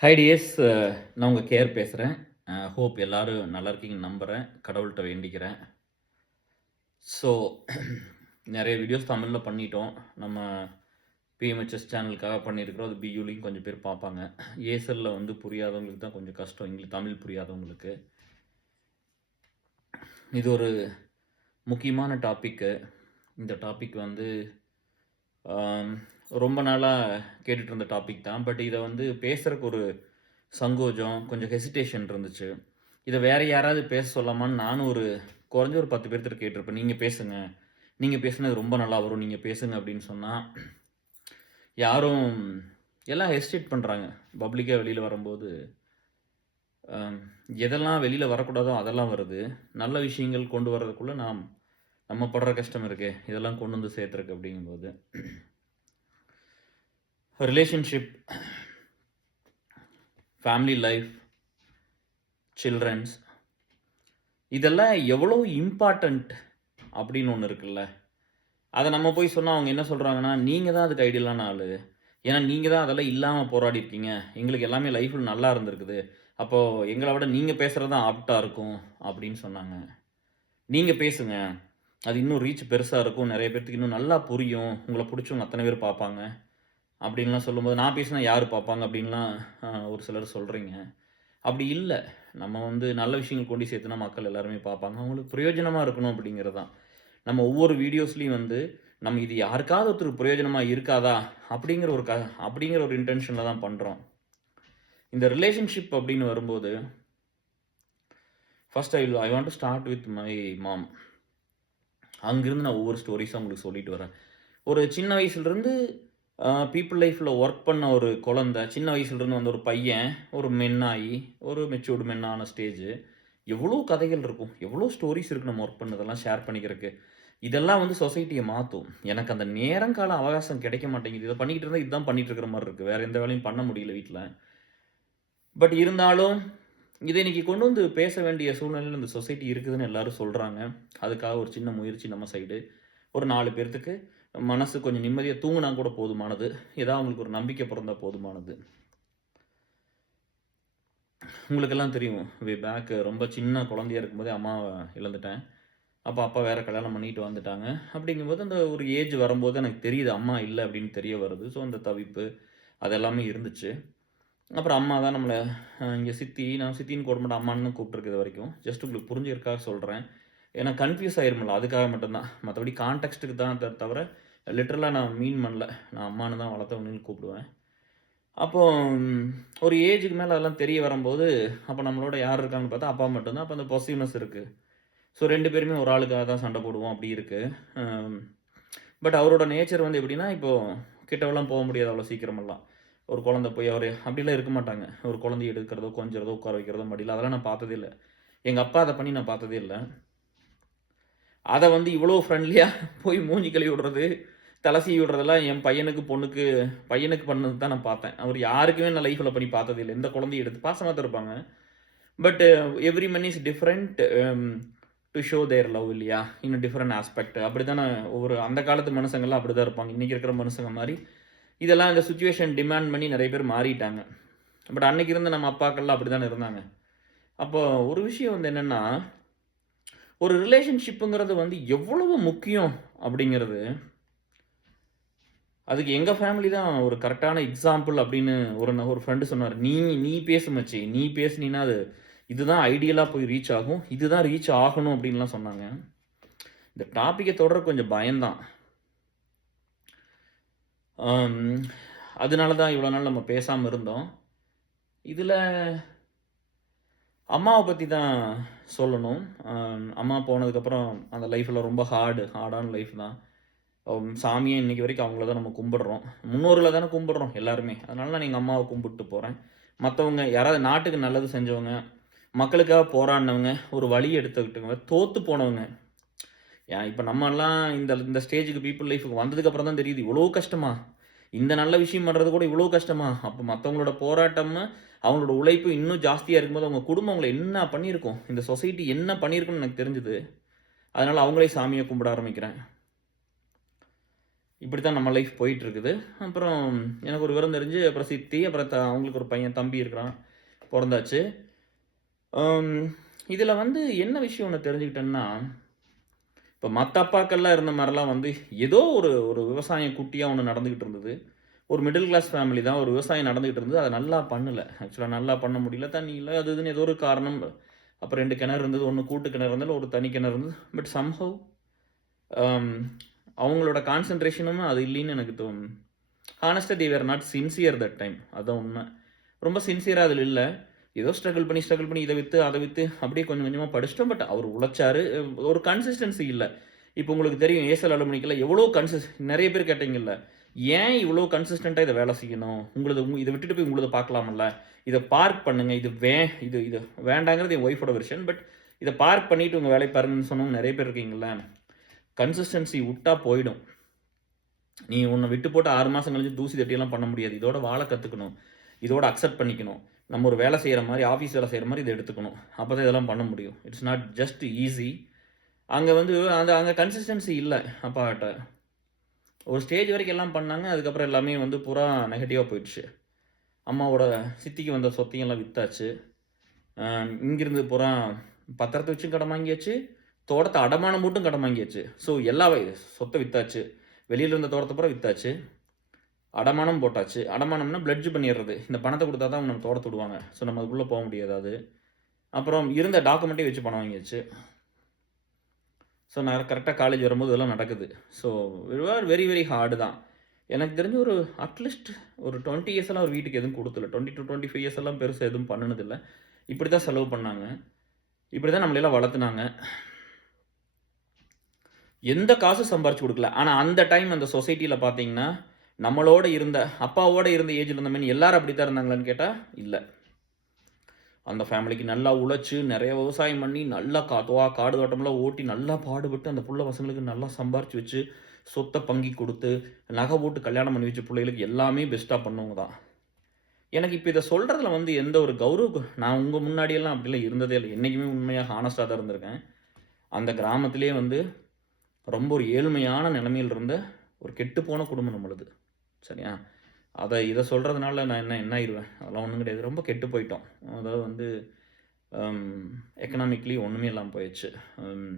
Hi tears, நான் உங்கள் care பேசுகிறேன். ஹோப் எல்லோரும் நல்லா இருக்கீங்கன்னு நம்புகிறேன். கடவுள்கிட்ட வேண்டிக்கிறேன். ஸோ நிறைய வீடியோஸ் தமிழில் பண்ணிட்டோம். நம்ம பிஎம்ஹெச்எஸ் சேனலுக்காக பண்ணியிருக்கிறோம். அது பியூலையும் கொஞ்சம் பேர் பார்ப்பாங்க. ஏசலில் வந்து புரியாதவங்களுக்கு தான் கொஞ்சம் கஷ்டம், எங்களுக்கு தமிழ் புரியாதவங்களுக்கு. இது ஒரு முக்கியமான டாப்பிக்கு. இந்த டாபிக் வந்து ரொம்ப நாளாக கேட்டுட்டு இருந்த டாபிக் தான். பட் இதை வந்து பேசுகிறக்கு ஒரு சங்கோஜம், கொஞ்சம் ஹெசிடேஷன் இருந்துச்சு. இதை வேறு யாராவது பேச சொல்லாமான்னு நானும் குறைஞ்ச ஒரு 10 பேர்த்திட்ட கேட்டிருப்பேன். நீங்கள் பேசுங்க, நீங்கள் பேசுனது ரொம்ப நல்லா வரும், நீங்கள் பேசுங்க அப்படின்னு சொன்னால் யாரும் எல்லாம் ஹெசிடேட் பண்ணுறாங்க. பப்ளிக்காக வெளியில் வரும்போது எதெல்லாம் வெளியில் வரக்கூடாதோ அதெல்லாம் வருது. நல்ல விஷயங்கள் கொண்டு வர்றதுக்குள்ளே நம்ம படுற கஷ்டம் இருக்கே, இதெல்லாம் கொண்டு வந்து சேர்த்துருக்கு. அப்படிங்கும்போது ரிலேஷன்ஷிப், ஃபேமிலி லைஃப், சில்ட்ரன்ஸ், இதெல்லாம் எவ்வளோ இம்பார்ட்டண்ட் அப்படின்னு ஒன்று இருக்குல்ல. அதை நம்ம போய் சொன்னால் அவங்க என்ன சொல்கிறாங்கன்னா, நீங்கள் தான் அதுக்கு ஐடியலான ஆள், ஏன்னா நீங்கள் தான் அதெல்லாம் இல்லாமல் போராடி இருக்கீங்க, எங்களுக்கு எல்லாமே லைஃப்பில் நல்லா இருந்திருக்குது, அப்போது எங்களை விட நீங்கள் பேசுகிறது தான் ஆப்டாக இருக்கும் அப்படின்னு சொன்னாங்க. நீங்கள் பேசுங்க, அது இன்னும் ரீச் பெருசாக இருக்கும், நிறைய பேர்த்துக்கு இன்னும் நல்லா புரியும், உங்களை பிடிச்சவங்க அத்தனை பேர் பார்ப்பாங்க அப்படின்லாம் சொல்லும்போது, நான் பேசினா யார் பார்ப்பாங்க அப்படின்லாம் ஒரு சிலர் சொல்கிறீங்க. அப்படி இல்லை. நம்ம வந்து நல்ல விஷயங்கள் கொண்டு சேர்த்துனா மக்கள் எல்லாருமே பார்ப்பாங்க, அவங்களுக்கு பிரயோஜனமாக இருக்கணும் அப்படிங்கிறது தான். நம்ம ஒவ்வொரு வீடியோஸ்லையும் வந்து நம்ம இது யாருக்காவது ஒருத்தருக்கு பிரயோஜனமாக இருக்காதா அப்படிங்கிற ஒரு இன்டென்ஷனில் தான் பண்ணுறோம். இந்த ரிலேஷன்ஷிப் அப்படின்னு வரும்போது first I want to start with my mom. அங்கிருந்து நான் ஒவ்வொரு ஸ்டோரிஸாக உங்களுக்கு சொல்லிட்டு வரேன். ஒரு சின்ன வயசுலேருந்து பீப்புள் லைஃப்பில் ஒர்க் பண்ண ஒரு குழந்தை, சின்ன வயசுலேருந்து வந்து ஒரு பையன், ஒரு மென்னாகி ஒரு மெச்சூர்டு மென்னான ஸ்டேஜு, எவ்வளோ கதைகள் இருக்கும், எவ்வளோ ஸ்டோரிஸ் இருக்குது நம்ம ஒர்க் பண்ணதெல்லாம் ஷேர் பண்ணிக்கிறதுக்கு. இதெல்லாம் வந்து சொசைட்டியை மாற்றும். எனக்கு அந்த நேரங்கால அவகாசம் கிடைக்க மாட்டேங்குது. இதை பண்ணிக்கிட்டு இருந்தால் இதுதான் பண்ணிகிட்டு இருக்கிற மாதிரி இருக்குது, வேறு எந்த வேலையும் பண்ண முடியல வீட்டில். பட் இருந்தாலும் இதை இன்றைக்கி கொண்டு வந்து பேச வேண்டிய சூழ்நிலையில் இந்த சொசைட்டி இருக்குதுன்னு எல்லோரும் சொல்கிறாங்க. அதுக்காக ஒரு சின்ன முயற்சி நம்ம சைடு. ஒரு 4 பேர்த்துக்கு மனசு கொஞ்சம் நிம்மதியாக தூங்கினா கூட போதுமானது, ஏதாவது அவங்களுக்கு ஒரு நம்பிக்கை பிறந்தால் போதுமானது. உங்களுக்கெல்லாம் தெரியும், வே பேக் ரொம்ப சின்ன குழந்தையாக இருக்கும்போதே அம்மாவை இழந்துட்டேன். அப்போ அப்பா வேறு கல்யாணம் பண்ணிட்டு வந்துட்டாங்க. அப்படிங்கும்போது அந்த ஒரு ஏஜ் வரும்போது எனக்கு தெரியுது அம்மா இல்லை அப்படின்னு தெரிய வருது. ஸோ அந்த தவிப்பு அதெல்லாமே இருந்துச்சு. அப்புறம் அம்மா தான் நம்மளை இங்கே நான் சித்தின்னு கூட மாட்டேன், அம்மான்னு தான் கூப்பிட்ருக்குது வரைக்கும். ஜஸ்ட் உங்களுக்கு புரிஞ்சிருக்காக சொல்கிறேன். ஏன்னா கன்ஃபியூஸ் ஆயிருமில்ல, அதுக்காக மட்டும்தான். மற்றபடி கான்டெக்ஸ்ட்டுக்கு தான் தவிர லிட்டரலாக நான் மீன் பண்ணல. நான் அம்மானு தான் வளர்த்தவனு கூப்பிடுவேன். அப்போது ஒரு ஏஜுக்கு மேலே அதெல்லாம் தெரிய வரும்போது, அப்போ நம்மளோட யார் இருக்காங்கன்னு பார்த்தா அப்பா மட்டும்தான். அப்போ அந்த பொசிவ்னஸ் இருக்குது. ஸோ 2 பேருமே ஒரு ஆளுக்காக தான் சண்டை போடுவோம், அப்படி இருக்குது. பட் அவரோட நேச்சர் வந்து எப்படின்னா, இப்போது கிட்டவெல்லாம் போக முடியாது அவ்வளோ சீக்கிரமெல்லாம். ஒரு குழந்தை போய் அவர் அப்படிலாம் இருக்க மாட்டாங்க. ஒரு குழந்தைய எடுக்கிறதோ, கொஞ்சறதோ, உட்கார வைக்கிறதோ மடியில், அதெல்லாம் நான் பார்த்ததே இல்லை. எங்கள் அப்பா அதை பண்ணி நான் பார்த்ததே இல்லை. அதை வந்து இவ்வளோ ஃப்ரெண்ட்லியாக போய் மூஞ்சி கழுவி விடுறது, தலை சீவி விடுறதெல்லாம் என் பையனுக்கு பண்ணது தான் நான் பார்த்தேன். அவர் யாருக்குமே நான் லைஃப்பில் பண்ணி பார்த்ததே இல்லை. எந்த குழந்தையும் எடுத்து பாசமாக தான் இருப்பாங்க. But every Mann is different to show there love இல்லையா, இன்னும் டிஃப்ரெண்ட் ஆஸ்பெக்ட். அப்படி தானே அந்த காலத்து மனுஷங்கள்லாம் அப்படி தான் இருப்பாங்க. இன்றைக்கி இருக்கிற மனுஷங்க மாதிரி இதெல்லாம் இந்த சுச்சுவேஷன் டிமாண்ட் பண்ணி நிறைய பேர் மாறிட்டாங்க. பட் அன்றைக்கி இருந்த நம்ம அப்பாக்கள்லாம் அப்படி தானே இருந்தாங்க. அப்போது ஒரு விஷயம் வந்து என்னென்னா, ஒரு ரிலேஷன்ஷிப்புங்கிறது வந்து எவ்வளவு முக்கியம் அப்படிங்கிறது, அதுக்கு எங்கள் ஃபேமிலி தான் ஒரு கரெக்டான எக்ஸாம்பிள் அப்படின்னு ஒரு ஃப்ரெண்டு சொன்னார். நீ பேசு மச்சி, நீ பேசுனீன்னா அது இதுதான் ஐடியலாக போய் ரீச் ஆகும், இதுதான் ரீச் ஆகணும் அப்படின்லாம் சொன்னாங்க. இந்த டாப்பிக்கை தொடர கொஞ்சம் பயம்தான். அதனால தான் இவ்வளோ நாள் நம்ம பேசாமல் இருந்தோம். இதில் அம்மாவை பற்றி தான் சொல்லணும். அம்மா போனதுக்கப்புறம் அந்த லைஃப்பில் ரொம்ப ஹார்டான லைஃப் தான். சாமியை இன்றைக்கி வரைக்கும் அவங்கள தான் நம்ம கும்பிடுறோம். முன்னோர்களை தானே கும்பிடுறோம் எல்லாருமே. அதனால நான் எங்கள் அம்மாவை கும்பிட்டு போகிறேன். மற்றவங்க யாராவது நாட்டுக்கு நல்லது செஞ்சவங்க, மக்களுக்காக போராடினவங்க, ஒரு வழி எடுத்துக்கிட்டவங்க, தோற்று போனவங்க. ஏன் இப்போ நம்மெல்லாம் இந்த ஸ்டேஜுக்கு பீப்புள் லைஃபுக்கு வந்ததுக்கப்புறம் தான் தெரியுது, இவ்வளோ கஷ்டமா, இந்த நல்ல விஷயம் பண்ணுறது கூட இவ்வளோ கஷ்டமா. அப்போ மற்றவங்களோட போராட்டமும் அவங்களோட உழைப்பு இன்னும் ஜாஸ்தியாக இருக்கும்போது அவங்க குடும்பம் அவங்களை என்ன பண்ணியிருக்கோம், இந்த சொசைட்டி என்ன பண்ணியிருக்குன்னு எனக்கு தெரிஞ்சுது. அதனால் அவங்களே சாமியை கும்பிட ஆரம்பிக்கிறேன். இப்படி தான் நம்ம லைஃப் போயிட்டுருக்குது. அப்புறம் எனக்கு ஒரு விவரம் தெரிஞ்சு, அப்புறம் சித்தி, அப்புறம் அவங்களுக்கு ஒரு பையன் தம்பி இருக்கிறான். பொறந்தாச்சு. அம் இதில வந்து என்ன விஷயம் ஒண்ணு தெரிஞ்சுக்கிட்டேன்னா, இப்ப மத்த அப்பாக்கள்லாம் இருந்த மாரிலாம் வந்து ஏதோ ஒரு ஒரு விவசாயம் குட்டியா ஒண்ணு நடந்துகிட்டு இருந்தது. ஒரு மிடில் கிளாஸ் ஃபேமிலி தான். ஒரு விவசாயம் நடந்துகிட்டு இருந்தது. அத நல்லா பண்ணல. ஆக்சுவலா நல்லா பண்ண முடியல. தண்ணி இல்ல. அது இதுன்னு ஏதோ ஒரு காரணம். அப்ப 2 கிணறு இருந்தது. 1 கூட்டு கிணறு இருந்தது. ஒரு தனி கிணறு இருந்தது. பட் சம்ஹவ் அம் அவங்களோட கான்சன்ட்ரேஷனும் அது இல்லைன்னு எனக்கு தோணுது. ஹானஸ்ட்டா they were not sincere that time. அதான் உண்ம. ரொம்ப சின்சியரா அதில இல்ல. ஏதோ ஸ்ட்ரகிள் பண்ணி இத வித்து, அத வித்து அப்படியே கொஞ்சம் கொஞ்சமா படிச்சுட்டோம். பட் அவரு உழைச்சாரு. ஒரு கன்சிஸ்டன்சி இல்ல. இப்ப உங்களுக்கு தெரியும் ஏர்செல் அலுமினியம்ல எவ்வளோ நெறைய பேர் கேட்டீங்கல்ல. ஏன் இவ்வளோ கன்சிஸ்டன்ட்டா இத வேலை செய்யணும்? இத விட்டுட்டு போய் உங்களத பார்க்கலாம்ல்ல. இத பார்க் பண்ணுங்க. இது இது வேண்டாங்கிறது என் ஒய்ஃபோட வெர்ஷன். பட் இத பார்க் பண்ணிட்டு உங்க வேலைய பாருங்கன்னு சொன்னவங்க நெறைய பேர் இருக்கீங்கல்ல. கன்சிஸ்டன்சி வுட்டா போயிடும். நீ உன்ன விட்டு போட்டு 6 மாசம் கழிச்சு தூசி தட்டியெல்லாம் பண்ண முடியாது. இதோட வாழ கத்துக்கணும். இதோட அக்செப்ட் பண்ணிக்கணும். நம்ம ஒரு வேலை செய்ற மாரி, ஆஃபீஸ் வேலை செய்ற மாரி இத எடுத்துக்கணும். அப்பதான் இதெல்லாம் பண்ண முடியும். It's not just easy. அங்க வந்து அங்க கன்சிஸ்டன்சி இல்ல அப்பாட்ட. ஒரு ஸ்டேஜ் வரைக்கும் எல்லாம் பண்ணாங்க. அதுக்கப்புறம் எல்லாமே வந்து பூரா நெகட்டிவா போயிடுச்சு. அம்மாவோட சித்திக்கு வந்த சொத்தையும் எல்லாம் வித்தாச்சு. இங்கிருந்து பூரா பத்திரத்த வச்சும் கடன் வாங்கியாச்சு. தோட்டத்த அடமானம் போட்டும் கடன் வாங்கியாச்சு. ஸோ எல்லா சொத்த வித்தாச்சு. வெளியில இருந்த தோட்டத்த பூரா வித்தாச்சு. அடமானம் போட்டாச்சு. அடமானம்னா பிளட்ஜ் பண்ணிடுறது. இந்த பணத்த குடுத்தா தான் நம்ம தோட்டத்த விடுவாங்க. ஸோ நம்ம அதுக்குள்ள போ முடியாது அது. அப்புறம் இருந்த டாக்குமெண்ட்டையும் வச்சு பணம் வாங்கியாச்சு. ஸோ நான் கரெக்ட்டா காலேஜ் வரும்போது இதெல்லாம் நடக்குது. So it was very very hard தான். எனக்கு தெரிஞ்சு ஒரு அட்லீஸ்ட் ஒரு 20 இயர்ஸ் எல்லாம் ஒரு வீட்டுக்கு எதுவும் குடுத்தல. 20 டூ 25 இயர்ஸ் எல்லாம் பெருசா எதுவும் பண்ணுனதில்ல. இப்படி தான் செலவு பண்ணாங்க. இப்படி தான் நம்மள எல்லாம் வளர்த்துனாங்க. எந்த காசும் சம்பாரிச்சு குடுக்கல. ஆனா அந்த டைம் அந்த சொசைட்டில பார்த்தீங்கன்னா, நம்மளோட இருந்த அப்பாவோட இருந்த ஏஜ்ல இருந்த மாரி எல்லாரும் அப்படித்தான் இருந்தாங்களான்னு கேட்டா, இல்ல. அந்த ஃபேமிலிக்கு நல்லா உழைச்சு, நெறைய விவசாயம் பண்ணி, நல்லா காடு தோட்டம்லாம் ஓட்டி, நல்லா பாடுபட்டு அந்த புள்ள பசங்களுக்கு நல்லா சம்பாரிச்சு வச்சு, சொத்த பங்கி குடுத்து, நகை போட்டு கல்யாணம் பண்ணி வச்ச புள்ளைகளுக்கு எல்லாமே பெஸ்ட்டா பண்ணவங்க தான். எனக்கு இப்ப இத சொல்றதுல வந்து எந்த ஒரு நான் உங்க முன்னாடியெல்லாம் அப்படிலாம் இருந்ததே இல்ல. என்னைக்குமே உண்மையா ஹானஸ்ட்டா தான் இருந்திருக்கேன். அந்த கிராமத்திலேயே வந்து ரொம்ப ஒரு ஏழ்மையான நிலைமையில இருந்த ஒரு கெட்டுப்போன குடும்பம் நம்மளுது. சரியா? இத சொல்றதுனால நான் என்ன ஆயிருவேன்? அதெல்லாம் ஒண்ணும் கிடையாது. ரொம்ப கெட்டு போயிட்டோம். அதாவது வந்து எக்கனாமிக்கலி ஒண்ணுமே இல்லாம போயிருச்சு. அம்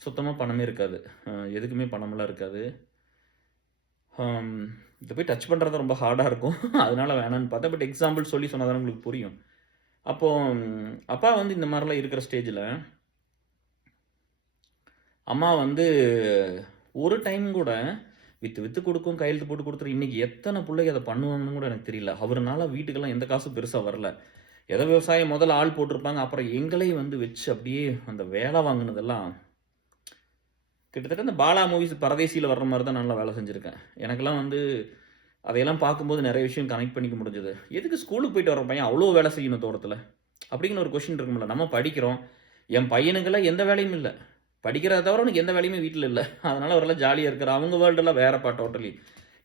சுத்தமா பணமே இருக்காது. எதுக்குமே பணமெல்லாம் இருக்காது. அம் இத போய் டச் பண்றது ரொம்ப ஹார்டா இருக்கும். அதனால வேணான்னு பார்த்தேன். பட் எக்ஸாம்பிள் சொல்லி சொன்னா தானே உங்களுக்கு புரியும். அப்போ அப்பா வந்து இந்த மாரிலாம் இருக்கிற ஸ்டேஜ்ல, அம்மா வந்து ஒரு டைம் கூட வித்து வித்து குடுக்கும், கையெழுத்து போட்டு குடுத்துரும். இன்னைக்கு எத்தன புள்ளைக அத பண்ணுவாங்கன்னு கூட எனக்கு தெரியல. அவருனால வீட்டுக்கெல்லாம் எந்த காசும் பெருசா வரல. ஏதோ விவசாயம் முதல்ல ஆள் போட்டிருப்பாங்க. அப்புறம் எங்களையும் வந்து வச்சு அப்படியே அந்த வேலை வாங்குனதெல்லாம் கிட்டத்தட்ட இந்த பாலா மூவிஸ் பரதேசியில வர்ற மாரி தான் நான்லாம் வேலை செஞ்சிருக்கேன். எனக்கெல்லாம் வந்து அதையெல்லாம் பார்க்கும்போது நெறைய விஷயம் கனெக்ட் பண்ணிக்க முடிஞ்சது. எதுக்கு ஸ்கூலுக்கு போயிட்டு வர பையன் அவ்ளோ வேலை செய்யணும் தோட்டத்துல? அப்படிங்கிற ஒரு கொஸ்டின் இருக்கும்ல. நம்ம படிக்கிறோம். என் பையனுக்கெல்லாம் எந்த வேலையும் இல்ல. படிக்கிறத தவிர அவனுக்கு எந்த வேலையுமே வீட்ல இல்ல. அதனால அவரெல்லாம் ஜாலியா இருக்காரு. அவங்க வேர்ல்டுலாம் வேறப்பா டோட்டலி.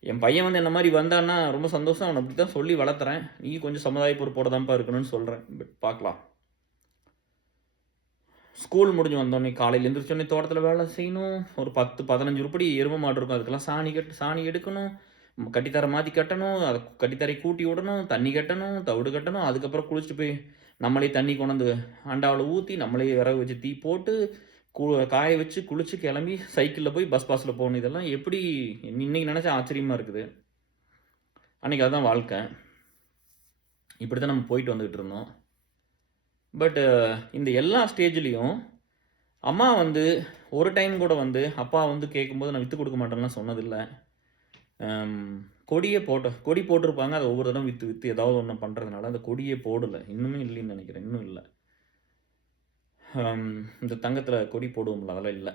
என் பையன் வந்து என்ன மாரி வந்தான்னா ரொம்ப சந்தோஷம். அவன அப்படி தான் சொல்லி வளர்த்துறேன். நீ கொஞ்சம் சமுதாய பொறுப்போட தான்ப்பா இருக்கணும்னு சொல்றேன். பட் பார்க்கலாம். ஸ்கூல் முடிஞ்சு வந்தோனே காலையில எந்திரிச்சோனே தோட்டத்துல வேலை செய்யணும். ஒரு 10, 15 உருப்படி எரும மாடு இருக்கும். அதுக்கெல்லாம் சாணி எடுக்கணும். கட்டித்தர மாத்தி கட்டணும். அத கட்டித்தரைய கூட்டி விடணும். தண்ணி கட்டணும். தவிடு கட்டணும். அதுக்கப்புறம் குளிச்சுட்டு போய் நம்மளே தண்ணி கொண்டாந்து அண்டாவுல ஊத்தி, நம்மளே விறகு வச்சு தீ போட்டு, கு காய வச்சு, குளிச்சு, கிளம்பி சைக்கிள்ல போய் பஸ் பாஸ்ல போகணும். இதெல்லாம் எப்படி இன்னைக்கு நெனச்சா ஆச்சரியமா இருக்குது. அன்னைக்கு அதான் வாழ்க்கை. இப்படித்தான் நம்ம போயிட்டு வந்துகிட்டு இருந்தோம். பட் இந்த எல்லா ஸ்டேஜ்லயும் அம்மா வந்து ஒரு டைம் கூட வந்து அப்பா வந்து கேட்கும்போது நான் வித்து குடுக்க மாட்டேன்லாம் சொன்னதில்ல. அம் கொடி போட்டிருப்பாங்க. அத ஒவ்வொரு தடவ வித்து வித்து ஏதாவது ஒண்ணு பண்றதுனால அந்த கொடியே போடல. இன்னுமே இல்லைன்னு நெனைக்கிறேன். இன்னும் இல்ல. இந்த தங்கத்தில கொடி போடுவோம்ல, அதெல்லாம் இல்ல.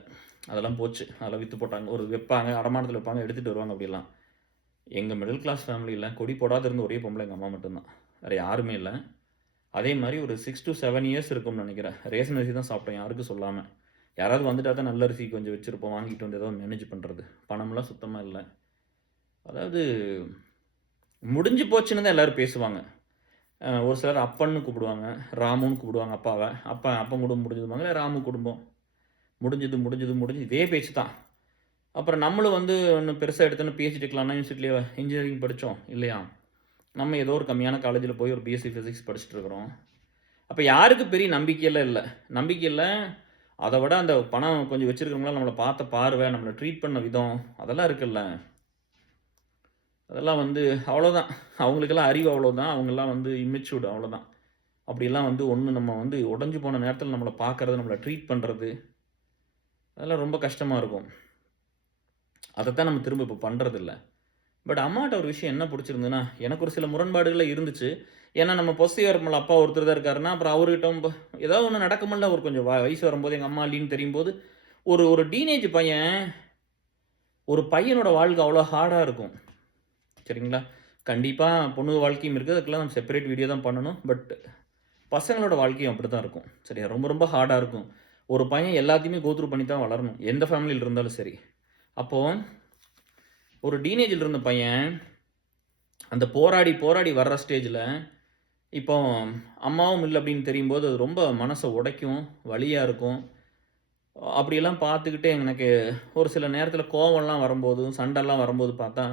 அதெல்லாம் போச்சு. அதெல்லாம் வித்து போட்டாங்க. ஒரு வைப்பாங்க, அடமானத்தில வைப்பாங்க, எடுத்துட்டு வருவாங்க அப்படிலாம். எங்க மிடில் கிளாஸ் ஃபேமிலில கொடி போடாத இருந்த ஒரே பொம்பள எங்க அம்மா மட்டும் தான். வேற யாருமே இல்ல. அதே மாரி ஒரு 6 டூ 7 இயர்ஸ் இருக்கும்னு நெனைக்கிறேன். ரேஷன் அரிசி தான் சாப்பிட்டோம் யாருக்கும் சொல்லாம. யாராவது வந்துட்டா தான் நல்ல அரிசி கொஞ்சம் வச்சிருப்போம். வாங்கிட்டு வந்து ஏதோ மேனேஜ் பண்றது. பணம்லாம் சுத்தமா இல்ல. அதாவது முடிஞ்சு போச்சுன்னு தான் எல்லாரும் பேசுவாங்க. ஒரு சிலர் அப்பன்னு கூப்பிடுவாங்க. ராமுன்னு கூப்பிடுவாங்க அப்பாவ. அப்பன் குடும்பம் முடிஞ்சதும்பாங்க. இல்ல ராமு குடும்பம். முடிஞ்சது இதே பேச்சு தான். அப்புறம் நம்மளும் வந்து இன்னும் பெருசா எடுத்தோன்னே பிஹெச்டி எடுக்கலாம்னா யூனிவர்சிட்டியில இன்ஜினியரிங் படிச்சோம் இல்லையா? நம்ம ஏதோ ஒரு கம்மியான காலேஜ்ல போய் ஒரு பிஎஸ்சி ஃபிசிக்ஸ் படிச்சுட்டு இருக்கிறோம். அப்ப யாருக்கு பெரிய நம்பிக்கையெல்லாம் இல்ல. நம்பிக்கை இல்ல. அத விட அந்த பணம் கொஞ்சம் வச்சிருக்கிறவங்கலாம் நம்மள பார்த்த பார்வை, நம்மள ட்ரீட் பண்ண விதம், அதெல்லாம் இருக்குல்ல. அதெல்லாம் வந்து அவ்வளோதான். அவங்களுக்கெல்லாம் அறிவு அவ்வளோதான். அவங்கலாம் வந்து இம்மெச்சூர்டு அவ்வளோதான். அப்படிலாம் வந்து ஒண்ணு நம்ம வந்து உடைஞ்சு போன நேரத்தில நம்மள பார்க்கறது, நம்மள ட்ரீட் பண்றது, அதெல்லாம் ரொம்ப கஷ்டமா இருக்கும். அதத்தான் நம்ம திரும்ப இப்ப பண்றதில்ல. பட் அம்மாட்ட ஒரு விஷயம் என்ன புடிச்சிருந்ததுன்னா, எனக்கு ஒரு சில முரண்பாடுகள்லாம் இருந்துச்சு. ஏன்னா நம்ம பொசசிவா இருப்போம்ல, அப்பா ஒருத்தர் தான் இருக்காருன்னா, அப்புறம் அவர்கிட்ட ஏதாவது ஒண்ணு நடக்கும்ல, ஒரு கொஞ்சம் வயசு வரும்போது எங்க அம்மா இல்லைன்னு தெரியும்போது, ஒரு ஒரு டீனேஜ் பையன், ஒரு பையனோட வாழ்க்கை அவ்வளோ ஹார்டா இருக்கும். சரிங்களா? கண்டிப்பா பொண்ணு வாழ்க்கையும் இருக்குது. அதுக்கெல்லாம் நம்ம செப்பரேட் வீடியோ தான் பண்ணணும். பட் பசங்களோட வாழ்க்கையும் அப்படித்தான் இருக்கும். சரியா? ரொம்ப ரொம்ப ஹார்டா இருக்கும். ஒரு பையன் எல்லாத்தையுமே கோ த்ரூ பண்ணி தான் வளரணும். எந்த ஃபேமிலியில இருந்தாலும் சரி. அப்போ ஒரு டீனேஜ்ல இருந்த பையன், அந்த போராடி போராடி வர்ற ஸ்டேஜ்ல, இப்போ அம்மாவும் இல்ல அப்படின்னு தெரியும்போது, அது ரொம்ப மனச உடைக்கும், வலியா இருக்கும். அப்படியெல்லாம் பார்த்துக்கிட்டு எனக்கு ஒரு சில நேரத்தில கோவம்லாம் வரும்போது, சண்டைலாம் வரும்போது பார்த்தா,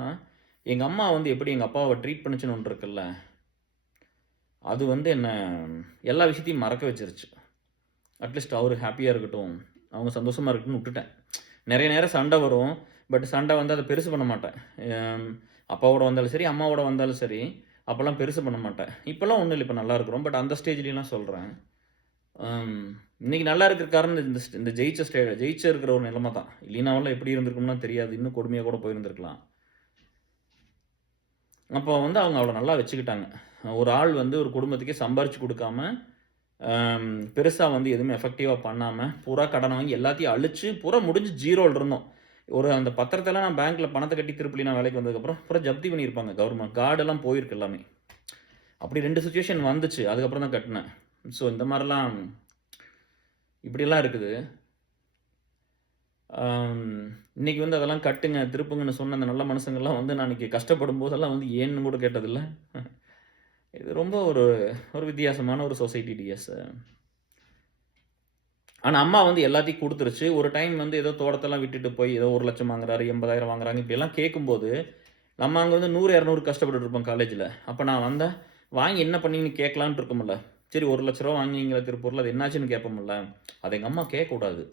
எங்க அம்மா வந்து எப்படி எங்க அப்பாவ ட்ரீட் பண்ணுச்சுன்னு ஒண்ணு இருக்குல்ல, அது வந்து என்ன எல்லா விஷயத்தையும் மறக்க வச்சுருச்சு. அட்லீஸ்ட் அவரு ஹேப்பியா இருக்கட்டும், அவங்க சந்தோஷமா இருக்கட்டும்னு விட்டுட்டேன். நெறைய நேரம் சண்டை வரும். பட் சண்டை வந்து அத பெருசு பண்ண மாட்டேன். அம் அப்பாவோட வந்தாலும் சரி, அம்மாவோட வந்தாலும் சரி, அப்பலாம் பெருசு பண்ண மாட்டேன். இப்பலாம் ஒண்ணும் இல்ல. இப்ப நல்லா இருக்கிறோம். பட் அந்த ஸ்டேஜ்லலாம் சொல்றேன். அம் இன்னைக்கு நல்லா இருக்கிற காரணம் இந்த ஜெயிச்ச இருக்கிற ஒரு நிலைமை தான். இல்லைனாவெல்லாம் எப்படி இருந்திருக்கும்னா தெரியாது. இன்னும் கொடுமையா கூட போயிருந்திருக்கலாம். அப்போ வந்து அவங்க அவள நல்லா வச்சுக்கிட்டாங்க. ஒரு ஆள் வந்து ஒரு குடும்பத்துக்கே சம்பாரிச்சு குடுக்காம, அம் பெருசா வந்து எதுவுமே எஃபெக்டிவா பண்ணாம, பூரா கடன வாங்கி எல்லாத்தையும் அழிச்சு, பூரா முடிஞ்சு ஜீரோல இருந்தோம். ஒரு அந்த பத்திரத்தெல்லாம் நான் பேங்க்ல பணத்த கட்டி திருப்பலி நான் வேலைக்கு வந்ததுக்கப்புறம், பூரா ஜப்தி பண்ணியிருப்பாங்க கவர்மெண்ட். கார்டெல்லாம் போயிருக்கு எல்லாமே. அப்படி 2 சிச்சுவேஷன் வந்துச்சு. அதுக்கப்புறம் தான் கட்டுனேன். ஸோ இந்த மாரிலாம் இப்படியெல்லாம் இருக்குது. அம் இன்னைக்கு வந்து அதெல்லாம் கட்டுங்க, திருப்புங்கன்னு சொன்ன அந்த நல்ல மனுசங்கள்லாம் வந்து நான் அன்னைக்கு கஷ்டப்படும் போதெல்லாம் வந்து ஏன்னு கூட கேட்டதில்ல. இது ரொம்ப ஒரு ஒரு வித்தியாசமான ஒரு சொசைட்டி டிஎஸ். ஆனா அம்மா வந்து எல்லாத்தையும் குடுத்துருச்சு. ஒரு டைம் வந்து ஏதோ தோட்டத்தெல்லாம் விட்டுட்டு போய் ஏதோ 1,00,000 வாங்குறாரு, 80,000 வாங்குறாங்க இப்படியெல்லாம் கேட்கும்போது, நம்ம அங்க வந்து 100, 200 கஷ்டப்பட்டுட்டு இருப்போம் காலேஜ்ல. அப்ப நான் வந்தா, வாங்கி என்ன பண்ணீங்கன்னு கேட்கலான்ட்டு இருக்கும்ல. சரி ரூ. 1,00,000 வாங்குனீங்களா திருப்பூர்ல, அது என்னாச்சுன்னு கேட்போம்ல. அத எங்க அம்மா கேட்கக்கூடாது.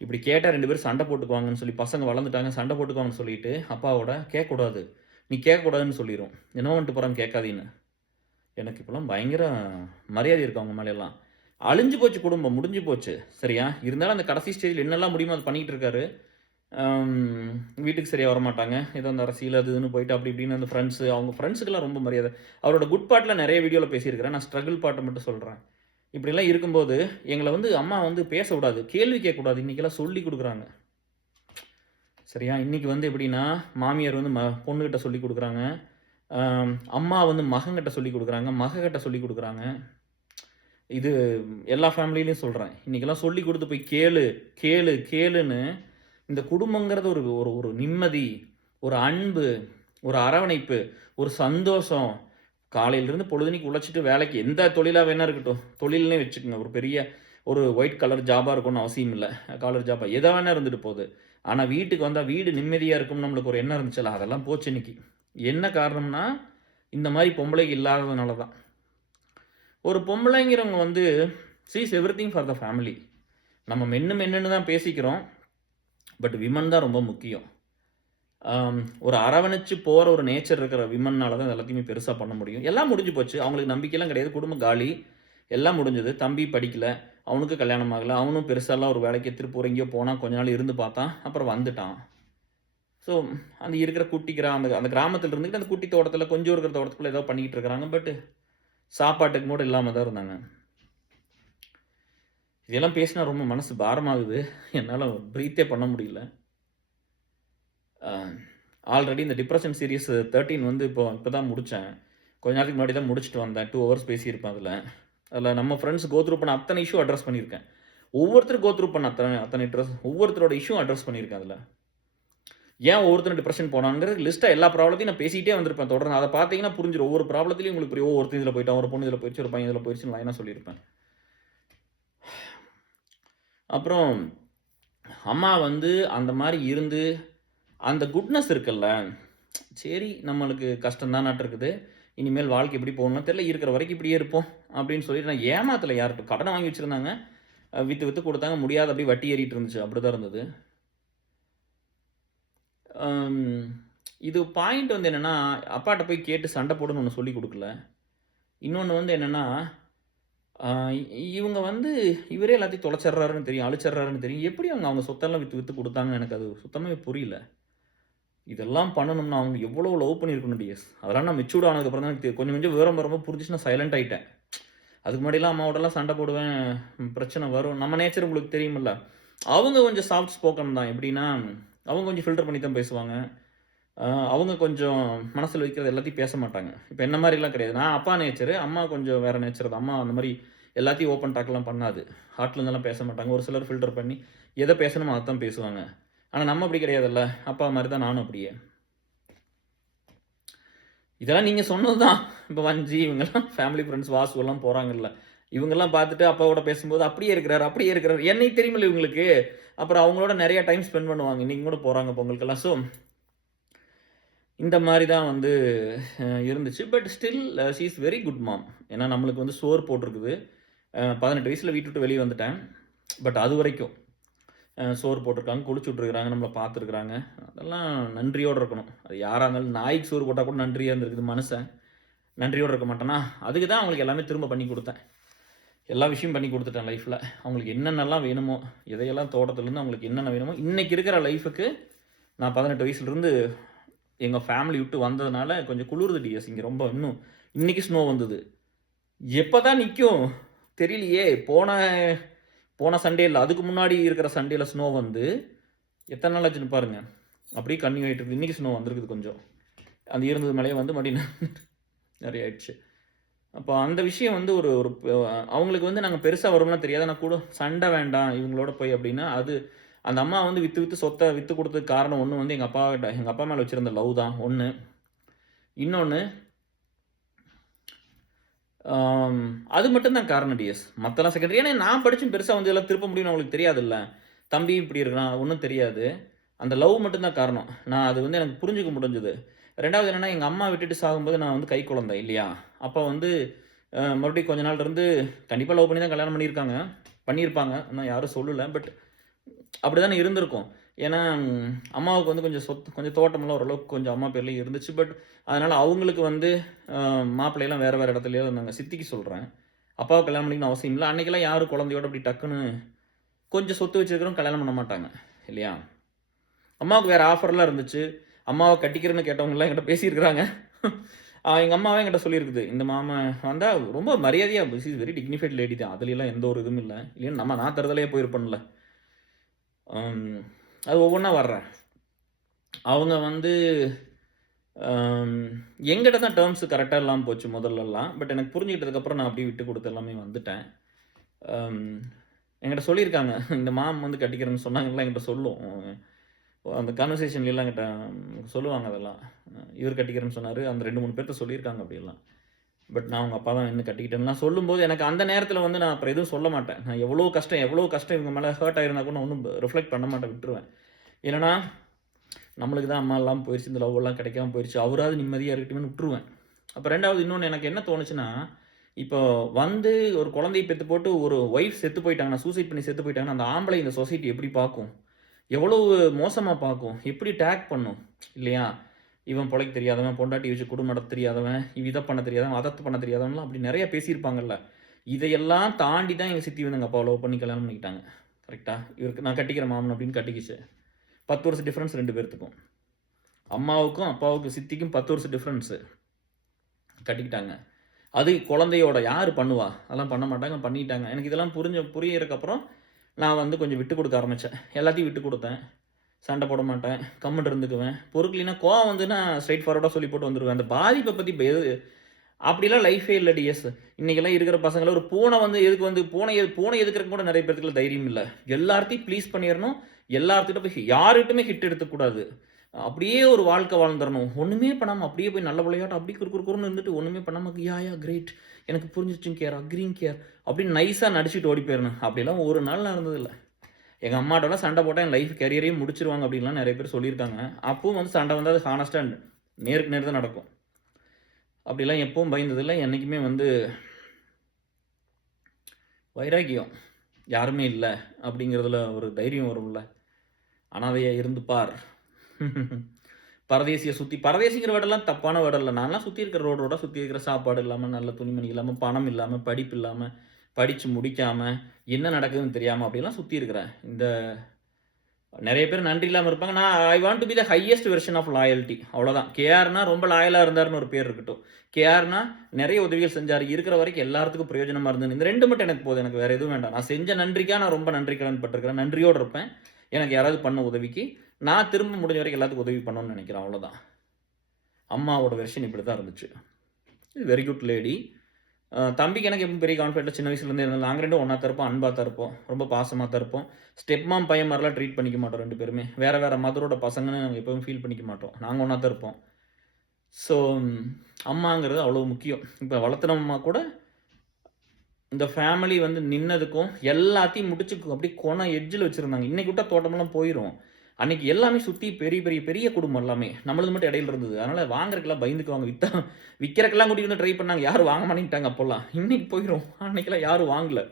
இப்படி கேட்டா 2 பேரும் சண்டை போட்டுக்குவாங்கன்னு சொல்லி, பசங்க வளர்ந்துட்டாங்க சண்டை போட்டுக்குவாங்கன்னு சொல்லிட்டு, அப்பாவோட கேட்கக்கூடாது. நீ கேட்கக்கூடாதுன்னு சொல்லிரும். என்ன பண்ணிட்டு போறாங்க கேட்காதீன்னு. எனக்கு இப்பலாம் பயங்கர மரியாதை இருக்கு அவங்க மேலலாம். அழிஞ்சு போச்சு குடும்பம், முடிஞ்சு போச்சு. சரியா? இருந்தாலும் அந்த கடைசி ஸ்டேஜ்ல என்னலாம் முடியுமோ அத பண்ணிட்டு இருக்காரு. அம் வீட்டுக்கு சரியா வரமாட்டாங்க. ஏதோ அந்த அரசியல் அது இதுன்னு போயிட்டு அப்படி இப்படின்னு அந்த அவங்க ஃப்ரெண்ட்ஸுக்கெல்லாம் ரொம்ப மரியாதை. அவரோட குட் பார்ட்லாம் நெறைய வீடியோல பேசியிருக்கிறேன். நான் ஸ்ட்ரகிள் பார்ட்ட மட்டும் சொல்றேன். இப்படிலாம் இருக்கும்போது, எங்கள வந்து அம்மா வந்து பேச விடாது. கேள்வி கேட்கக்கூடாது. இன்னைக்கெல்லாம் சொல்லிக் குடுக்குறாங்க. சரியா? இன்னைக்கு வந்து எப்படின்னா, மாமியார் வந்து பொண்ணுகிட்ட சொல்லிக் குடுக்குறாங்க. அம்மா வந்து மகன்கிட்ட சொல்லிக் குடுக்குறாங்க. மகக்கிட்ட சொல்லிக் குடுக்குறாங்க. இது எல்லா ஃபேமிலிலயும் சொல்றேன். இன்னைக்கெல்லாம் சொல்லிக் குடுத்து போய் கேளு, கேளு, கேளுன்னு இந்த குடும்பங்கிறது ஒரு ஒரு ஒரு நிம்மதி, ஒரு அன்பு, ஒரு அரவணைப்பு, ஒரு சந்தோஷம். காலையிலிருந்து பொழுதன்னைக்கு உழைச்சுட்டு வேலைக்கு எந்த தொழிலா வேணா இருக்கட்டும். தொழில்னே வச்சுக்கங்க. ஒரு பெரிய ஒரு ஒயிட் கலர் ஜாபா இருக்கணும்னு அவசியம் இல்ல. காலர் ஜாபா எதா வேணா இருந்துட்டு போது. ஆனா வீட்டுக்கு வந்தா வீடு நிம்மதியா இருக்கும்னு நம்மளுக்கு ஒரு எண்ணம் இருந்துச்சுல்ல, அதெல்லாம் போச்சு இன்னைக்கு. என்ன காரணம்னா, இந்த மாரி பொம்பளைங்க இல்லாததுனால தான். ஒரு பொம்பளைங்கிறவங்க வந்து she is everything for the family. நம்ம மென்னு மென்னுன்னு தான் பேசிக்கிறோம். பட் விமன் தான் ரொம்ப முக்கியம். ஒரு அரவணைச்சு போற ஒரு நேச்சர் இருக்கிற விமன்னால தான் எல்லாத்தையுமே பெருசா பண்ண முடியும். எல்லாம் முடிஞ்சு போச்சு. அவங்களுக்கு நம்பிக்கைலாம் கிடையாது. குடும்பம் காலி. எல்லாம் முடிஞ்சது. தம்பி படிக்கல. அவனுக்கு கல்யாணம் ஆகல. அவனும் பெருசாலாம் ஒரு வேலைக்கு திருப்பூர் எங்கேயோ போனான். கொஞ்ச நாள் இருந்து பார்த்தான். அப்புறம் வந்துட்டான். ஸோ அந்த இருக்கிற குட்டி அந்த அந்த கிராமத்தில இருந்துட்டு அந்த குட்டி தோட்டத்தில கொஞ்சம் இருக்கிற தோட்டத்துக்குள்ள ஏதோ பண்ணிக்கிட்டு இருக்கிறாங்க. பட் சாப்பாட்டுக்கு கூட இல்லாம தான் இருந்தாங்க. இதெல்லாம் பேசினா ரொம்ப மனசு பாரமாகுது. என்னால பிரீத்தே பண்ண முடியல. அ ஆல்ரெடி இந்த டிப்ரஷன் சீரிஸ் 13 வந்து இப்ப தான் முடிச்சேன். கொஞ்ச நாளைக்கு முன்னாடி தான் முடிச்சுட்டு வந்தேன். 2 ஹவர்ஸ் பேசியிருப்பேன் அதுல. அதுல நம்ம ஃபிரெண்ட்ஸ் கோ த்ரூ பண்ண அத்தனை இஷ்யூ அட்ரஸ் பண்ணியிருக்கேன். ஒவ்வொருத்தரும் கோ த்ரூ பண்ண அத்தனை அத்தனை ஒவ்வொருத்தரோட இஷ்யூ அட்ரஸ் பண்ணியிருக்கேன் அதுல. ஏன் ஒவ்வொருத்தரும் டிப்ரஷன் போனாங்கறது லிஸ்ட்டா எல்லா ப்ராப்ளத்தையும் நான் பேசிட்டே வந்திருப்பேன் தொடர்ந்து. அத பார்த்தீங்கன்னா புரிஞ்சிரும். ஒவ்வொரு ப்ராப்ளத்திலயும் உங்களுக்கு புரியும். ஒருத்தன் இதுல போய்ட்டான், ஒரு பொண்ணு இதுல போயிருச்சு, ஒரு பையன் இதுல போயிருச்சுன்னு லைனா சொல்லியிருப்பேன். அப்புறம் அம்மா வந்து அந்த மாரி இருந்து அந்த குட்னஸ் இருக்குல்ல, சரி நம்மளுக்கு கஷ்டம் தானாட்ருக்குது. இனிமேல் வாழ்க்கை எப்படி போகணும்னு தெரியல. இருக்கிற வரைக்கும் இப்படியே இருப்போம். அப்படின்னு சொல்லிட்டு நான் ஏமாத்தல யார்ட்ட. கடன வாங்கி வச்சிருந்தாங்க. வித்து வித்து குடுத்தாங்க. முடியாத அப்படியே வட்டி ஏறிட்டு இருந்துச்சு. அப்படிதான் இருந்தது. அம் இது பாயிண்ட் வந்து என்னன்னா, அப்பாட்ட போய் கேட்டு சண்ட போடுன்னு ஒண்ணு சொல்லிக் குடுக்கல. இன்னொன்னு வந்து என்னன்னா, அ இவங்க வந்து இவரே எல்லாத்தையும் தொலைச்சிடுறாருன்னு தெரியும், அழிச்சிடுறாருன்னு தெரியும். எப்படி அவங்க அவங்க சொத்தெல்லாம் வித்து வித்து குடுத்தாங்கன்னு எனக்கு அது சுத்தமாவே புரியல. இதெல்லாம் பண்ணணும்னா அவங்க எவ்வளோ லவ் பண்ணியிருக்கணும் டிஎஸ். அதெல்லாம் நான் மெச்சூர்ட் ஆனதுக்கப்புறம் தான் எனக்கு கொஞ்சம் கொஞ்சம் விவரம் வரும்போது புரிஞ்சுச்சு நான் சைலண்ட் ஆயிட்டேன். அதுக்கு முன்னாடிலாம் அம்மாவோடலாம் சண்டை போடுவேன். பிரச்சனை வரும். நம்ம நேச்சர் உங்களுக்கு தெரியும்ல. அவங்க கொஞ்சம் சாஃப்ட் ஸ்போக்கன் தான். எப்படின்னா, அவங்க கொஞ்சம் ஃபில்டர் பண்ணி தான் பேசுவாங்க. அ அவங்க கொஞ்சம் மனசுல வைக்கிறது எல்லாத்தையும் பேச மாட்டாங்க. இப்ப என்ன மாரிலாம் கிடையாது. நான் அப்பா நேச்சரு. அம்மா கொஞ்சம் வேற நேச்சர் தான். அம்மா அந்த மாரி எல்லாத்தையும் ஓப்பன் டாக்லாம் பண்ணாது. ஹார்ட்ல இருந்தெல்லாம் பேச மாட்டாங்க. ஒரு சிலர் ஃபில்டர் பண்ணி எத பேசணுமோ அதத்தான் பேசுவாங்க. ஆனா நம்ம அப்படி கிடையாதுல்ல. அப்பா மாரி தான் நானும் அப்படியே. இதெல்லாம் நீங்க சொன்னது தான். இப்ப வஞ்சி இவங்கலாம் ஃபேமிலி ஃபிரெண்ட்ஸ் வாசு எல்லாம் போறாங்கல்ல. இவங்கலாம் பார்த்துட்டு அப்பாவோட பேசும்போது அப்படியே இருக்கிறாரு, அப்படியே இருக்கிறாரு. என்னைய தெரியுமில்ல இவங்களுக்கு. அப்புறம் அவங்களோட நெறைய டைம் ஸ்பெண்ட் பண்ணுவாங்க. இன்னைக்கு கூட போறாங்க பொங்கலுக்கெல்லாம். ஸோ இந்த மாரி தான் வந்து இருந்துச்சு. But still she is very good mom. ஏன்னா நம்மளுக்கு வந்து சோறு போட்டிருக்குது. 18 வயசுல வீட்ட விட்டு வெளிய வந்துட்டேன். பட் அதுவரைக்கும் சோறு போட்டிருக்காங்க, குளிச்சு விட்டுருக்காங்க, நம்மள பார்த்துருக்குறாங்க. அதெல்லாம் நன்றியோட இருக்கணும். அது யாரா இருந்தாலும் நாய்க்கு சோறு போட்டா கூட நன்றியா இருந்திருக்குது மனுஷன். நன்றியோட இருக்க மாட்டானா? அதுக்கு தான் அவங்களுக்கு எல்லாமே திரும்ப பண்ணி குடுத்தேன். எல்லா விஷயமும் பண்ணி குடுத்துட்டேன் லைஃப்ல. அவங்களுக்கு என்னென்னலாம் வேணுமோ, எதையெல்லாம் தோட்டத்துலருந்து அவங்களுக்கு என்னென்ன வேணுமோ, இன்னைக்கு இருக்கிற லைஃப்க்கு நான் 18 வயசுலருந்து எங்க ஃபேமிலி விட்டு வந்ததுனால கொஞ்சம் குளிருது டிஎஸ். இங்க ரொம்ப இன்னும் இன்னைக்கு ஸ்னோ வந்தது. எப்பதான் நிக்கும்? தெரியலையே! போன போன சண்டே இல்ல. அதுக்கு முன்னாடி இருக்கிற சண்டேல ஸ்னோ வந்து எத்தன நாள் ஆச்சுன்னு பாருங்க. அப்படியே கன்டின்யூ ஆயிட்டு இருக்கு. இன்னைக்கு ஸ்னோ வந்திருக்குது கொஞ்சம். அந்த இருந்தது மழையே வந்து மறுபடியும் நெறைய ஆயிடுச்சு. அப்போ அந்த விஷயம் வந்து ஒரு ஒரு அவங்களுக்கு வந்து நாங்க பெருசா வரும்லாம் தெரியாது. ஆனா கூட சண்டை வேண்டாம் இவங்களோட போய் அப்டின்னா, அது அந்த அம்மா வந்து வித்து வித்து சொத்த வித்து குடுத்ததுக்கு காரணம் ஒண்ணு வந்து எங்க அப்பா மேல வச்சிருந்த லவ் தான் ஒண்ணு. இன்னொன்னு ஆம் அது மட்டும் தான் காரணம் டிஎஸ். மத்தெல்லாம் செகண்டரி. ஏன்னா நான் படிச்சும் பெருசா வந்து இதெல்லாம் திருப்ப முடியும்னு அவங்களுக்கு தெரியாதுல்ல. தம்பி இப்படி இருக்கிறான். ஒண்ணும் தெரியாது. அந்த லவ் மட்டும் தான் காரணம். நான் அது வந்து எனக்கு புரிஞ்சுக்க முடிஞ்சது. 2வது என்னன்னா, எங்க அம்மா விட்டுட்டு சாகும்போது நான் வந்து கைக்குழந்தை இல்லையா? அப்ப வந்து மறுபடியும் கொஞ்ச நாள் இருந்து கண்டிப்பா லவ் பண்ணி தான் கல்யாணம் பண்ணியிருக்காங்க. பண்ணியிருப்பாங்க. இன்னும் யாரும் சொல்லல. பட் அப்படிதானே இருந்திருக்கும். ஏன்னா, அம்மாவுக்கு வந்து கொஞ்சம் சொத்து கொஞ்சம் தோட்டமெல்லாம் ஓரளவுக்கு கொஞ்சம் அம்மா பேர்லயும் இருந்துச்சு. பட் அதனால அவங்களுக்கு வந்து அ மாப்பிள்ளைலாம் வேற வேற இடத்துலயோ இருந்தாங்க. சித்திக்கு சொல்றேன். அப்பாவ கல்யாணம் பண்ணிக்கணும்னு அவசியம் இல்ல. அன்னைக்கெல்லாம் யாரும் குழந்தையோட அப்படி டக்குன்னு கொஞ்சம் சொத்து வச்சிருக்கிறவங்க கல்யாணம் பண்ண மாட்டாங்க. இல்லையா? அம்மாவுக்கு வேற ஆஃபர்லாம் இருந்துச்சு. அம்மாவ கட்டிக்கிறேன்னு கேட்டவங்கலாம் என்கிட்ட பேசியிருக்கிறாங்க. எங்க அம்மாவே என்கிட்ட சொல்லியிருக்குது. இந்த மாமன் வந்தா ரொம்ப மரியாதையா she is very dignified lady தான். அதுலலாம் எந்த ஒரு இதுவும் இல்ல. இல்லைன்னா நான் தறுதலையா போயிருப்பேன்ல. அம் அது ஒவ்வொன்னா வர்றேன். அவங்க வந்து அம் என்கிட்ட தான் டெர்ம்ஸ் கரெக்ட்டா இல்லாம போச்சு முதல்லலாம். பட் எனக்கு புரிஞ்சுக்கிட்டதுக்கப்புறம் நான் அப்படியே விட்டு குடுத்து எல்லாமே வந்துட்டேன். அம் என்கிட்ட சொல்லியிருக்காங்க. இந்த மாம் வந்து கட்டிக்கிறேன்னு சொன்னாங்கலாம் என்கிட்ட சொல்லும். அந்த கான்வர்சேஷன்லலாம் என்கிட்ட சொல்லுவாங்க அதெல்லாம். இவரு கட்டிக்கிறேன்னு சொன்னாரு. அந்த 2, 3 பேர்ட்ட சொல்லியிருக்காங்க அப்படியெல்லாம். பட் நான் உங்க அப்பா தான் நின்னு கட்டிக்கிட்டேன்லாம் சொல்லும்போது, எனக்கு அந்த நேரத்தில வந்து நான் அப்புறம் எதுவும் சொல்ல மாட்டேன். நான் எவ்வளோ கஷ்டம் இவங்க மேல ஹர்ட் ஆயிருந்தா கூட நான் ஒண்ணும் ரிஃப்ளெக்ட் பண்ண மாட்டேன் விட்டுருவேன். என்னன்னா, நம்மளுக்கு தான் அம்மா இல்லாம போயிருச்சு. இந்த லவ் எல்லாம் கிடைக்காம போயிருச்சு. அவராவது நிம்மதியா இருக்கட்டுமேன்னு விட்டுருவேன். அப்ப 2வது இன்னொன்னு எனக்கு என்ன தோணுச்சுன்னா, இப்போ வந்து ஒரு குழந்தைய பெத்து போட்டு ஒரு ஒய்ஃப் செத்து போயிட்டாங்கன்னா, சூசைட் பண்ணி செத்து போயிட்டாங்கன்னா, அந்த ஆம்பளை இந்த சொசைட்டி எப்படி பார்க்கும்? எவ்வளவு மோசமா பார்க்கும்? எப்படி டேக் பண்ணும்? இல்லையா? இவன் பொழைக்க தெரியாதவன், பொண்டாட்டி வச்சு குடும்பம் நடத்த தெரியாதவன், இத பண்ண தெரியாதவன், அத பண்ண தெரியாதவன்லாம் அப்படி நெறைய பேசியிருப்பாங்கல்ல. இதையெல்லாம் தாண்டி தான் எங்க சித்தி வந்து எங்க அப்பாவ லவ் பண்ணி கல்யாணம் பண்ணிக்கிட்டாங்க. கரெக்ட்டா? இவருக்கு நான் கட்டிக்கிறேன் மாமன் அப்படின்னு கட்டிக்கிச்சு. 10 வருஷம் டிஃபரன்ஸ் 2 பேர்த்துக்கும். அம்மாவுக்கும், அப்பாவுக்கும், சித்திக்கும் 10 வருஷம் டிஃபரன்ஸு. கட்டிக்கிட்டாங்க. அது குழந்தையோட யாரு பண்ணுவா? அதெல்லாம் பண்ண மாட்டாங்க. பண்ணிட்டாங்க. எனக்கு இதெல்லாம் புரியறதுக்கப்புறம் நான் வந்து கொஞ்சம் விட்டு குடுக்க ஆரம்பிச்சேன். எல்லாத்தையும் விட்டு குடுத்தேன். சண்டை போட மாட்டேன். கம்முனு இருந்துக்குவேன். பொறுக்கலைன்னா கோவம் வந்துன்னா ஸ்ட்ரெய்ட் ஃபார்வர்டா சொல்லி போட்டு வந்துருவேன். அந்த பாதிப்ப பத்தி அப்படிலாம் லைஃபே இல்ல டிஎஸ். இன்னைக்கெல்லாம் இருக்கிற பசங்கலாம் ஒரு பூனை வந்து எதுக்கு வந்து பூனை எதுக்குறதுக்கு கூட நெறைய பேத்துக்குள்ள தைரியம் இல்ல. எல்லார்த்தையும் ப்ளீஸ் பண்ணிறணும். எல்லார்கிட்ட போய் யார்கிட்டயுமே ஹிட் எடுத்துக்கூடாது. அப்படியே ஒரு வாழ்க்கை வாழ்ந்துறணும். ஒண்ணுமே பண்ணாம அப்படியே போய் நல்ல விளையாட்டு அப்படியே குறு குறு குறுன்னு இருந்துட்டு ஒண்ணுமே பண்ணாம கிரேட். எனக்கு புரிஞ்சிருச்சுங்க கேர், அக்ரீங் கேர் அப்படின்னு நைஸா நடிச்சுட்டு ஓடி போயிரணும். அப்படிலாம் ஒரு நாள் நான் இருந்ததில்ல. எங்கள் அம்மாட்டலாம் சண்டை போட்டால் என் லைஃப் கேரியரையும் முடிச்சிருவாங்க அப்படின்லாம் நிறைய பேர் சொல்லியிருக்காங்க. அப்பவும் வந்து சண்டை வந்தால் அது ஹானஸ்ட்டாக நேருக்கு நேர் தான் நடக்கும். அப்படிலாம் எப்பவும் பயந்ததில்லை. என்றைக்குமே வந்து வைராக்கியம் யாருமே இல்லை அப்படிங்கிறதுல ஒரு தைரியம் வரும்ல. அனாதையா இருந்து பார். பரதேசியை சுற்றி பரதேசிங்கிற வேர்டெல்லாம் தப்பான வேர்டு இல்லை. நான்லாம் சுற்றி இருக்கிற ரோடோட சுற்றி இருக்கிற சாப்பாடு இல்லாமல், நல்ல துணிமணி இல்லாமல், பணம் இல்லாமல், படிப்பு இல்லாமல், படித்து முடிக்காமல், என்ன நடக்குதுன்னு தெரியாமல் அப்படிலாம் சுற்றி இருக்கிறேன். இந்த நிறைய பேர் நன்றி இல்லாமல் இருப்பாங்க. நான் I want to be the highest version of loyalty. அவ்வளோதான். கேஆர்னா ரொம்ப லாயலாக இருந்தாருன்னு ஒரு பேர் இருக்கட்டும். கேஆர்னா நிறைய உதவிகள் செஞ்சார். இருக்கிற வரைக்கும் எல்லாத்துக்கும் பிரயோஜனமாக இருந்தது. இந்த 2 மட்டும் எனக்கு போதும். எனக்கு வேறு எதுவும் வேண்டாம். நான் செஞ்ச நன்றிக்காக நான் ரொம்ப நன்றி கடன் பட்டிருக்கிறேன். நன்றியோடு இருப்பேன். எனக்கு யாராவது பண்ண உதவிக்கு நான் திரும்ப முடிஞ்ச வரைக்கும் எல்லாத்துக்கும் உதவி பண்ணணும்னு நினைக்கிறேன். அவ்வளோதான். அம்மாவோட வெர்ஷன் இப்படி தான் இருந்துச்சு. Very good lady. தம்பிக்கு எனக்கு எப்பவும் பெரிய கான்ஃபிடென்ட் சின்ன வயசுலேருந்தே இருந்தது. நாங்கள் 2 ஒன்றா தான் இருப்போம், அன்பாக தான் இருப்போம், ரொம்ப பாசமாக தான் இருப்போம். ஸ்டெப் மாம் பையன் மாதிரிலாம் ட்ரீட் பண்ணிக்க மாட்டோம் 2 பேருமே. வேறு வேறு மதரோட பசங்கன்னு நாங்கள் எப்பவும் ஃபீல் பண்ணிக்க மாட்டோம். நாங்கள் ஒன்றா தான் இருப்போம். ஸோ அம்மாங்கிறது அவ்வளோ முக்கியம். இப்போ வளர்த்துன அம்மா கூட இந்த ஃபேமிலி வந்து நின்னதுக்கும் எல்லாத்தையும் முடிச்சு அப்படியே கோணம் எட்ஜில் வச்சுருந்தாங்க. இன்றைக்கி விட்டால் தோட்டமெல்லாம் போயிடும். அன்றைக்கி எல்லாமே சுற்றி பெரிய பெரிய பெரிய குடும்பம் எல்லாமே. நம்மளது மட்டும் இடையில இருந்தது. அதனால் வாங்குறதுக்கெல்லாம் பயந்துக்குவாங்க. விற்கிறக்கெல்லாம் கூட்டிகிட்டு வந்து ட்ரை பண்ணாங்க. யாரும் வாங்க மாட்டேங்கிட்டாங்க அப்போல்லாம். இன்றைக்கி போயிடும். அன்றைக்கெல்லாம் யாரும் வாங்கலை.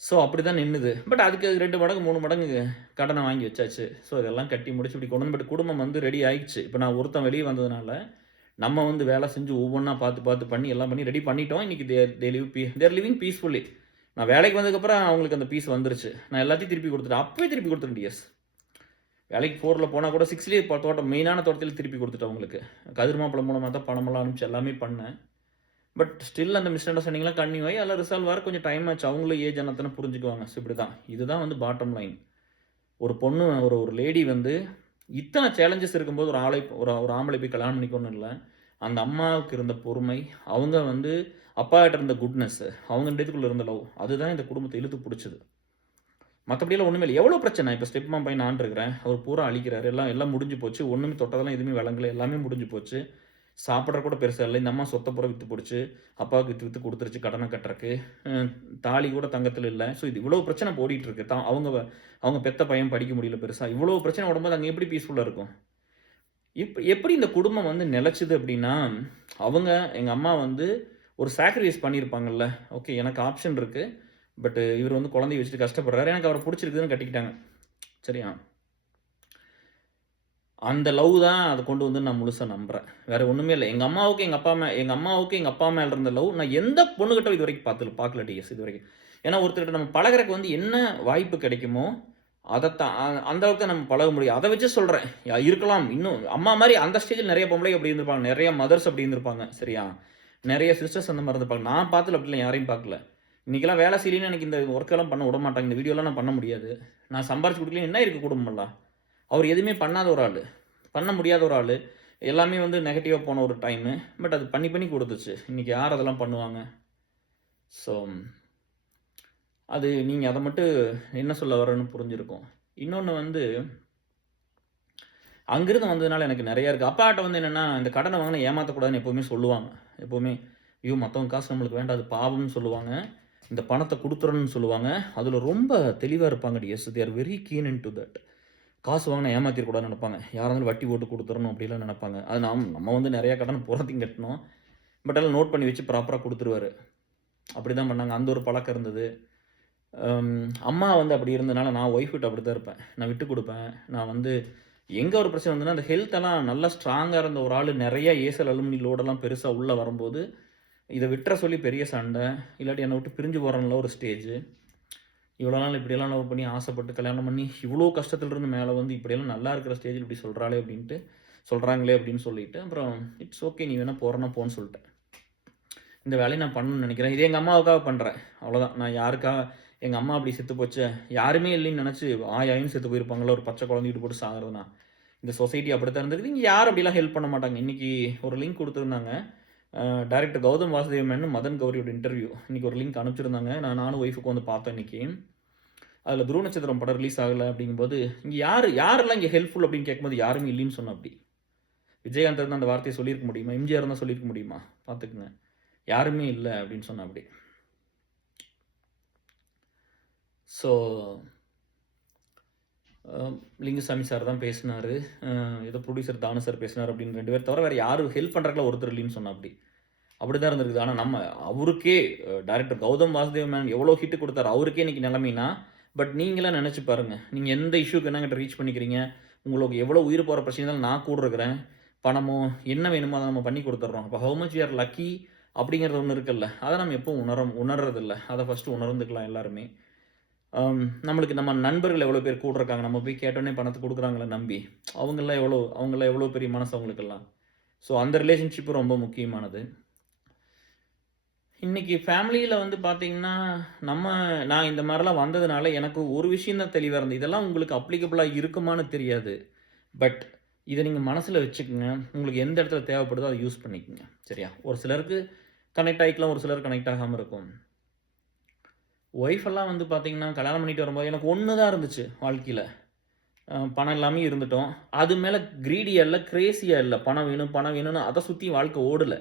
ஸோ அப்படி தான் நின்றுது. பட் அதுக்கு 2 மடங்கு 3 மடங்கு கடனை வாங்கி வச்சாச்சு. ஸோ இதெல்லாம் கட்டி முடிச்சு இப்படி கொண்டு வந்து பட் குடும்பம் வந்து ரெடி ஆயிடுச்சு. இப்போ நான் ஒருத்தன் வெளியே வந்ததுனால நம்ம வந்து வேலை செஞ்சு ஒவ்வொன்றா பார்த்து பார்த்து பண்ணி எல்லாம் பண்ணி ரெடி பண்ணிட்டோம். இன்றைக்கி தேர் லிவிங் பீஸ்ஃபுல்லி. நான் வேலைக்கு வந்ததுக்கப்புறம் அவங்களுக்கு அந்த பீஸ் வந்துருச்சு. நான் எல்லாத்தையும் திருப்பி கொடுத்துட்டேன். அப்போயே திருப்பி கொடுத்துட்டேன் டிஎஸ். வேலைக்கு 4ல் போனால் கூட 6லேயே தோட்டம் மெயினான தோட்டத்தில் திருப்பி கொடுத்துட்டேன் அவங்களுக்கு. கதிர் மாப்பிள்ளை மூலமாக தான் பணமெல்லாம் அனுப்பிச்சு எல்லாமே பண்ணேன். பட் ஸ்டில் அந்த மிஸ் அண்டர்ஸ்டாண்டிங்லாம் கன்னியூ ஆகி அதில் ரிசால்வ் ஆக கொஞ்சம் டைம் ஆச்சு. அவங்களும் ஏஜ் ஆனத்தானே புரிஞ்சுக்குவாங்க. ஸோ இப்படி தான். இதுதான் வந்து பாட்டம் லைன். ஒரு பொண்ணு ஒரு லேடி வந்து இத்தனை சேலஞ்சஸ் இருக்கும்போது ஒரு ஆம்பளை போய் கல்யாணம் பண்ணிக்கணும்னு இல்லை. அந்த அம்மாவுக்கு இருந்த பொறுமை, அவங்க வந்து அப்பாகிட்ட இருந்த குட்னஸ், அவங்க 2 பேத்துக்குள்ள இருந்த லவ், அதுதான் இந்த குடும்பத்தை இழுத்து பிடிச்சது. மற்றபடியெல்லாம் ஒன்றுமே இல்லை. எவ்வளோ பிரச்சனை. இப்போ ஸ்டெப் மாம் பையன் நான் இருக்கிறேன். அவர் பூரா அழிக்கிறாரு. எல்லாம் முடிஞ்சு போச்சு. ஒன்றுமே தொட்டதெல்லாம் எதுவுமே விளங்கலை. எல்லாமே முடிஞ்சு போச்சு. சாப்பிட்ற கூட பெருசாக இல்லை. இந்த அம்மா சொத்தை பூரா விற்று போடுச்சு. அப்பாவுக்கு விற்று விற்று கொடுத்துருச்சு கடனை கட்டுறக்கு. தாலி கூட தங்கத்தில் இல்லை. ஸோ இது இவ்வளோ பிரச்சனை ஓடிட்டுருக்கு. அவங்க பெத்த பையன் படிக்க முடியல பெருசாக. இவ்வளோ பிரச்சனை ஓடும்போது அங்கே எப்படி பீஸ்ஃபுல்லாக இருக்கும்? எப்படி இந்த குடும்பம் வந்து நிலச்சிது அப்படின்னா, எங்கள் அம்மா வந்து ஒரு சாக்ரிஃபைஸ் பண்ணியிருப்பாங்கல்ல. ஓகே, எனக்கு ஆப்ஷன் இருக்குது. பட் இவர் வந்து குழந்தைய வச்சுட்டு கஷ்டப்படுறாரு. எனக்கு அவரை பிடிச்சிருக்குதுன்னு கட்டிக்கிட்டாங்க. சரியா? அந்த லவ் தான் அதை கொண்டு வந்து நான் முழுசாக நம்புகிறேன். வேறு ஒன்றுமே இல்லை. எங்கள் அம்மாவுக்கு எங்கள் அப்பா மேலே இருந்த லவ் நான் எந்த பொண்ணுகிட்ட இது வரைக்கும் பார்க்கல டிஎஸ் இது வரைக்கும். ஏன்னா ஒருத்தர்கிட்ட நம்ம பழகிறக்கு வந்து என்ன வாய்ப்பு கிடைக்குமோ அதைத்தான் அந்த அளவுக்கு நம்ம பழக முடியும். அதை வச்சு சொல்கிறேன். இருக்கலாம் இன்னும் அம்மா மாதிரி அந்த ஸ்டேஜில் நிறைய பொம்பளை அப்படி இருந்திருப்பாங்க. நிறைய மதர்ஸ் அப்படி இருந்திருப்பாங்க. சரியா? நிறைய சிஸ்டர்ஸ் அந்த மாதிரி இருந்திருப்பாங்க. நான் பார்த்தல அப்படிலாம் யாரையும் பார்க்கல. இன்றைக்கெல்லாம் வேலை செய்யலைன்னு எனக்கு இந்த ஒர்க்கெல்லாம் பண்ண விட மாட்டாங்க. இந்த வீடியோலாம் நான் பண்ண முடியாது. நான் சம்பாரிச்சு கொடுக்கல என்ன இருக்குது குடும்பம்லாம். அவர் எதுவுமே பண்ணாத ஒரு ஆள், பண்ண முடியாத ஒரு ஆள், எல்லாமே வந்து நெகட்டிவாக போன ஒரு டைமு. பட் அது பண்ணி கொடுத்துச்சு. இன்றைக்கி யார் அதெல்லாம் பண்ணுவாங்க? ஸோ அது நீங்கள் அதை மட்டும் என்ன சொல்ல வரேன்னு புரிஞ்சிருக்கும். இன்னொன்று வந்து அங்கிருந்து வந்ததுனால எனக்கு நிறையா இருக்குது. அப்பாட்ட வந்து என்னென்னா இந்த கடனை வாங்கினா ஏமாற்றக்கூடாதுன்னு எப்போவுமே சொல்லுவாங்க. எப்போவுமே ஐயோ மற்றவங்க காசு நம்மளுக்கு வேண்டாம் அது பாவம்னு சொல்லுவாங்க. இந்த பணத்தை கொடுத்துறணும்னு சொல்லுவாங்க. அதில் ரொம்ப தெளிவாக இருப்பாங்க டிஎஸ். They are very keen in to that. காசு வாங்கினா ஏமாற்றிடக்கூடாதுன்னு நினைப்பாங்க. யாராக இருந்தாலும் வட்டி போட்டு கொடுத்துடணும் அப்படிலாம் நினைப்பாங்க. அது நம்ம வந்து நிறையா கடன் புறத்தையும் கட்டணும். பட் எல்லாம் நோட் பண்ணி வச்சு ப்ராப்பராக கொடுத்துருவாரு. அப்படி தான் பண்ணாங்க. அந்த ஒரு பழக்கம் இருந்தது. அம்மா வந்து அப்படி இருந்தனால நான் ஒய்ஃப்கிட்ட அப்படி தான் இருப்பேன். நான் விட்டு கொடுப்பேன். நான் வந்து எங்கே ஒரு பிரச்சனை வந்ததுன்னா அந்த ஹெல்த்தெல்லாம் நல்லா ஸ்ட்ராங்காக இருந்த ஒரு ஆள் நிறைய ஏசல் அலுமினி லோடெல்லாம் பெருசாக உள்ளே வரும்போது இதை விட்டுற சொல்லி பெரிய சண்டை, இல்லாட்டி என்னை விட்டு பிரிஞ்சு போகிறனால ஒரு ஸ்டேஜ். இவ்வளோ நாள் இப்படியெல்லாம் லவ் பண்ணி ஆசைப்பட்டு கல்யாணம் பண்ணி இவ்வளோ கஷ்டத்துலேருந்து மேலே வந்து இப்படியெல்லாம் நல்லா இருக்கிற ஸ்டேஜில் இப்படி சொல்கிறாங்களே அப்படின்னு சொல்லிட்டு அப்புறம் இட்ஸ் ஓகே நீ வேணால் போகிறேன்னா போன்னு சொல்லிட்டேன். இந்த வேலையை நான் பண்ணணும்னு நினைக்கிறேன். இது எங்கள் அம்மாவுக்காக பண்ணுறேன். அவ்வளோதான். நான் யாருக்காக எங்கள் அம்மா அப்படி செத்து போச்சு யாருமே இல்லைன்னு நினச்சி ஆயாயும் செத்து போயிருப்பாங்களோ ஒரு பச்சை குழந்தைகிட்டு போட்டு சாகிறதுனா. இந்த சொசைட்டி அப்படி தான் இருந்தது. இங்கே யாரும் அப்படிலாம் ஹெல்ப் பண்ண மாட்டாங்க. இன்றைக்கி ஒரு லிங்க் கொடுத்துருந்தாங்க. டைரக்டர் கௌதம் வாசுதேவ் மேனன் மதன் கௌரியோட இன்டர்வியூ இன்றைக்கி ஒரு லிங்க் அனுப்பிச்சிருந்தாங்க. நானும் ஒய்ஃபுக்கு வந்து பார்த்தேன் இன்றைக்கி. அதில் துருவ நட்சத்திரம் படம் ரிலீஸ் ஆகலை அப்படிங்கும்போது இங்கே யாரெல்லாம் இங்கே ஹெல்ப்ஃபுல் அப்படின்னு கேட்கும்போது யாருமே இல்லைன்னு சொன்ன. அப்படி விஜயகாந்த் இருந்தால் அந்த வார்த்தையை சொல்லியிருக்க முடியுமா? எம்ஜிஆர் இருந்தால் சொல்லியிருக்க முடியுமா? பார்த்துக்குங்க. யாருமே இல்லை அப்படின்னு சொன்ன. அப்படி ஸோ அ லிங்குசாமி சார் தான் பேசினாரு. ஏதோ ப்ரொடியூசர் தானு சார் பேசினாரு அப்படின்னு 2 பேர் தவிர வேற யாரும் ஹெல்ப் பண்றதுக்குலாம் ஒருத்தர் இல்லைன்னு சொன்னாப்படி. அப்படிதான் இருந்திருக்குது. ஆனா நம்ம அவருக்கே டைரக்டர் கௌதம் வாசுதேவ் மேனன் எவ்வளோ ஹிட் குடுத்தாரு. அவருக்கே இன்னைக்கு நிலைமைன்னா, பட் நீங்கலாம் நெனச்சு பாருங்க. நீங்க எந்த இஷ்யூக்கு என்ன என்கிட்ட ரீச் பண்ணிக்கிறீங்க. உங்களுக்கு எவ்வளோ உயிர் போற பிரச்சனை இருந்தாலும் நான் கூட இருக்கிறேன். பணமோ, என்ன வேணுமோ அத நம்ம பண்ணி குடுத்துர்றோம். அப்ப how much we are lucky அப்படிங்கிறது ஒண்ணு இருக்குல்ல. அத நம்ம எப்பவும் உணர்றதில்ல. அத ஃபர்ஸ்ட்டு உணர்ந்துக்கலாம் எல்லாருமே. நம்மளுக்கு நம்ம நண்பர்கள் எவ்வளோ பேர் கூட இருக்காங்க. நம்ம போய் கேட்டோனே பணத்த குடுக்குறாங்கள நம்பி. அவங்கலாம் எவ்வளோ பெரிய மனசு அவங்களுக்கெல்லாம். ஸோ அந்த ரிலேஷன்ஷிப் ரொம்ப முக்கியமானது. இன்னைக்கு ஃபேமிலியில வந்து பார்த்தீங்கன்னா, நம்ம நான் இந்த மாரிலாம் வந்ததுனால எனக்கு ஒரு விஷயம் தான் தெளிவா இருந்தது. இதெல்லாம் உங்களுக்கு அப்ளிகபிளா இருக்குமான்னு தெரியாது. பட் இத நீங்க மனசுல வச்சுக்கங்க. உங்களுக்கு எந்த இடத்துல தேவைப்படுதோ அத யூஸ் பண்ணிக்கங்க. சரியா? ஒரு சிலருக்கு கனெக்ட் ஆயிக்கலாம். ஒரு சிலருக்கு கனெக்ட் ஆகாம இருக்கும். ஒய்ஃப் எல்லாம் வந்து பார்த்தீங்கன்னா, கல்யாணம் பண்ணிட்டு வரும்போது எனக்கு ஒண்ணு தான் இருந்துச்சு வாழ்க்கையில. பணம் இல்லாமயே இருந்துட்டோம். அது மேல கிரீடியா இல்ல, கிரேசியா இல்ல. பணம் வேணும், பணம் வேணும்னு அத சுத்தி வாழ்க்கை ஓடல.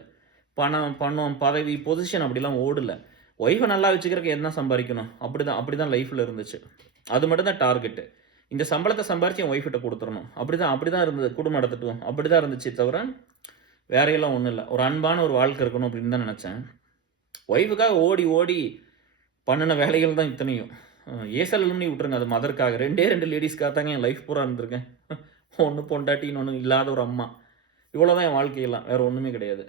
பணம், பணம், பதவி, பொசிஷன் அப்படிலாம் ஓடல. ஒய்ஃப நல்லா வச்சுக்கிறதுக்கு என்ன சம்பாரிக்கணும்? அப்படிதான் லைஃப்ல இருந்துச்சு. அது மட்டும் தான் டார்கெட். இந்த சம்பளத்த சம்பாரிச்சு என் ஒய்ஃப் கிட்ட குடுத்துறணும். அப்படிதான் இருந்தது. குடும்பம் நடத்தட்டும். அப்படிதான் இருந்துச்சே தவிர, வேறையெல்லாம் ஒண்ணும் இல்ல. ஒரு அன்பான ஒரு வாழ்க்கை இருக்கணும் அப்படின்னு தான் நெனச்சேன். ஒய்ஃப்‌க்காக ஓடி, ஓடி பண்ணுன வேலைகள் தான் இத்தனையும். ஏசல் அலுமினி விட்டுருங்க. அது மதர்க்காக. 2 லேடீஸ்க்காக தாங்க என் லைஃப் பூரா இருந்திருக்கேன். ஒண்ணு பொண்டாட்டி, இன்னொன்னு இல்லாத ஒரு அம்மா. இவ்வளோதான் என் வாழ்க்கையெல்லாம். வேற ஒண்ணுமே கிடையாது.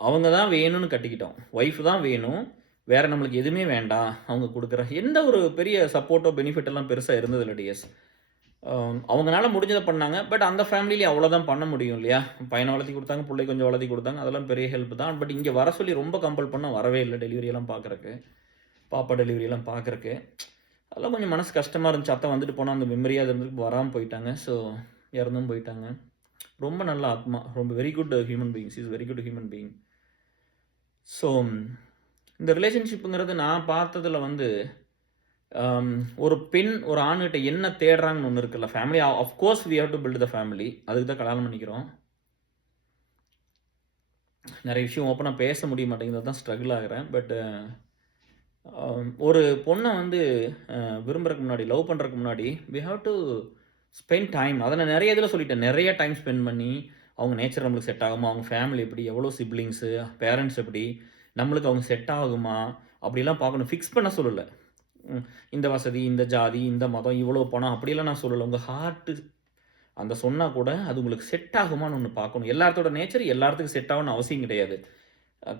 அவங்க தான் வேணும்னு கட்டிக்கிட்டோம். ஒய்ஃப் தான் வேணும். வேற நம்மளுக்கு எதுவுமே வேண்டாம். அவங்க குடுக்குற எந்த ஒரு பெரிய சப்போர்ட்டோ, பெனிஃபிட் எல்லாம் பெருசா இருந்ததில்ல டிஎஸ். அவங்கனால முடிஞ்சத பண்ணாங்க. பட் அந்த ஃபேமிலிலயும் அவ்வளோதான் பண்ண முடியும் இல்லையா? பையன வளர்த்தி குடுத்தாங்க, புள்ளைய கொஞ்சம் வளர்த்தி குடுத்தாங்க. அதெல்லாம் பெரிய ஹெல்ப் தான். பட் இங்க வர சொல்லி ரொம்ப கம்பல் பண்ணா வரவே இல்ல. டெலிவரி எல்லாம் பார்க்கறக்கு. பாப்பா டெலிவரி எல்லாம் பார்க்கறக்கு. அதெல்லாம் கொஞ்சம் மனசு கஷ்டமா இருந்துச்சு. அத்தை வந்துட்டு போனா அந்த மெமரியா அது இருந்துட்டு வராம போயிட்டாங்க. ஸோ இறந்தும் போயிட்டாங்க. ரொம்ப நல்ல ஆத்மா. ரொம்ப very good human being. She is very good human being. So இந்த ரிலேஷன்ஷிப்ங்கிறது நான் பார்த்ததுல வந்து அம் ஒரு பெண் ஒரு ஆண்கிட்ட என்ன தேடுறாங்கன்னு ஒண்ணு இருக்குல்ல. Family of course we have to build the family. அதுக்கு தான் கல்யாணம் பண்ணிக்கிறோம். நெறைய விஷயம் ஓப்பனா பேச முடிய மாட்டேங்குது. அதான் ஸ்ட்ரகிள் ஆகுறேன். பட் ஒரு பொண்ண வந்து விரும்புறதுக்கு முன்னாடி, லவ் பண்றதுக்கு முன்னாடி we have to spend time. அத நான் நெறைய இதில சொல்லிட்டேன். நெறைய டைம் ஸ்பெண்ட் பண்ணி, அவங்க நேச்சர் நம்மளுக்கு செட் ஆகுமா? அவங்க ஃபேமிலி எப்படி? எவ்வளோ சிப்லிங்ஸு? பேரன்ட்ஸ் எப்படி? நம்மளுக்கு அவங்க செட் ஆகுமா? அப்படிலாம் பார்க்கணும். ஃபிக்ஸ் பண்ண சொல்லல. ம். இந்த வசதி, இந்த ஜாதி, இந்த மதம், இவ்வளோ பணம் அப்படிலாம் நான் சொல்லல. உங்க ஹார்ட் அந்த சொன்னா கூட அது உங்களுக்கு செட் ஆகுமான்னு ஒண்ணு பார்க்கணும். எல்லாத்தோட நேச்சர் எல்லாத்துக்கும் செட் ஆகணும்னு அவசியம் கிடையாது.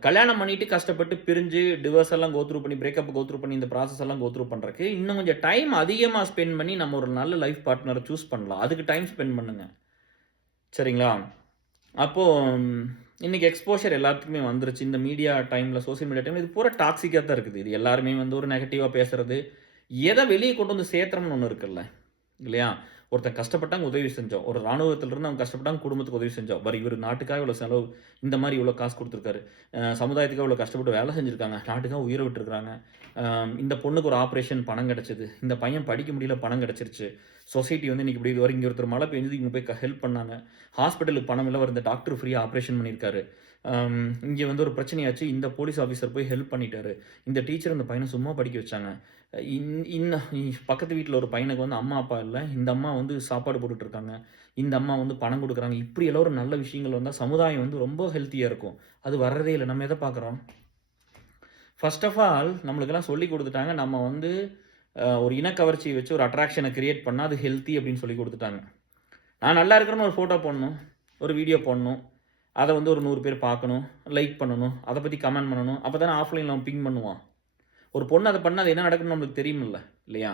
கல்யாணம் பண்ணிட்டு கஷ்டப்பட்டு பிரிஞ்சு, டிவோர்ஸ் எல்லாம் கோ த்ரூ பண்ணி, பிரேக்கப் கோ த்ரூ பண்ணி, இந்த ப்ராசஸ் எல்லாம் கோ த்ரூ பண்றதுக்கு, இன்னும் கொஞ்சம் டைம் அதிகமா ஸ்பெண்ட் பண்ணி நம்ம ஒரு நல்ல லைஃப் பார்ட்னர சூஸ் பண்ணலாம். அதுக்கு டைம் ஸ்பெண்ட் பண்ணுங்க. சரிங்களா? அப்போ இன்னைக்கு எக்ஸ்போஷர் எல்லாத்துக்குமே வந்துருச்சு. இந்த மீடியா டைம்ல, சோசியல் மீடியா டைம்ல இது பூரா டாக்ஸிக்கா தான் இருக்குது. இது எல்லாருமே வந்து ஒரு நெகட்டிவா பேசுறது, எத வெளிய கொண்டு வந்து சேர்த்துறோம்னு ஒண்ணு இருக்குல்ல. இல்லையா? ஒருத்தன் கஷ்டப்பட்டாங்க, உதவி செஞ்சோம். ஒரு ராணுவத்தில இருந்து அவங்க கஷ்டப்பட்டாங்க, குடும்பத்துக்கு உதவி செஞ்சோம். பாரு இவரு நாட்டுக்காக இவ்வளோ செலவு, இந்த மாரி இவ்வளோ காசு குடுத்துருக்காரு. சமுதாயத்துக்காக இவ்வளோ கஷ்டப்பட்டு வேலை செஞ்சிருக்காங்க. நாட்டுக்காக உயிர விட்டுருக்காங்க. இந்த பொண்ணுக்கு ஒரு ஆப்பரேஷன் பணம் கிடைச்சது. இந்த பையன் படிக்க முடியல பணம் கிடைச்சிருச்சு. சொசைட்டி வந்து இன்னைக்கு இப்படி வரைக்கும் இங்க ஒருத்தர் மழை பெஞ்சது இங்க போய் ஹெல்ப் பண்ணாங்க. ஹாஸ்பிட்டலுக்கு பணம் இல்ல இந்த டாக்டர் ஃப்ரீயா ஆப்பரேஷன் பண்ணியிருக்காரு. இங்க வந்து ஒரு பிரச்சனையாச்சு. இந்த போலீஸ் ஆஃபீசர் போய் ஹெல்ப் பண்ணிட்டாரு. இந்த டீச்சர் இந்த பையன சும்மா படிக்க வச்சாங்க. இன்ன பக்கத்து வீட்ல ஒரு பையனுக்கு வந்து அம்மா, அப்பா இல்ல. இந்த அம்மா வந்து சாப்பாடு போட்டுட்டு இருக்காங்க. இந்த அம்மா வந்து பணம் குடுக்குறாங்க. இப்படி எல்லாம் ஒரு நல்ல விஷயங்கள் வந்தா சமுதாயம் வந்து ரொம்ப ஹெல்த்தியா இருக்கும். அது வர்றதே இல்ல. நம்ம எத பார்க்குறோம்? ஃபர்ஸ்ட் ஆஃப் ஆல் நம்மளுக்கெல்லாம் சொல்லிக் குடுத்துட்டாங்க. நம்ம வந்து ஒரு இனக்கவர்ச்சிய வச்சு ஒரு அட்ராக்ஷன கிரியேட் பண்ணா அது ஹெல்த்தி அப்படின்னு சொல்லிக் குடுத்துட்டாங்க. நான் நல்லா இருக்கிறேன்னு ஒரு ஃபோட்டோ போடணும். ஒரு வீடியோ போடணும். அத வந்து ஒரு 100 பேர் பார்க்கணும். லைக் பண்ணணும். அத பத்தி கமெண்ட் பண்ணணும். அப்பதானே ஆஃப்லைன்ல அவன் பிங் பண்ணுவான். ஒரு பொண்ணு அத பண்ணா அது என்ன நடக்கும்னு நம்மளுக்கு தெரியுமில்ல. இல்லையா?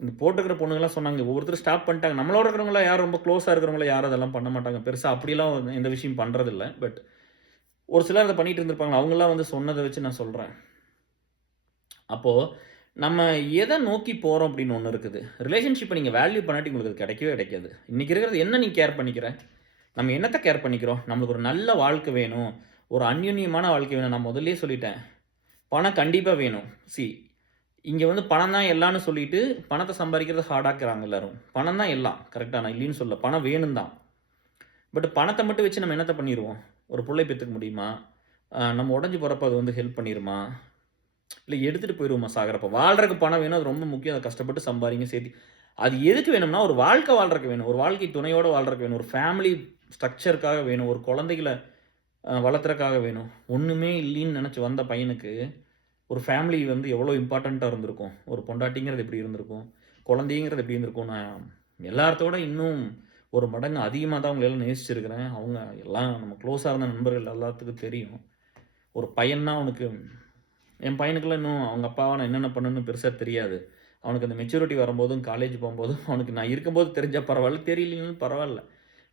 இந்த போட்டுருக்கிற பொண்ணுங்கலாம் சொன்னாங்க. ஒவ்வொருத்தரும் ஸ்டாப் பண்ணிட்டாங்க. நம்மளோட இருக்கிறவங்கலாம் யாரும் ரொம்ப க்ளோஸா இருக்கிறவங்கள யாரும் அதெல்லாம் பண்ண மாட்டாங்க. பெருசா அப்படிலாம் எந்த விஷயம் பண்றதில்ல. பட் ஒரு சிலர் அத பண்ணிட்டு இருந்திருப்பாங்க. அவங்கலாம் வந்து சொன்னத வச்சு நான் சொல்றேன். அப்போ நம்ம எத நோக்கி போறோம் அப்படின்னு ஒண்ணு இருக்குது. ரிலேஷன்ஷிப்ப நீங்க வேல்யூ பண்ணாட்டி உங்களுக்கு அது கிடைக்கவே கிடைக்காது. இன்னைக்கு இருக்கிறது என்ன நீ கேர் பண்ணிக்கிற? நம்ம என்னத்த கேர் பண்ணிக்கிறோம்? நம்மளுக்கு ஒரு நல்ல வாழ்க்கை வேணும். ஒரு அந்யோன்யமான வாழ்க்கை வேணும். நான் முதல்லயே சொல்லிட்டேன். பணம் கண்டிப்பா வேணும். இங்க வந்து பணம் தான் எல்லாம்னு சொல்லிட்டு, பணத்த சம்பாரிக்கிறத ஹார்டாக்குறாங்க எல்லாரும். பணம் தான் எல்லாம். கரெக்ட்டா? நான் இல்லைன்னு சொல்லல. பணம் வேணும் தான். பட் பணத்த மட்டும் வச்சு நம்ம என்னத்த பண்ணிருவோம்? ஒரு புள்ளைய பெத்துக்க முடியுமா? நம்ம உடைஞ்சு போறப்ப அது வந்து ஹெல்ப் பண்ணிருமா? இல்ல எடுத்துட்டு போயிருவோமா சாகுறப்ப? வாழ்றதுக்கு பணம் வேணும். அது ரொம்ப முக்கியம். அத கஷ்டப்பட்டு சம்பாரிங்க சேர்த்தி அது எதுக்கு வேணும்னா, ஒரு வாழ்க்கை வாழ்றதுக்கு வேணும். ஒரு வாழ்க்கை துணையோட வாழ்றதுக்கு வேணும். ஒரு ஃபேமிலி ஸ்ட்ரக்சர்க்காக வேணும். ஒரு குழந்தைகள வளர்த்துறக்காக வேணும். ஒண்ணுமே இல்லைன்னு நெனச்சு வந்த பையனுக்கு, ஒரு ஃபேமிலி வந்து எவ்வளோ இம்பார்ட்டன்ட்டா இருந்திருக்கும். ஒரு பொண்டாட்டிங்கிறது எப்படி இருந்திருக்கும். குழந்தைங்கிறது எப்படி இருந்திருக்கும். நான் எல்லாத்தோட இன்னும் ஒரு மடங்கு அதிகமா தான் அவங்கள எல்லாம் நேசிச்சிருக்கிறேன். அவங்க எல்லாம் நம்ம க்ளோஸா இருந்த நண்பர்கள் எல்லாத்துக்கும் தெரியும். ஒரு பையன்னா அவனுக்கு என் பையனுக்கெல்லாம் இன்னும் அவங்க அப்பாவ நான் என்னென்ன பண்ணேன்னு பெருசா தெரியாது. அவனுக்கு அந்த மெச்சூரிட்டி வரும்போதும், காலேஜ் போம்போதும் அவனுக்கு நான் இருக்கும்போது தெரிஞ்சா பரவால்ல, தெரியலைனாலும் பரவால்ல.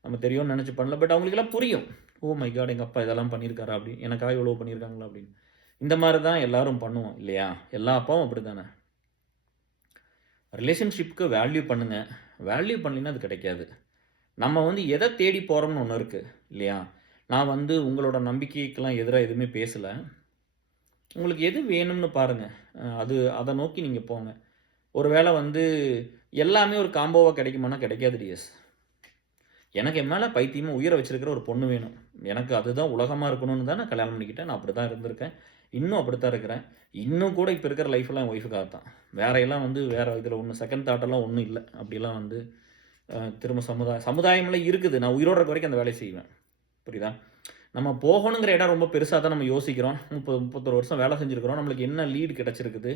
நம்ம தெரியும்னு நெனச்சு பண்ணல. பட் அவங்களுக்கெல்லாம் புரியும். Oh my God! எங்க அப்பா இதெல்லாம் பண்ணியிருக்காரா? அப்படின்னு. எனக்காக இவ்வளோ பண்ணியிருக்காங்களா? அப்படின்னு. இந்த மாரி தான் எல்லாரும் பண்ணுவோம் இல்லையா? எல்லா அப்பாவும் அப்படித்தானே. ரிலேஷன்ஷிப்க்கு வேல்யூ பண்ணுங்க. வேல்யூ பண்ணலைன்னா அது கிடைக்காது. நம்ம வந்து எத தேடி போறோம்னு ஒண்ணு இருக்கு இல்லையா? நான் வந்து உங்களோட நம்பிக்கைக்கெல்லாம் எதிரா எதுவுமே பேசல. உங்களுக்கு எது வேணும்னு பாருங்க. அத நோக்கி நீங்க போங்க. ஒரு வேள வந்து எல்லாமே ஒரு காம்போவா கிடைக்குமான்னா கிடைக்காது டியர்ஸ். எனக்கு என் மேல பைத்தியமா உயிர வச்சிருக்கிற ஒரு பொண்ணு வேணும். எனக்கு அதுதான் உலகமா இருக்கணும்னு தான் நான் கல்யாணம் பண்ணிக்கிட்டேன். நான் அப்படித்தான் இருந்திருக்கேன். இன்னும் அப்படித்தான் இருக்கிறேன். இன்னும் கூட இப்ப இருக்கிற லைஃப்லாம் என் ஒய்ஃப்க்காக தான். வேற எல்லாம் வந்து வேற இதுல ஒண்ணும் செகண்ட் தாட் எல்லாம் ஒண்ணும் இல்ல. அப்படிலாம் வந்து திரும்ப சமுதாயம்லாம் இருக்குது. நான் உயிரோட இருக்க வரைக்கும் அந்த வேலைய செய்வேன். புரியுதா? நம்ம போகணுங்கிற இடம் ரொம்ப பெருசா தான் நம்ம யோசிக்கிறோம். 30, 31 வருஷம் வேலை செஞ்சிருக்கிறோம். நம்மளுக்கு என்ன லீட் கிடைச்சிருக்குது?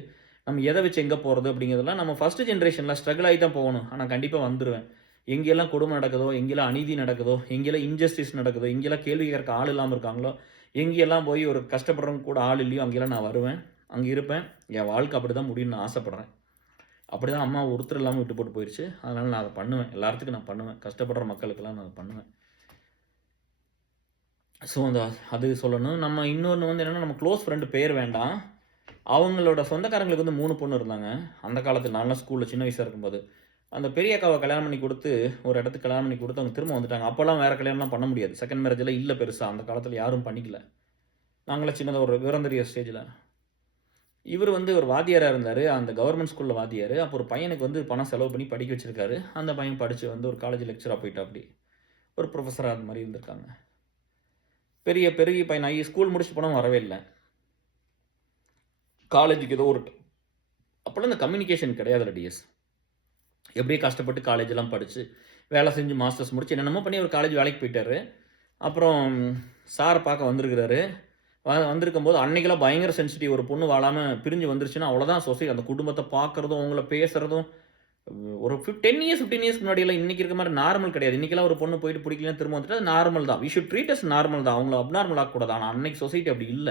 நம்ம எத வச்சு எங்க போறது? அப்படிங்கிறதெல்லாம் நம்ம ஃபர்ஸ்ட் ஜெனரேஷன்ல ஸ்ட்ரகிள் ஆயி தான் போகணும். ஆனா கண்டிப்பா வந்துருவேன். எங்கெல்லாம் கொடுமை நடக்குதோ, எங்கெல்லாம் அநீதி நடக்குதோ, எங்கெல்லாம் இன்ஜஸ்டிஸ் நடக்குதோ, எங்கெல்லாம் கேள்வி கேட்க ஆள் இல்லாம இருக்காங்களோ, எங்கெல்லாம் போய் ஒரு கஷ்டப்படுறவங்க கூட ஆள் இல்லையோ, அங்கெல்லாம் நான் வருவேன். அங்க இருப்பேன். என் வாழ்க்கை அப்படிதான் முடியும்னு நான் ஆசைப்படுறேன். அப்படிதான் அம்மா ஒருத்தர் இல்லாம விட்டு போட்டு போயிருச்சு. அதனால நான் அத பண்ணுவேன். எல்லாத்துக்கும் நான் பண்ணுவேன். கஷ்டப்படுற மக்களுக்கெல்லாம் நான் அத பண்ணுவேன். ஸோ அது சொல்லணும். நம்ம இன்னொன்னு வந்து என்னன்னா, நம்ம க்ளோஸ் ஃப்ரெண்ட் பேர் வேண்டாம். அவங்களோட சொந்தக்காரங்களுக்கு வந்து 3 பொண்ணு இருந்தாங்க. அந்த காலத்துல நான்லாம் ஸ்கூல்ல சின்ன வயசா இருக்கும்போது. அந்த பெரிய அக்காவ கல்யாணம் பண்ணி குடுத்து, ஒரு இடத்துக்கு கல்யாணம் பண்ணி குடுத்து அவங்க திரும்ப வந்துட்டாங்க. அப்பலாம் வேற கல்யாணம்லாம் பண்ண முடியாது. செகண்ட் மேரேஜ்லாம் இல்ல பெருசா. அந்த காலத்துல யாரும் பண்ணிக்கல. நாங்கலாம் சின்னதா ஒரு விவரம் தெரியாத ஸ்டேஜ்ல. இவரு வந்து ஒரு வாத்தியாரா இருந்தாரு. அந்த கவர்மெண்ட் ஸ்கூல்ல வாத்தியாரு. அப்போ ஒரு பையனுக்கு வந்து பணம் செலவு பண்ணி படிக்க வச்சிருக்காரு. அந்த பையன் படிச்சு வந்து ஒரு காலேஜ் லெக்சரா போயிட்டாப்படி. ஒரு புரொஃபஸரா அந்த மாரி இருந்திருக்காங்க. பெரிய பையன் ஆகி ஸ்கூல் முடிச்சுட்டு போனவன் வரவே இல்ல. காலேஜுக்கு ஏதோ ஒரு அப்பலாம் இந்த கம்யூனிகேஷன் கிடையாதுல்ல டிஎஸ். எப்படியோ கஷ்டப்பட்டு காலேஜ்லாம் படிச்சு, வேலை செஞ்சு மாஸ்டர்ஸ் முடிச்சு என்னென்னமோ பண்ணி ஒரு காலேஜ் வேலைக்கு போயிட்டாரு. அப்புறம் சார பார்க்க வந்திருக்கிறாரு. வந்திருக்கும்போது அன்னைக்கெல்லாம் பயங்கர சென்சிட்டிவ். ஒரு பொண்ணு வாழாம பிரிஞ்சு வந்துருச்சுன்னா அவ்வளோதான் அந்த குடும்பத்த பார்க்கறதும், அவங்கள பேசுறதும் ஒரு 10 இயர்ஸ் 15 இயர்ஸ்க்கு முன்னாடிலாம் இன்னைக்கு இருக்க மாரி நார்மல் கிடையாது. இன்னைக்கெல்லாம் ஒரு பொண்ணு போயிட்டு பிடிக்கலன்னு திரும்ப வந்துட்டா அது நார்மல் தான். We should treat as normal தான். அவங்கள அப்நார்மல் ஆக்கக்கூடாது. ஆனா அன்னைக்கு சொசைட்டி அப்படி இல்ல.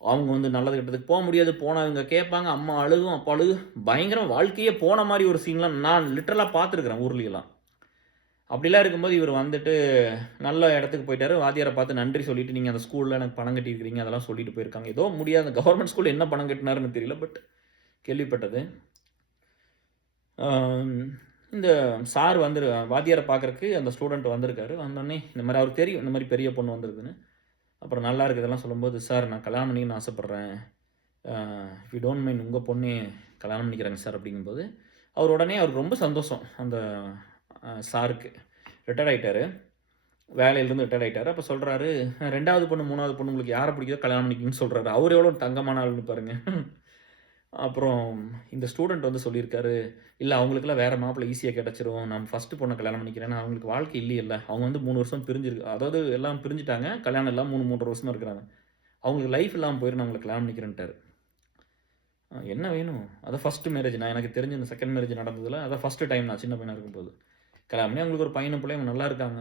அவங்க வந்து நல்லது கெட்டதுக்கு போ முடியாது. போனா இவங்க கேட்பாங்க. அம்மா அழுகும், அப்பா அழுகும். பயங்கரமா வாழ்க்கையே போன மாரி ஒரு சீன்லாம் நான் லிட்டரலா பார்த்துருக்கிறேன் ஊர்லயெல்லாம். அப்படிலாம் இருக்கும்போது இவரு வந்துட்டு நல்ல இடத்துக்கு போயிட்டாரு. வாத்தியார பார்த்து நன்றி சொல்லிட்டு, "நீங்க அந்த ஸ்கூல்ல எனக்கு பணம் கட்டியிருக்கிறீங்க." அதெல்லாம் சொல்லிட்டு போயிருக்காங்க. ஏதோ முடியாத கவர்ன்மென்ட் ஸ்கூல்ல என்ன பணம் கட்டினாருன்னு தெரியல. பட் கேள்விப்பட்டது. ஆம் இந்த சார் வாத்தியார பார்க்கறக்கு அந்த ஸ்டூடண்ட் வந்திருக்காரு. வந்தோனே இந்த மாரி அவருக்கு தெரியும். இந்த மாரி பெரிய பொண்ணு வந்திருக்குன்னு. அப்புறம் நல்லா இருக்கு இதெல்லாம் சொல்லும்போது, "சார் நான் கல்யாணம் பண்ணிக்கணும்னு ஆசைப்படுறேன். இஃப் யூ டோன்ட் மைண்ட் உங்க பொண்ணே கல்யாணம் பண்ணிக்கிறேங்க சார்." அப்படிங்கும்போது, அவருக்கு ரொம்ப சந்தோஷம். அந்த சாருக்கு. ரிட்டயர்ட் ஆயிட்டாரு. வேலையிலிருந்து ரிட்டயர்ட் ஆயிட்டாரு. அப்ப சொல்றாரு, "2வது பொண்ணு, 3வது பொண்ணு உங்களுக்கு யார பிடிக்குதோ கல்யாணம் பண்ணிக்கங்கன்னு" சொல்றாரு. அவரு எவ்வளோ தங்கமான ஆளுன்னு பாருங்க. அப்புறம் இந்த ஸ்டூடண்ட் வந்து சொல்லியிருக்காரு, "இல்ல அவங்களுக்கெல்லாம் வேற மாப்பிள்ளை ஈஸியா கிடைச்சிரும். நான் ஃபர்ஸ்ட் பொண்ண கல்யாணம் பண்ணிக்கிறேன். ஏன்னா அவங்களுக்கு வாழ்க்கை இல்லையல்ல. அவங்க வந்து 3 வருஷம் அதாவது எல்லாம் பிரிஞ்சுட்டாங்க. கல்யாணம் இல்லாம 3, 3 1/2 வருஷமா இருக்கிறாங்க. அவங்களுக்கு லைஃப் இல்லாம போயிரும். நான் உங்கள கல்யாணம் பண்ணிக்கிறேன்ட்டாரு." என்ன வேணும்? அதான் ஃபர்ஸ்ட் மேரேஜ். எனக்கு தெரிஞ்சு இந்த செகண்ட் மேரேஜ் நடந்ததுல அதான் ஃபர்ஸ்ட் டைம் நான் சின்ன பையனா இருக்கும்போது. கல்யாணம் பண்ணி அவங்களுக்கு ஒரு பையனும் பிள்ளையும் நல்லா இருக்காங்க.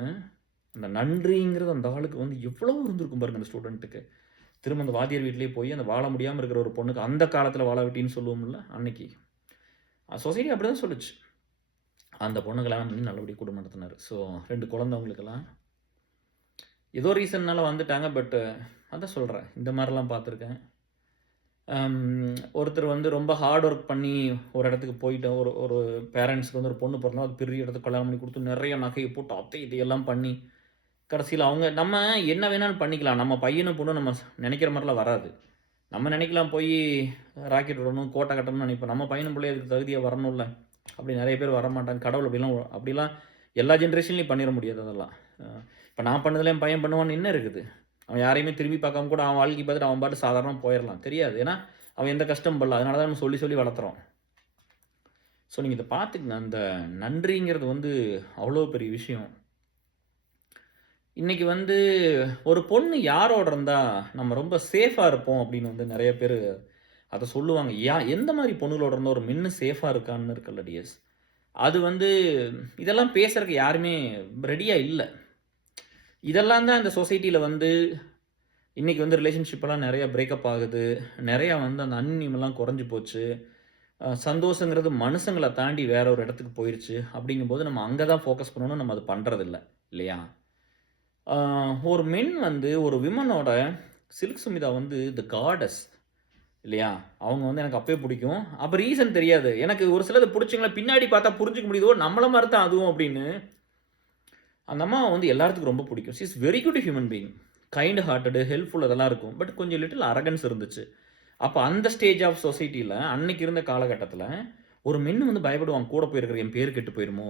அந்த நன்றிங்கிறது அந்த ஆளுக்கு வந்து எவ்வளோ இருந்திருக்கும் பாருங்க அந்த ஸ்டூடண்ட்டுக்கு. திரும்ப அந்த வாத்தியார் வீட்லயே போய் அந்த வாழ முடியாம இருக்கிற ஒரு பொண்ணுக்கு அந்த காலத்தில வாழ விட்டின்னு சொல்லுவோம்ல, அன்னைக்கு. சொசைட்டி அப்படிதான் சொல்லுச்சு. அந்த பொண்ண கல்யாணம் பண்ணி நல்லபடியா குடும்பம் நடத்துனாரு. ஸோ 2 குழந்தை அவங்களுக்கெல்லாம். ஏதோ ரீசன்னால வந்துட்டாங்க. பட் அதான் சொல்றேன். இந்த மாரிலாம் பார்த்துருக்கேன். ஒருத்தர் வந்து ரொம்ப ஹார்ட் ஒர்க் பண்ணி ஒரு இடத்துக்கு போயிட்டு ஒரு ஒரு பேரண்ட்ஸ்க்கு வந்து ஒரு பொண்ணு பொறந்தா, அது பெரிய இடத்துக்கு கல்யாணம் பண்ணி குடுத்து, நெறைய நகைய போட்டு அத்தை இதையெல்லாம் பண்ணி, கடைசியில நம்ம என்ன வேணாலும் பண்ணிக்கலாம். நம்ம பையனும் பொண்ணும் நம்ம நெனைக்கிற மாரிலாம் வராது. நம்ம நெனைக்கலாம் போயி ராக்கெட் விடணும், கோட்டை கட்டணும்னு நெனைப்போம். நம்ம பையனும் புள்ளையும் அதுக்கு தகுதியா வரணும்ல. அப்படி நெறைய பேர் வரமாட்டாங்க. கடவுள் அப்படிலாம் எல்லா ஜெனரேஷன்லயும் பண்ணிற முடியாது அதெல்லாம். அ இப்ப நான் பண்ணதுல என் பையன் பண்ணுவான்னு என்ன இருக்குது? அவன் யாரையுமே திரும்பி பார்க்காம கூட அவன் வாழ்க்கைய பார்த்துட்டு அவன் பாட்டுக்கு சாதாரணமா போயிரலாம். தெரியாது. ஏன்னா, அவன் எந்த கஷ்டமும் படல. அதனால தான் நம்ம சொல்லி சொல்லி வளர்த்துறோம். ஸோ நீங்க இத பார்த்துக்கங்க. அந்த நன்றிங்கிறது வந்து அவ்வளோ பெரிய விஷயம். இன்னைக்கு வந்து ஒரு பொண்ணு யாரோட இருந்தா நம்ம ரொம்ப சேஃபா இருப்போம் அப்படின்னு வந்து நெறைய பேரு அத சொல்லுவாங்க. எந்த மாரி பொண்ணுகளோட இருந்தா ஒரு மென்னு சேஃபா இருக்கான்னு இருக்குல்ல டியர்ஸ். அது வந்து இதெல்லாம் பேசுறதுக்கு யாருமே ரெடியா இல்ல. இதெல்லாம் தான் இந்த சொசைட்டில வந்து இன்னைக்கு வந்து ரிலேஷன்ஷிப்லாம் நெறைய பிரேக்கப் ஆகுது. நெறையா வந்து அந்த அந்யோன்யம்லாம் குறைஞ்சு போச்சு. சந்தோஷங்கிறது மனுஷங்கள தாண்டி வேற ஒரு இடத்துக்கு போயிருச்சு. அப்படிங்கும்போது நம்ம அங்க தான் ஃபோக்கஸ் பண்ணணும். நம்ம அது பண்றதில்ல. இல்லையா? ஆ ஒரு மென் வந்து ஒரு விமனோட சில்க் சுமிதா வந்து தி காடஸ் இல்லையா? அவங்க வந்து எனக்கு அப்பயே பிடிக்கும். அப்ப ரீசன் தெரியாது. எனக்கு ஒரு சிலது புடிச்சுங்களா பின்னாடி பார்த்தா புரிஞ்சுக்க முடியுது. ஓ! நம்மள மாரி தான் அதுவும் அப்படின்னு. அந்த அம்மாவ வந்து எல்லாத்துக்கும் ரொம்ப பிடிக்கும். She is very good human being. Kind hearted, helpful அதெல்லாம் இருக்கும். பட் கொஞ்சம் லிட்டில் அரகன்ஸ் இருந்துச்சு. அப்ப அந்த ஸ்டேஜ் ஆஃப் சொசைட்டில அன்னைக்கு இருந்த காலகட்டத்தில, ஒரு மென் வந்து பயப்படுவாங்க. கூட போயிருக்கிற என் பேர் கெட்டு போயிருமோ!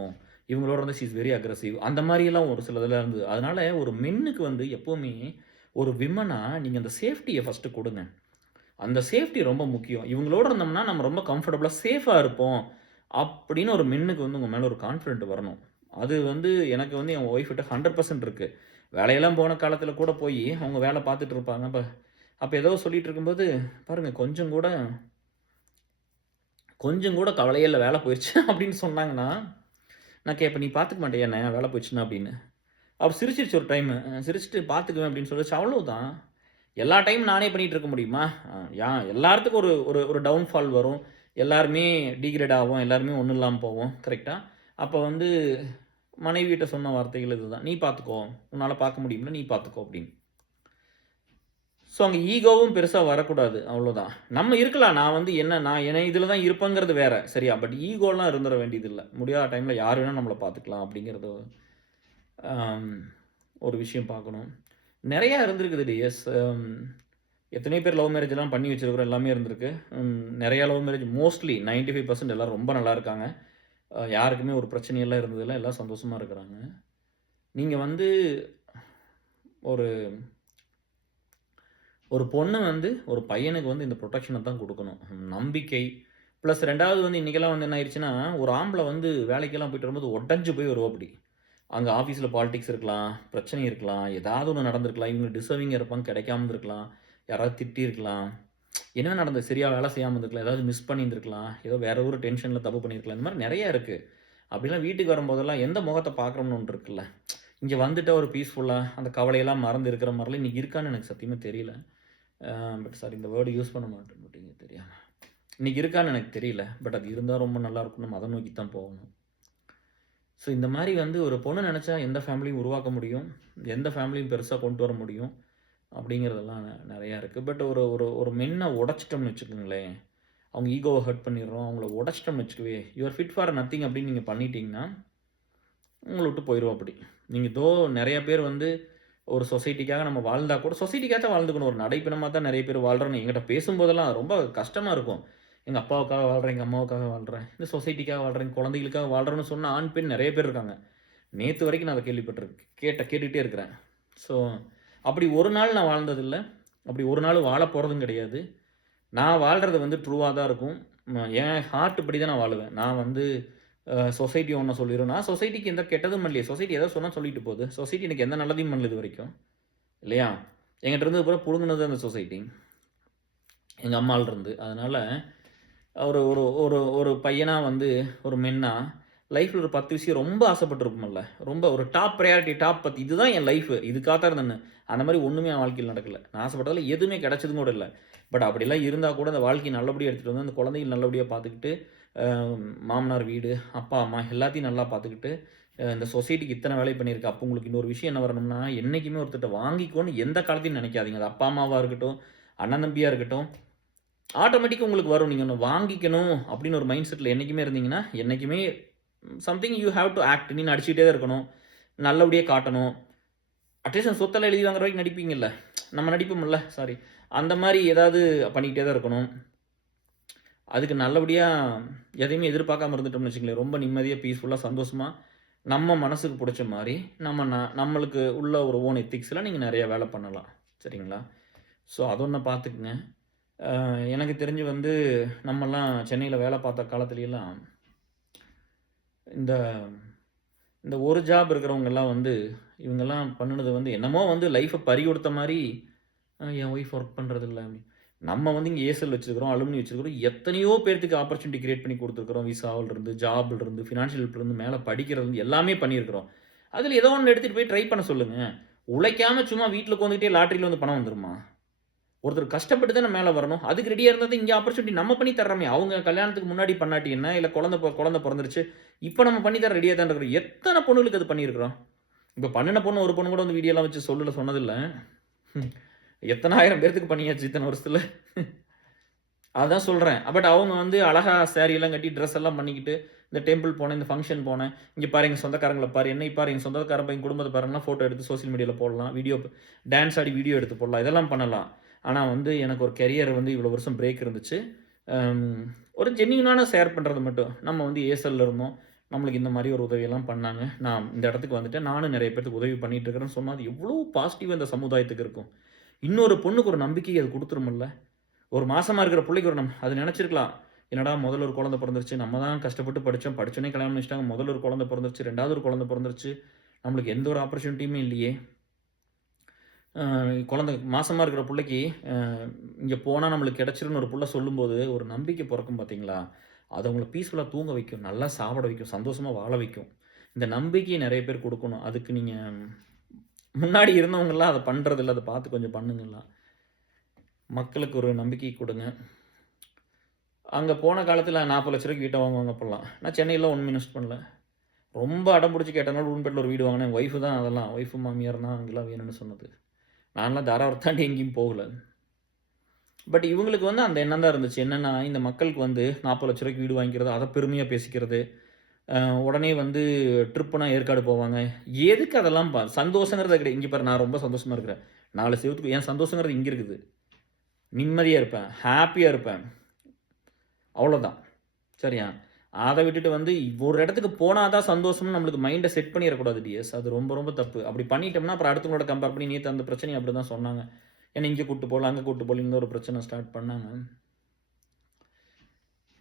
இவங்களோட வந்து ஷி இஸ் வெரி அக்ரெசிவ். அந்த மாரியெல்லாம் ஒரு சிலதெல்லாம் இருந்தது. அதனால ஒரு மென்னுக்கு வந்து எப்பவுமே ஒரு விமனா நீங்க அந்த சேஃப்டிய ஃபர்ஸ்ட்டு குடுங்க. அந்த சேஃப்டி ரொம்ப முக்கியம். இவங்களோட இருந்தோம்னா, நம்ம ரொம்ப கம்ஃபர்டபுளா சேஃபா இருப்போம். அப்படின்னு ஒரு மென்னுக்கு வந்து உங்க மேல ஒரு கான்ஃபிடென்ட் வரணும். அது வந்து எனக்கு வந்து என் ஒய்ஃப் கிட்ட 100% இருக்கு. வேலையெல்லாம் போன காலத்தில கூட போயி, அவங்க வேல பார்த்துட்டு இருப்பாங்க. அப்ப ஏதோ சொல்லிட்டு இருக்கும்போது, பாருங்க கொஞ்சம் கூட கவலையே இல்ல வேல போயிருச்சு அப்படின்னு சொன்னாங்கன்னா, நான் கேட்பேன், "நீ பார்த்துக்க மாட்டியா என்ன வேல போயிருச்சுன்னா?" அப்படின்னு. அவ சிரிச்சிருச்சு ஒரு டைமு. சிரிச்சுட்டு பார்த்துக்குவேன் அப்படின்னு சொல்லுச்சு. அவ்வளவுதான். எல்லா டைமும் நானே பண்ணிட்டு இருக்க முடியுமா? அ யா எல்லாத்துக்கும் ஒரு ஒரு ஒரு டவுன்ஃபால் வரும். எல்லாருமே டிகிரேட் ஆவோம். எல்லாருமே ஒண்ணும் இல்லாம போவோம். கரெக்ட்டா? அப்ப வந்து மனைவிட்ட சொன்ன வார்த்தைகள் இதுதான். "நீ பார்த்துக்கோ. உன்னால பார்க்க முடியும்ல, நீ பார்த்துக்கோ" அப்படின்னு. ஸோ, அங்க ஈகோவும் பெருசா வரக்கூடாது. அவ்வளோதான். நம்ம இருக்கலாம். நான் என்ன இதில தான் இருப்பேங்கிறது வேற. சரியா? பட் ஈகோலாம் இருந்துற வேண்டியதில்ல. முடியாத டைம்ல யார் வேணா நம்மள பார்த்துக்கலாம் அப்படிங்கிறது அம் ஒரு விஷயம் பார்க்கணும். நெறையா இருந்திருக்குது டியர்ஸ். எத்தனையோ பேர் லவ் மேரேஜ்லாம் பண்ணி வச்சிருக்கிறோம். எல்லாமே இருந்திருக்கு. நெறைய லவ் மேரேஜ் மோஸ்ட்லி 95% எல்லாரும் ரொம்ப நல்லா இருக்காங்க. யாருக்குமே ஒரு பிரச்சனையெல்லாம் இருந்ததில்ல. எல்லாம் சந்தோஷமா இருக்கிறாங்க. நீங்க வந்து ஒரு ஒரு பொண்ணு வந்து ஒரு பையனுக்கு வந்து இந்த புரொடெக்ஷன தான் குடுக்கணும். நம்பிக்கை பிளஸ் 2வது வந்து இன்னைக்கெல்லாம் வந்து என்ன ஆயிருச்சுன்னா, ஒரு ஆம்பள வந்து வேலைக்கெல்லாம் போயிட்டு வரும்போது உடைஞ்சு போய் வருவாப்படி. அங்க ஆஃபீஸ்ல பாலிடிக்ஸ் இருக்கலாம், பிரச்சனை இருக்கலாம், ஏதாவது ஒண்ணு நடந்திருக்கலாம். இவங்க டிசர்விங்கா இருப்பாங்க, கிடைக்காம இருந்திருக்கலாம். யாராவது திட்டியிருக்கலாம். என்ன நடந்தது? சரியா வேலை செய்யாம இருந்திருக்கலாம். ஏதாவது மிஸ் பண்ணியிருந்திருக்கலாம். ஏதோ வேற ஒரு டென்ஷன்ல தப்பு பண்ணியிருக்கலாம். இந்த மாரி நெறைய இருக்கு. அப்படிலாம் வீட்டுக்கு வரும்போதெல்லாம் எந்த முகத்த பார்க்குறோம்னு ஒண்ணு இருக்குல்ல. இங்க வந்துட்டா ஒரு பீஸ்ஃபுல்லா அந்த கவலையெல்லாம் மறந்து இருக்கிற மாரிலாம் இன்னைக்கு இருக்கான்னு எனக்கு சத்தியமா தெரியல. பட் சாரி இந்த வேர்ட் யூஸ் பண்ண மாட்டேன் மாட்டேங்க தெரியாம. இன்னைக்கு இருக்கான்னு எனக்கு தெரியல. பட் அது இருந்தா ரொம்ப நல்லாயிருக்கும். நம்ம அத நோக்கி தான் போகணும். ஸோ இந்த மாரி வந்து ஒரு பொண்ணு நெனச்சா எந்த ஃபேமிலியும் உருவாக்க முடியும். எந்த ஃபேமிலியும் பெருசா கொண்டு வர முடியும். அப்படிங்கிறதெல்லாம் நெறையா இருக்கு. பட் ஒரு ஒரு ஒரு மென்ன உடைச்சிட்டோம்னு வச்சுக்கோங்களேன், அவங்க ஈகோவ ஹர்ட் பண்ணிடுறோம். அவங்கள உடைச்சிட்டோம்னு வச்சுக்கவே, you are fit for nothing அப்படின்னு நீங்க பண்ணிட்டீங்கன்னா, உங்கள விட்டு போயிருவாப்படி. நீங்க நெறைய பேர் வந்து ஒரு சொசைட்டிக்காக நம்ம வாழ்ந்தா கூட சொசைட்டிக்காகத்தான் வாழ்ந்துக்கணும். ஒரு நடைப்பிணமா தான் நெறைய பேர் வாழ்றோம்ன்னு என்கிட்ட பேசும்போதெல்லாம் ரொம்ப கஷ்டமா இருக்கும். எங்க அப்பாவுக்காக வாழ்றேன், எங்க அம்மாவுக்காக வாழ்றேன், இந்த சொசைட்டிக்காக வாழ்றேன், குழந்தைகளுக்காக வாழ்றேன்னு சொன்ன ஆண், பெண் நெறைய பேர் இருக்காங்க. நேத்து வரைக்கும் நான் அத கேள்விப்பட்டுருக்கேன். கேட்டுட்டே இருக்கிறேன். ஸோ, அப்படி ஒரு நாள் நான் வாழ்ந்ததில்ல. அப்படி ஒரு நாளும் வாழப் போறதும் கிடையாது. நான் வாழ்றது வந்து ட்ரூவா தான் இருக்கும். என் ஹார்ட் படி தான் நான் வாழுவேன். நான் வந்து சொசைட்டி ஒண்ண சொல்லிரும். நான் சொசைட்டிக்கு எந்த கெட்டதும் பண்ணலையே. சொசைட்டி ஏதோ சொன்னா சொல்லிட்டு போகுது. சொசைட்டி எனக்கு எந்த நல்லதையும் பண்ணல இதுவரைக்கும். இல்லையா? என்கிட்ட இருந்தது பூரா புடுங்குனது அந்த சொசைட்டி. எங்க அம்மாலருந்து. அதனால ஒரு ஒரு ஒரு ஒரு பையனா வந்து ஒரு மென்னா லைஃப்ல ஒரு 10 விஷயம் ரொம்ப ஆசைப்பட்டுருப்போம்ல. ரொம்ப ஒரு டாப் பிரையாரிட்டி டாப் 10 இதுதான் என் லைஃப். இதுக்காக தான் இருந்தேன்னு. அந்த மாரி ஒண்ணுமே என் வாழ்க்கையில நடக்கல. நான் ஆசைப்பட்டதுல எதுவுமே கிடைச்சதும் கூட இல்ல. பட் அப்படிலாம் இருந்தா கூட அந்த வாழ்க்கைய நல்லபடியா எடுத்துட்டு வந்து, அந்த குழந்தைகள நல்லபடியா பார்த்துக்கிட்டு, அ மாமனார் வீடு, அப்பா, அம்மா எல்லாத்தையும் நல்லா பார்த்துக்கிட்டு, இந்த சொசைட்டிக்கு இத்தன வேலை பண்ணியிருக்கு. அப்போ உங்களுக்கு இன்னொரு விஷயம் என்ன வரணும்னா, என்னைக்குமே ஒருத்தர்ட்ட வாங்கிக்கோன்னு எந்த காலத்தையும் நினைக்காதீங்க. அது அப்பா, அம்மாவா இருக்கட்டும், அண்ணன் தம்பியா இருக்கட்டும், ஆட்டோமேட்டிக்கா உங்களுக்கு வரும். நீங்க ஒண்ணு வாங்கிக்கணும் அப்படின்னு ஒரு மைண்ட் செட்ல என்னைக்குமே இருந்தீங்கன்னா, என்னைக்குமே something you have to act. நீ நடிச்சுக்கிட்டே தான் இருக்கணும். நல்லபடியா காட்டணும். அட்லீஸ்ட் சொத்தெல்லாம் எழுதி வாங்குற வரைக்கும் நடிப்பீங்கல்ல. நம்ம நடிப்போம்ல, சாரி. அந்த மாரி ஏதாவது பண்ணிக்கிட்டே தான் இருக்கணும். அதுக்கு நல்லபடியா எதையுமே எதிர்பார்க்காம இருந்துட்டோம்னு வச்சுக்கங்களேன், ரொம்ப நிம்மதியா, பீஸ்ஃபுல்லா, சந்தோஷமா, நம்ம மனசுக்கு புடிச்ச மாரி, நம்மளுக்கு உள்ள ஒரு ஓன் எத்திக்ஸ்ல நீங்க நெறைய வேல பண்ணலாம். சரிங்களா? ஸோ, அது ஒண்ண பார்த்துக்குங்க. எனக்கு தெரிஞ்சு வந்து நம்மலாம் சென்னையில வேலை பார்த்த காலத்துலலாம், இந்த இந்த ஒரு ஜாப் இருக்கிறவங்கலாம் வந்து, இவங்கலாம் பண்ணுனது வந்து என்னமோ வந்து லைஃப பறி கொடுத்த மாரி, என் ஒய்ஃப் ஒர்க் பண்றதில்ல அப்படி. நம்ம வந்து இங்க ஏர்செல் வச்சிருக்கிறோம், அலுமினி வச்சிருக்கிறோம். எத்தனையோ பேத்துக்கு ஆப்பர்ச்சுனிட்டி கிரியேட் பண்ணி குடுத்துருக்கிறோம். விசாவிலருந்து, ஜாப்லருந்து, ஃபினான்ஷியல் ஹெல்ப்லருந்து, மேல படிக்கிறதுலருந்து எல்லாமே பண்ணியிருக்கிறோம். அதில ஏதோ ஒண்ணு எடுத்துட்டு போய் ட்ரை பண்ண சொல்லுங்க. உழைக்காம சும்மா வீட்ல உட்காந்துக்கிட்டே லாட்டரில வந்து பணம் வந்துருமா? ஒருத்தர் கஷ்டப்பட்டு தானே மேல வரணும். அதுக்கு ரெடியா இருந்தது இங்க ஆப்பர்ச்சுனிட்டி நம்ம பண்ணி தர்றோமே. அவங்க கல்யாணத்துக்கு முன்னாடி பண்ணாட்டி என்ன? இல்ல குழந்தை பொறந்துருச்சு. இப்ப நம்ம பண்ணி தர ரெடியா தான் இருக்கிறோம். எத்தன பொண்ணுகளுக்கு அது பண்ணியிருக்கிறோம். இப்ப பண்ணுன பொண்ணு ஒரு பொண்ணு கூட வந்து வீடியோலாம் வச்சு சொன்னதில்ல. எத்தன ஆயிரம் பேத்துக்கு பண்ணியாச்சு இத்தன வருஷத்துல. அதான் சொல்றேன். பட் அவங்க வந்து அழகா சாரி எல்லாம் கட்டி, ட்ரெஸ் எல்லாம் பண்ணிக்கிட்டு, இந்த டெம்பிள் போனேன், இந்த ஃபங்ஷன் போனேன். இங்க பாரு எங்க சொந்தக்காரங்கள பாரு, என்னைய பாரு, எங்க சொந்தக்காரன் பையன் குடும்பத்த பாருங்கலாம் ஃபோட்டோ எடுத்து சோசியல் மீடியால போடலாம். டான்ஸ் ஆடி வீடியோ எடுத்து போடலாம். இதெல்லாம் பண்ணலாம். ஆனா வந்து எனக்கு ஒரு கரியர் வந்து இவ்வளோ வருஷம் பிரேக் இருந்துச்சு. அம் ஒரு ஜென்யூனான ஷேர் பண்றது மட்டும். நம்ம வந்து ஏசல்ல இருந்தோம். நம்மளுக்கு இந்த மாரி ஒரு உதவியெல்லாம் பண்ணாங்க. நான் இந்த இடத்துக்கு வந்துட்டேன். நானும் நெறைய பேத்துக்கு உதவி பண்ணிட்டு இருக்கிறேன்னு சொன்னா, அது எவ்வளோ பாசிட்டிவ் இந்த சமுதாயத்துக்கு இருக்கும். இன்னொரு பொண்ணுக்கு ஒரு நம்பிக்கைய அது குடுத்துரும்ல. ஒரு மாசமா இருக்கிற புள்ளைக்கு ஒரு அது நெனச்சிருக்கலாம். என்னடா முதல்ல ஒரு குழந்தை பொறந்துருச்சு. நம்ம தான் கஷ்டப்பட்டு படிச்சோம். படிச்சோனே கல்யாணம் பண்ணி வச்சுட்டாங்க. முதல்ல ஒரு குழந்தை பொறந்துருச்சு. 2வது ஒரு குழந்தை பொறந்துருச்சு. நம்மளுக்கு எந்த ஒரு ஆப்பர்ச்சுனிட்டியுமே இல்லையே! குழந்தை மாசமா இருக்கிற புள்ளைக்கு, அ இங்க போனா நம்மளுக்கு கிடைச்சிரும்னு ஒரு புள்ள சொல்லும்போது, ஒரு நம்பிக்கை பொறக்கும் பார்த்தீங்களா? அது அவங்கள பீஸ்ஃபுல்லா தூங்க வைக்கும். நல்லா சாப்பிட வைக்கும். சந்தோஷமா வாழ வைக்கும். இந்த நம்பிக்கைய நெறைய பேர் குடுக்கணும். அதுக்கு நீங்க முன்னாடி இருந்தவங்கலாம் அத பண்றதில்ல. அத பார்த்து கொஞ்சம் பண்ணுங்கலாம். மக்களுக்கு ஒரு நம்பிக்கை குடுங்க. அங்க போன காலத்தில ரூ. 40,00,000க்கு வீட்ட வாங்குவாங்க அப்பல்லாம். நான் சென்னையில ஒண்ணும் இன்வெஸ்ட் பண்ணல. ரொம்ப அடம் புடிச்சு கேட்டனால ரூம்பேட்ல ஒரு வீடு வாங்குனேன். ஒய்ஃப் தான் அதெல்லாம். ஒய்ஃப், மாமியார் தான் அங்கலாம் வேணும்னு சொன்னது. நான்லாம் தாராவரம் தாண்டி எங்கேயும் போகல. பட் இவங்களுக்கு வந்து அந்த எண்ணம் தான் இருந்துச்சு. என்னன்னா, இந்த மக்களுக்கு வந்து ரூ. 40,00,000க்கு வீடு வாங்கிக்கிறது, அத பெருமையா பேசிக்கிறது. உடனே வந்து ட்ரிப்புனா ஏற்காடு போவாங்க. எதுக்கு அதெல்லாம் சந்தோஷங்கிறது கிடையாது. இங்க பாரு நான் ரொம்ப சந்தோஷமா இருக்கிறேன். 4 செவுத்துக்கு என் சந்தோஷங்கிறது இங்க இருக்குது. நிம்மதியா இருப்பேன். ஹேப்பியா இருப்பேன். அவ்வளோதான். சரியா? அத விட்டுட்டு வந்து ஒரு இடத்துக்கு போனா தான் சந்தோஷம்னு நம்மளுக்கு மைண்ட செட் பண்ணிறக்கூடாது டியர்ஸ். அது ரொம்ப ரொம்ப தப்பு. அப்படி பண்ணிட்டோம்னா, அப்புறம் அடுத்தவங்களோட கம்பேர் பண்ணி நேத்து அந்த பிரச்சனைய அப்படிதான் சொன்னாங்க. என்ன இங்க கூட்டு போல, அங்க கூட்டு போலன்னு ஒரு பிரச்சனை ஸ்டார்ட் பண்ணாங்க.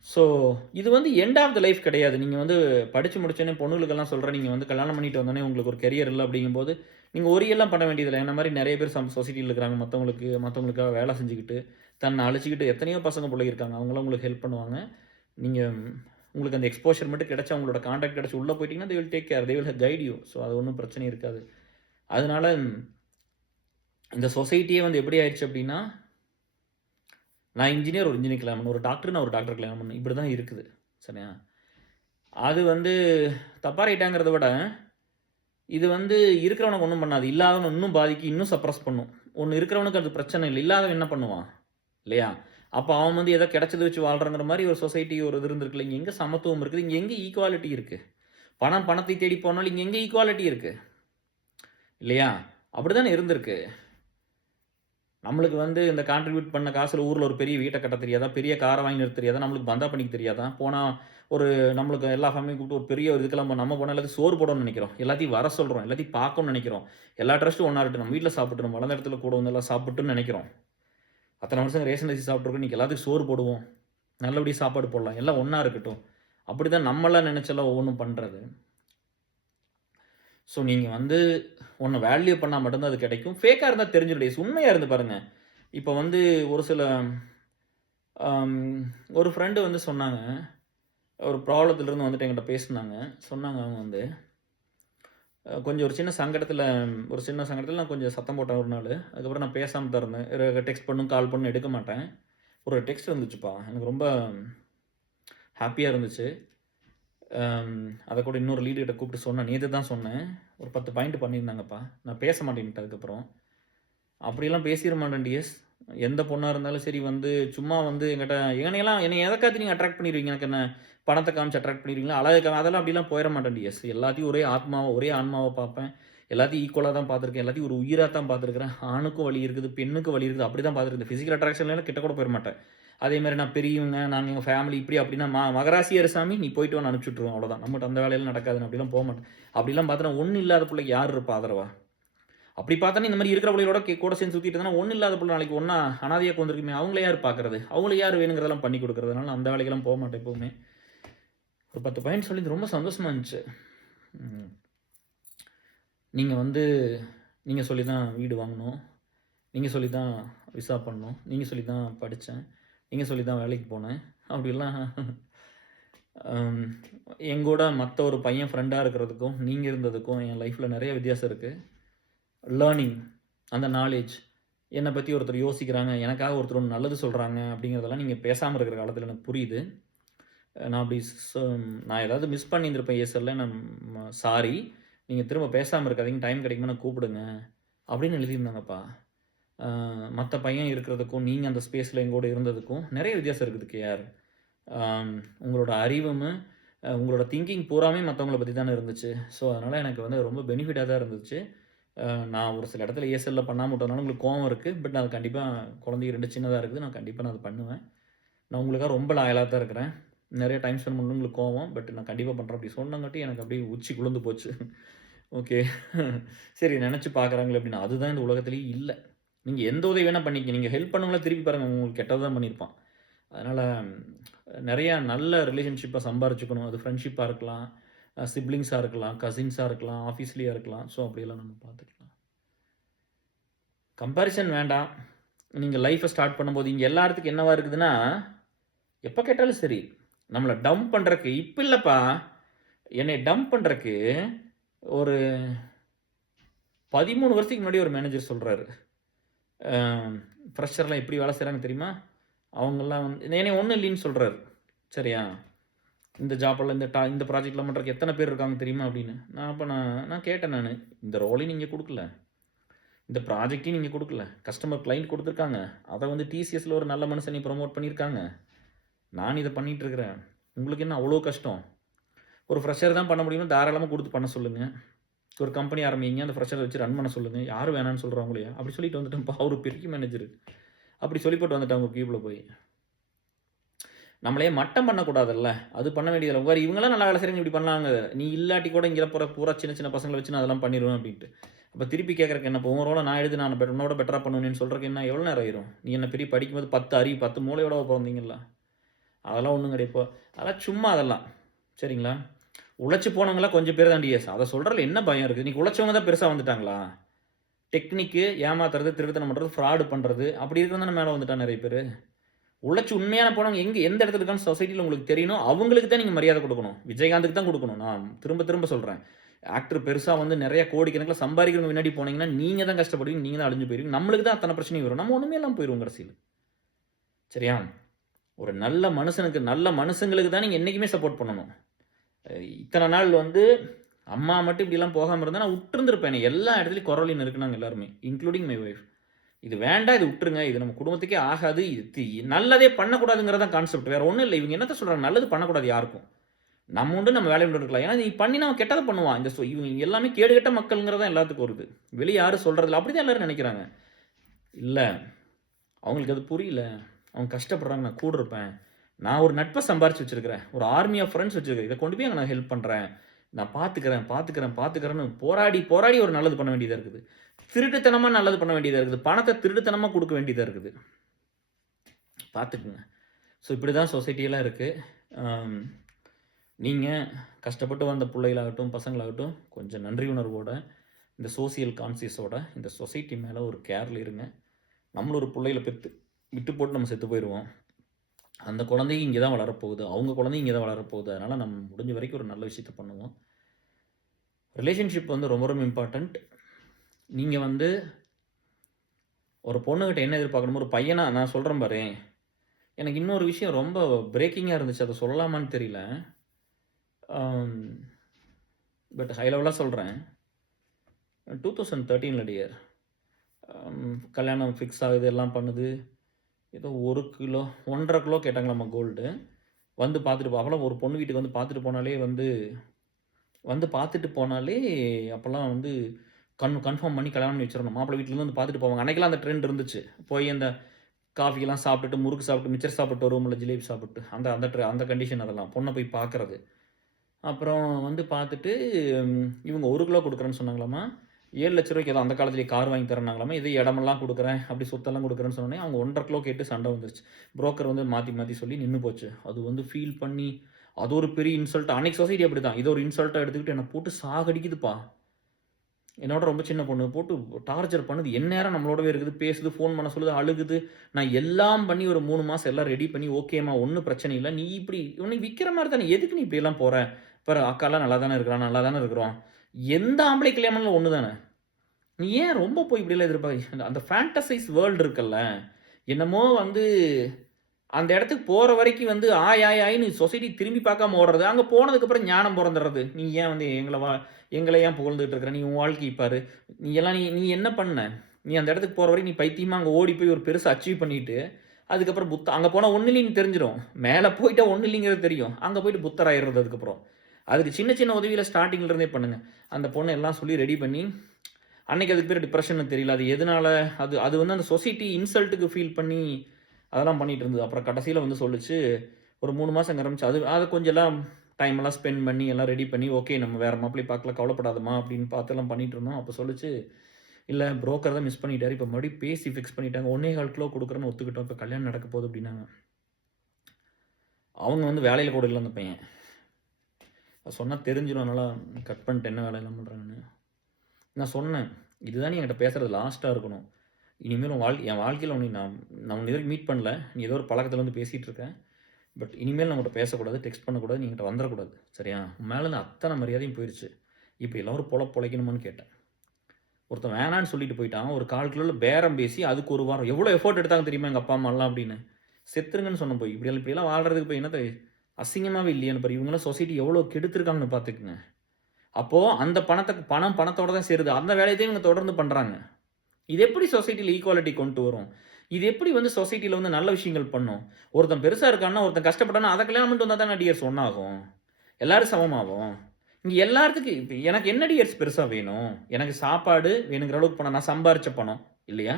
ஸோ, இது வந்து எண்ட் ஆஃப் த லைஃப் கிடையாது. நீங்க வந்து படிச்சு முடிச்சோனே பொண்ணுகளுக்கெல்லாம் சொல்றேன், நீங்க வந்து கல்யாணம் பண்ணிட்டு வந்தோனே உங்களுக்கு ஒரு கரியர் இல்ல அப்படிங்கும்போது, நீங்க ஒரியெல்லாம் பண்ண வேண்டியதில்ல. என்ன மாரி நெறைய பேர் சொசைட்டில இருக்கிறாங்க. மத்தவங்களுக்காக வேலை செஞ்சுக்கிட்டு, தன்னை அழிச்சுக்கிட்டு எத்தனையோ பசங்க புள்ளைங்க இருக்காங்க. அவங்கலாம் உங்களுக்கு ஹெல்ப் பண்ணுவாங்க. நீங்க உங்களுக்கு அந்த எக்ஸ்போஷர் மட்டும் கிடைச்சு, அவங்களோட கான்டாக்ட் கிடைச்சு உள்ள போயிட்டீங்கன்னா, they will take care. They will guide you. So, அது ஒண்ணும் பிரச்சனை இருக்காது. அதனால இந்த சொசைட்டியே வந்து எப்படி ஆயிருச்சு அப்படின்னா, நான் இன்ஜினியர், ஒரு இன்ஜினியர் கல்யாணம் பண்ணணும். ஒரு டாக்டர், நான் ஒரு டாக்டர் கல்யாணம் பண்ணணும். இப்படி தான் இருக்குது. சரியா? அது வந்து தப்பா ரைட்டாங்கிறத விட, இது வந்து இருக்கிறவனுக்கு ஒண்ணும் பண்ணாது. இல்லாதவன இன்னும் பாதிக்கும், இன்னும் சப்ரஸ் பண்ணும். ஒண்ணு இருக்கிறவனுக்கு அது பிரச்சனை இல்ல. இல்லாதவன் என்ன பண்ணுவான்? இல்லையா? அப்ப அவன் வந்து ஏதோ கிடைச்சத வச்சு வாழ்றங்கிற மாரி ஒரு சொசைட்டி ஒரு இது இருந்திருக்குல்ல. இங்க எங்க சமத்துவம் இருக்குது? இங்க எங்க ஈக்குவாலிட்டி இருக்கு? பணம் பணத்தை தேடி போனாலும் இங்க எங்க ஈக்குவாலிட்டி இருக்கு? இல்லையா? அப்படித்தானே இருந்திருக்கு. நம்மளுக்கு வந்து இந்த கான்ட்ரிபியூட் பண்ண காசுல ஊர்ல ஒரு பெரிய வீட்ட கட்டத் தெரியாதா? பெரிய கார வாங்கி நிறுத்த தெரியாதா? நம்மளுக்கு பந்தா பண்ணிக்க தெரியாதா? போனா ஒரு நம்மளுக்கு எல்லா ஃபேமிலியும் கூப்பிட்டு ஒரு பெரிய ஒரு இதுக்கெல்லாம் நம்ம போனா எல்லாத்தையும் சோறு போடணும்னு நெனைக்கிறோம். எல்லாத்தையும் வர சொல்றோம். எல்லாத்தையும் பார்க்கணும்னு நெனைக்கிறோம். எல்லா ட்ரஸ்ட்டும் ஒண்ணா இருக்கட்டும். நம்ம வீட்ல சாப்பிட்டு நம்ம வளர்ந்த இடத்துல கூட வந்து எல்லாம் சாப்பிட்டுன்னு நெனைக்கிறோம். அத்தன வருஷம் ரேஷன் அரிசி சாப்பிட்டுருக்கோம். இன்னைக்கு எல்லாத்துக்கும் சோறு போடுவோம். நல்லபடியா சாப்பாடு போடலாம். எல்லாம் ஒண்ணா இருக்கட்டும். அப்படிதான் நம்மலாம் நெனைச்செல்லாம் ஒவ்வொன்னும் பண்றது. ஸோ நீங்க வந்து ஒண்ண வேல்யூ பண்ணா மட்டும் தான் அது கிடைக்கும். ஃபேக்கா இருந்தா தெரிஞ்சிரும் டேஸ். உண்மையா இருந்து பாருங்க. இப்ப வந்து ஒரு சில அம் ஒரு ஃப்ரெண்ட் வந்து சொன்னாங்க. ஒரு ப்ராப்ளத்திலிருந்து வந்துட்டு என்கிட்ட பேசுனாங்க. சொன்னாங்க அவங்க வந்து, கொஞ்சம் ஒரு சின்ன சங்கடத்தில நான் கொஞ்சம் சத்தம் போட்டேன் ஒரு நாளு. அதுக்கப்புறம் நான் பேசாம தான் இருந்தேன். டெக்ஸ்ட் பண்ணும், கால் பண்ணும் எடுக்க மாட்டேன். ஒரு டெக்ஸ்ட் வந்துச்சுப்பா. எனக்கு ரொம்ப ஹேப்பியா இருந்துச்சு. அத கூட இன்னொரு லீடர் கிட்ட கூப்பிட்டு சொன்னேன். நேத்து தான் சொன்னேன். ஒரு 10 பாயிண்ட் பண்ணியிருந்தாங்கப்பா. நான் பேச மாட்டேன்ட்டேன் அதுக்கப்புறம். அப்படியெல்லாம் பேசிற மாட்டேன் டிஎஸ். எந்த பொண்ணா இருந்தாலும் சரி வந்து சும்மா வந்து என்னைய எதக்காத்தி நீங்க அட்ராக்ட் பண்ணிருவீங்க? எனக்கு என்ன பணத்த காமிச்சு அட்ராக்ட் பண்ணிருவீங்களா? அதெல்லாம் அப்படிலாம் போயிற மாட்டேன் டிஎஸ். எல்லாத்தையும் ஒரே ஆன்மாவா பார்ப்பேன். எல்லாத்தையும் ஈக்குவலா தான் பார்த்துருக்கேன். எல்லாத்தையும் ஒரு உயிரா தான் பார்த்துருக்கிறேன். ஆணுக்கும் வலி இருக்குது, பெண்ணுக்கும் வலி இருக்குது. அப்படி தான் பார்த்துருக்கேன். பிசிக்கல் அட்ராக்ஷன்லாம் கிட்ட கூட போயிற மாட்டேன். அதே மாரி நான் பெரியவங்க, நாங்க எங்க ஃபேமிலி இப்படி அப்படின்னா மகராசியாரு சாமி நீ போயிட்டு வான்னு அனுப்பிச்சு விட்டுருவேன் அவ்வளோதான். நம்மட்ட அந்த வேலையெல்லாம் நடக்காதுன்னு அப்படிலாம் போமாட்டேன். அப்படிலாம் பார்த்தா ஒண்ணும் இல்லாத புள்ளைக்கு யார் இருப்பா ஆதரவா? அப்படி பார்த்தானே இந்த மாதிரி இருக்கிற பிள்ளைகளோட கூட சேர்ந்து சுற்றிட்டு இருந்தால் ஒன்றும் இல்லாத பிள்ளை நாளைக்கு ஒன்றா அனாதையாக வந்திருக்குமே, அவங்கள யார் பார்க்குறது, அவங்களுக்கு யார் வேணுங்கிறதெல்லாம் பண்ணி கொடுக்குறதுனால அந்த வேலைக்கெல்லாம் போக மாட்டேன் எப்போவுமே. ஒரு 10 பாயிண்ட் சொல்லி ரொம்ப சந்தோஷமாக இருந்துச்சு. நீங்கள் வந்து நீங்கள் சொல்லி தான் வீடு வாங்கணும், நீங்கள் சொல்லி தான் விசா பண்ணணும், நீங்கள் சொல்லி தான் படித்தேன், நீங்கள் சொல்லி தான் வேலைக்கு போனேன் அப்படிலாம். எங்கூட மற்ற ஒரு பையன் ஃப்ரெண்டாக இருக்கிறதுக்கும் நீங்கள் இருந்ததுக்கும் என் லைஃப்பில் நிறைய வித்தியாசம் இருக்குது. லேர்னிங், அந்த நாலேஜ், என்னை பற்றி ஒருத்தர் யோசிக்கிறாங்க, எனக்காக ஒருத்தர் ஒன்று நல்லது சொல்கிறாங்க அப்படிங்கிறதெல்லாம் நீங்கள் பேசாமல் இருக்கிற காலத்தில் எனக்கு புரியுது. நான் அப்படி நான் ஏதாவது மிஸ் பண்ணியிருந்திருப்பேன் ஏசரில், நான் சாரி, நீங்கள் திரும்ப பேசாமல் இருக்காதீங்க, டைம் கிடைக்குமா கூப்பிடுங்க அப்படின்னு எழுதியிருந்தாங்கப்பா. மற்ற பையன் இருக்கிறதுக்கும் நீங்கள் அந்த ஸ்பேஸில் எங்கூட இருந்ததுக்கும் நிறைய வித்தியாசம் இருக்குது கேஆர். உங்களோட அறிவும் உங்களோட திங்கிங் பூராமே மற்றவங்கள பற்றி தானே இருந்துச்சு. ஸோ அதனால் எனக்கு வந்து ரொம்ப பெனிஃபிட்டாக தான் இருந்துச்சு. நான் ஒரு சில இடத்துல ஏசரில் பண்ணாமல் விட்டதுனால உங்களுக்கு கோவம் இருக்குது. பட் நான் கண்டிப்பாக குழந்தைங்க 2 சின்னதாக இருக்குது, நான் கண்டிப்பாக நான் அதை பண்ணுவேன். நான் உங்களுக்காக ரொம்ப லாயலாக தான் இருக்கிறேன். நிறைய டைம் ஸ்பெண்ட் பண்ணணும் உங்களுக்கு கோவம், பட் நான் கண்டிப்பாக பண்ணுறேன். அப்படி சொன்னங்காட்டி எனக்கு அப்படியே உச்சி குளிர்ந்து போச்சு. ஓகே, சரி நினச்சி பார்க்குறாங்களே அப்படின்னா அதுதான் இந்த உலகத்துலேயே இல்லை. நீங்கள் எந்த உதவி வேணால் பண்ணிக்க, நீங்கள் ஹெல்ப் பண்ணுங்களா திருப்பி பாருங்கள், உங்களுக்கு கெட்டது தான் பண்ணியிருப்பான். அதனால் நிறையா நல்ல ரிலேஷன்ஷிப்பை சம்பாரிச்சுக்கணும். அது ஃப்ரெண்ட்ஷிப்பாக இருக்கலாம், சிப்ளிங்ஸாக இருக்கலாம், கசின்ஸாக இருக்கலாம், ஆஃபீஸ்லேயே இருக்கலாம். ஸோ அப்படியெல்லாம் நம்ம பார்த்துக்கலாம். கம்பேரிசன் வேண்டாம். நீங்கள் லைஃப்பை ஸ்டார்ட் பண்ணும்போது இங்கே எல்லாத்துக்கும் என்னவா இருக்குதுன்னா, எப்போ கேட்டாலும் சரி நம்மளை டம்ப் பண்ணுறக்கு, இப்போ இல்லைப்பா, என்னை டம்ப் பண்ணுறக்கு ஒரு 13 வருஷத்துக்கு முன்னாடி ஒரு மேனேஜர் சொல்கிறாரு, ஃப்ரெஷர்லாம் எப்படி வேலை செய்கிறாங்க தெரியுமா, அவங்கெல்லாம் வந்து என்னை ஒன்றும் இல்லைன்னு சொல்கிறாரு. சரியா, இந்த ஜாப்பெல்லாம் இந்த ப்ராஜெக்ட்லாம் பண்ணுறதுக்கு எத்தனை பேர் இருக்காங்க தெரியுமா அப்படின்னு. நான் கேட்டேன், இந்த ரோலையும் நீங்கள் கொடுக்கல, இந்த ப்ராஜெக்டையும் நீங்கள் கொடுக்கல, கஸ்டமர் கிளைண்ட் கொடுத்துருக்காங்க, அதை வந்து டிசிஎஸில் ஒரு நல்ல மனுஷனை ப்ரொமோட் பண்ணியிருக்காங்க, நான் இதை பண்ணிகிட்ருக்கிறேன், உங்களுக்கு என்ன அவ்வளோ கஷ்டம், ஒரு ஃப்ரெஷர் தான் பண்ண முடியும்னு தாராளமாக கொடுத்து பண்ண சொல்லுங்கள், ஒரு கம்பெனி ஆரம்பிங்க, அந்த ஃப்ரெஷரை வச்சு ரன் பண்ண சொல்லுங்கள், யாரும் வேணான்னு சொல்கிறவங்களே அப்படி சொல்லிட்டு வந்துட்டேன்ப்பா. அவர் பெரிய மேனேஜர் அப்படி சொல்லிப்பட்டு வந்துட்டேன் அவங்க கீப்பில் போய். நம்மளே மட்டம் பண்ணக்கூடாதுல்ல, அது பண்ண வேண்டியதில்லை. உங்கள் இவங்களாம் நல்லா வேலை செய்கிறீங்க, இப்படி பண்ணாங்க, நீ இல்லாட்டி கூட இங்கே போகிற பூரா சின்ன சின்ன பசங்களை வச்சு நான் அதெல்லாம் பண்ணிடுவேன் அப்படின்ட்டு. அப்போ திருப்பி கேட்குறக்கு என்ன, இப்போ உங்களோட நான் எழுதி நான் உன்னோட பெட்டராக பண்ணுவேன்னு சொல்கிறக்கு என்ன எவ்வளோ நேரம் ஆயிரும். நீ என்ன பெரிய படிக்கும்போது 10 அறிவு 10 மூளையோட பிறந்தீங்களா, அதெல்லாம் ஒன்றும் கிடையாது. அதெல்லாம் சும்மா அதெல்லாம் சரிங்களா. உழைச்சி போனவங்களாம் கொஞ்சம் பேர் தான் டிஎஸ், அதை சொல்கிறதுல என்ன பயம் இருக்குது. இன்றைக்கி உழைச்சவங்க தான் பெருசாக வந்துட்டாங்களா. டெக்னிக்கு ஏமாத்துறது, திருடுத்தனம் பண்ணுறது, ஃப்ராடு பண்ணுறது, அப்படி இருக்கிறதானே மேலே வந்துட்டான் நிறைய பேர். உழைச்சி உண்மையான போனவங்க எந்த இடத்துல இருக்கான்னு சொசைட்டியில் உங்களுக்கு தெரியணும், அவங்களுக்கு தான் நீங்கள் மரியாதை கொடுக்கணும். விஜயகாந்துக்கு தான் கொடுக்கணும். நான் திரும்ப திரும்ப சொல்கிறேன், ஆக்டர் பெருசாக வந்து நிறைய கோடிக்கணக்கில் சம்பாதிக்கிறவங்க முன்னாடி போனீங்கன்னா நீங்கள் தான் கஷ்டப்படுவீங்க, நீங்கள் தான் அழிஞ்சு போயிருவீங்க, நம்மளுக்கு தான் அத்தனை பிரச்சனையும் வரும், நம்ம ஒன்றுமே எல்லாம் போயிடுவோம் கடைசியில். சரியா, ஒரு நல்ல மனுஷனுக்கு, நல்ல மனுஷங்களுக்கு தான் நீங்கள் என்றைக்குமே சப்போர்ட் பண்ணணும். இத்தனை நாள் வந்து அம்மா மட்டும் இப்படிலாம் போகாமல் இருந்தால் நான் விட்டுருந்துருப்பேன். எல்லா இடத்துலையும் குரலின்னு இருக்குனாங்க எல்லாருமே, இன்க்ளூடிங் மை ஒய்ஃப். இது வேண்டாம், இது விட்டுருங்க, இது நம்ம குடும்பத்துக்கே ஆகாது, இது நல்லதே பண்ணக்கூடாதுங்கிறதான் கான்செப்ட், வேறு ஒன்றும் இல்லை. இவங்க என்னத்த சொல்கிறாங்க, நல்லது பண்ணக்கூடாது யாருக்கும், நம்ம உண்டு நம்ம வேலை உண்டு இருக்கலாம். ஏன்னா நீ பண்ணி நம்ம கெட்டதை பண்ணுவான். இவங்க எல்லாமே கேடுகட்ட மக்கள்ங்கிறதான் எல்லாத்துக்கும் வருது, வெளியே யாரும் சொல்கிறதில்ல, அப்படி தான் எல்லோரும் நினைக்கிறாங்க. இல்லை, அவங்களுக்கு அது புரியல, அவங்க கஷ்டப்படுறாங்க, நான் கூட இருப்பேன், நான் ஒரு நட்பை சம்பாரிச்சு வச்சுருக்கிறேன், ஒரு ஆர்மி ஆஃப் ஃப்ரெண்ட்ஸ் வச்சுருக்கேன், இதை கொண்டு போய் அங்கே நான் ஹெல்ப் பண்ணுறேன், நான் பார்த்துக்கிறேன்னு போராடி ஒரு நல்லது பண்ண வேண்டியதாக இருக்குது. திருட்டுத்தனமாக நல்லது பண்ண வேண்டியதாக இருக்குது, பணத்தை திருட்டுத்தனமாக கொடுக்க வேண்டியதாக இருக்குது. பார்த்துக்குங்க. ஸோ இப்படி தான் சொசைட்டியெல்லாம் இருக்குது. நீங்கள் கஷ்டப்பட்டு வந்த பிள்ளைகளாகட்டும் பசங்களாகட்டும் கொஞ்சம் நன்றி உணர்வோட, இந்த சோசியல் கான்சியஸோட இந்த சொசைட்டி மேலே ஒரு கேரில் இருங்க. நம்மளும் ஒரு பிள்ளைகளை விட்டு போட்டு நம்ம செத்து போயிடுவோம். அந்த குழந்தையும் இங்கே தான் வளரப்போகுது, அவங்க குழந்தையும் இங்கே தான் வளரப்போகுது. அதனால் நம்ம முடிஞ்ச வரைக்கும் ஒரு நல்ல விஷயத்த பண்ணுவோம். ரிலேஷன்ஷிப் வந்து ரொம்ப ரொம்ப இம்பார்ட்டண்ட். நீங்கள் வந்து ஒரு பொண்ணுக்கிட்ட என்ன எதிர்பார்க்கணுமோ, ஒரு பையனா நான் சொல்கிறேன் பாரு. எனக்கு இன்னொரு விஷயம் ரொம்ப பிரேக்கிங்காக இருந்துச்சு, அதை சொல்லலாமான்னு தெரியல, பட் ஹை லெவலாக சொல்கிறேன். 2013 டியர் கல்யாணம் ஃபிக்ஸ் ஆகுது, எல்லாம் பண்ணுது. ஏதோ 1 கிலோ 1.5 கிலோ கேட்டாங்களாம்மா கோல்டு. வந்து பார்த்துட்டு அப்போலாம் ஒரு பொண்ணு வீட்டுக்கு வந்து பார்த்துட்டு போனாலே அப்போல்லாம் வந்து கன்ஃபார்ம் பண்ணி கல்யாணம் பண்ணி வச்சிடணும். மாப்பிள்ளை வீட்டிலேருந்து வந்து பார்த்துட்டு போவாங்க. அன்றைக்கெல்லாம் அந்த ட்ரெண்ட் இருந்துச்சு. போய் அந்த காஃபியெல்லாம் சாப்பிட்டுட்டு, முறுக்கு சாப்பிட்டு, மிச்சர் சாப்பிட்டு, ரூமில் ஜிலேபி சாப்பிட்டு, அந்த கண்டிஷன், அதெல்லாம் பொண்ணை போய் பார்க்குறது. அப்புறம் வந்து பார்த்துட்டு இவங்க 1 கிலோ கொடுக்குறேன்னு சொன்னாங்களாம்மா. ரூ. 7,00,000 ஏதோ அந்த காலத்திலேயே கார் வாங்கி தரேன்னாங்களாமா. இது இடமெல்லாம் குடுக்குறேன், அப்படி சொத்தெல்லாம் குடுக்குறேன்னு சொன்னோனே, அவங்க 1,50,000 கிலோ கேட்டு சண்டை வந்துருச்சு. புரோக்கர் வந்து மாத்தி மாத்தி சொல்லி நின்னு போச்சு. அது வந்து ஃபீல் பண்ணி, அது ஒரு பெரிய இன்சல்ட். அன்னைக்கு சொசைட்டி அப்படிதான். இத ஒரு இன்சல்ட்டா எடுத்துக்கிட்டு என்ன போட்டு சாகடிக்குதுப்பா. என்னோட ரொம்ப சின்ன பொண்ணு. போட்டு டார்ச்சர் பண்ணுது. எந்நேரம் நம்மளோடவே இருக்குது. பேசுது, ஃபோன் பண்ண சொல்லுது, அழுகுது. நான் எல்லாம் பண்ணி ஒரு 3 மாசம் எல்லாம் ரெடி பண்ணி, ஓகேம்மா ஒண்ணும் பிரச்சனை இல்ல. நீ இப்படி உன்னை விக்கிற மாரி தானே. எதுக்கு நீ இப்படியெல்லாம் போற? பாரு அக்காலாம் நல்லா தானே இருக்கிறா, நல்லா தானே இருக்கிறோம். எந்த ஆம்பளை கல்யாணம்னாலும் ஒண்ணு தானே. நீ ஏன் ரொம்ப போய் இப்படியெல்லாம் எதிர்பார்க்க அந்த ஃபேண்டசைஸ் வேர்ல்டு இருக்குல்ல. என்னமோ வந்து அந்த இடத்துக்கு போற வரைக்கும் வந்து ஆய் ஆய் ஆய்ன்னு சொசைட்டி திரும்பி பார்க்காம ஓடுறது. அங்க போனதுக்கப்புறம் ஞானம் பொறந்துடுறது. நீ ஏன் வந்து எங்கள ஏன் புகழ்ந்துட்டு இருக்கிற? நீ உன் வாழ்க்கைய பாரு. நீ நீ என்ன பண்ண? நீ அந்த இடத்துக்கு போற வரைக்கும் நீ பைத்தியமா அங்க ஓடி போய் ஒரு பெருசா அச்சீவ் பண்ணிட்டு, அதுக்கப்புறம் அங்க போனா ஒண்ணும் இல்லைன்னு தெரிஞ்சிரும். மேல போயிட்டா ஒண்ணும் இல்லைங்கிறது தெரியும். அங்க போயிட்டு புத்தர் ஆயிடுறது அதுக்கப்புறம். அதுக்கு சின்ன சின்ன உதவிகள ஸ்டார்ட்டிங்ல இருந்தே பண்ணுங்க. அந்த பொண்ண எல்லாம் சொல்லி ரெடி பண்ணி, அன்னைக்கு அதுக்கு பேரு டிப்ரஷன்னு தெரியல. அது எதனால அது அது வந்து அந்த சொசைட்டி இன்சல்ட்டுக்கு ஃபீல் பண்ணி அதெல்லாம் பண்ணிட்டு இருந்தது. அப்புறம் கடைசியில வந்து சொல்லுச்சு, ஒரு 3 மாசம் அங்க இருந்துச்சு. அது கொஞ்சம் எல்லாம் டைம் எல்லாம் ஸ்பெண்ட் பண்ணி எல்லாம் ரெடி பண்ணி, ஓகே நம்ம வேற மாப்பிள்ளை பார்க்கலாம் கவலைப்படாதம்மா அப்படின்னு பார்த்து எல்லாம் பண்ணிட்டு இருந்தோம். அப்ப சொல்லுச்சு, இல்ல புரோக்கர் தான் மிஸ் பண்ணிட்டாரு. இப்ப மறுபடியும் பேசி ஃபிக்ஸ் பண்ணிட்டாங்க. 1,4 கிலோ குடுக்குறேன்னு ஒத்துக்கிட்டோம். இப்ப கல்யாணம் நடக்க போகுது அப்படின்னாங்க. அவங்க வந்து வேலையில கூட இல்ல அந்த பையன். சொன்னா தெரிஞ்சிரும். அதனால கட் பண்ணிட்டேன் என்ன வேலையெல்லாம் பண்றாங்கன்னு. நான் சொன்னேன், இதுதான் நீ என்கிட்ட பேசுறது லாஸ்ட்டா இருக்கணும். இனிமேல் என் வாழ்க்கையில உன்னை நான் நான் உன்ன இதுவரைக்கும் மீட் பண்ணல. நீ ஏதோ ஒரு பழக்கத்துல வந்து பேசிட்டு இருக்க. பட் இனிமேல் நான் உன்கிட்ட பேசக்கூடாது, டெக்ஸ்ட் பண்ணக்கூடாது, நீ என்கிட்ட வந்துறக்கூடாது. சரியா? உன் மேல இருந்து அத்தனை மரியாதையும் போயிருச்சு. இப்ப எல்லாரும் பொழப்பு பொழைக்கணுமான்னு கேட்டேன். ஒருத்தன் வேணான்னு சொல்லிட்டு போயிட்டான். ஒரு 1/4 கிலோல பேரம் பேசி அதுக்கு 1 வாரம் எவ்வளோ எஃபோர்ட் எடுத்தாங்க தெரியுமா எங்க அப்பா, அம்மாலாம் அப்படின்னு. செத்துருங்கன்னு சொன்னேன் போய். இப்படியெல்லாம் வாழ்றதுக்கு போய் என்னத்த அசிங்கமாவே இல்லையான்னு பாரு. இவங்கலாம் சொசைட்டி எவ்வளோ கெடுத்துருக்காங்கன்னு பார்த்துக்கங்க. அப்போ அந்த பணத்தோட தான் சேருது. அந்த வேலைய தான் இவங்க தொடர்ந்து பண்றாங்க. இது எப்படி சொசைட்டில ஈக்குவாலிட்டி கொண்டு வரும்? இது எப்படி வந்து சொசைட்டில வந்து நல்ல விஷயங்கள் பண்ணும்? ஒருத்தன் பெருசா இருக்கான்னா, ஒருத்தன் கஷ்டப்பட்டான்னா, அத கல்யாணம் பண்ணிட்டு வந்தா தானே டியர்ஸ் ஒண்ணாகும். எல்லாரும் சமமாவோம். இங்க எல்லாத்துக்கும் இப்ப எனக்கு என்ன டியர்ஸ் பெருசா வேணும்? எனக்கு சாப்பாடு வேணுங்கிற அளவுக்கு பணம். நான் சம்பாரிச்ச பணம் இல்லையா?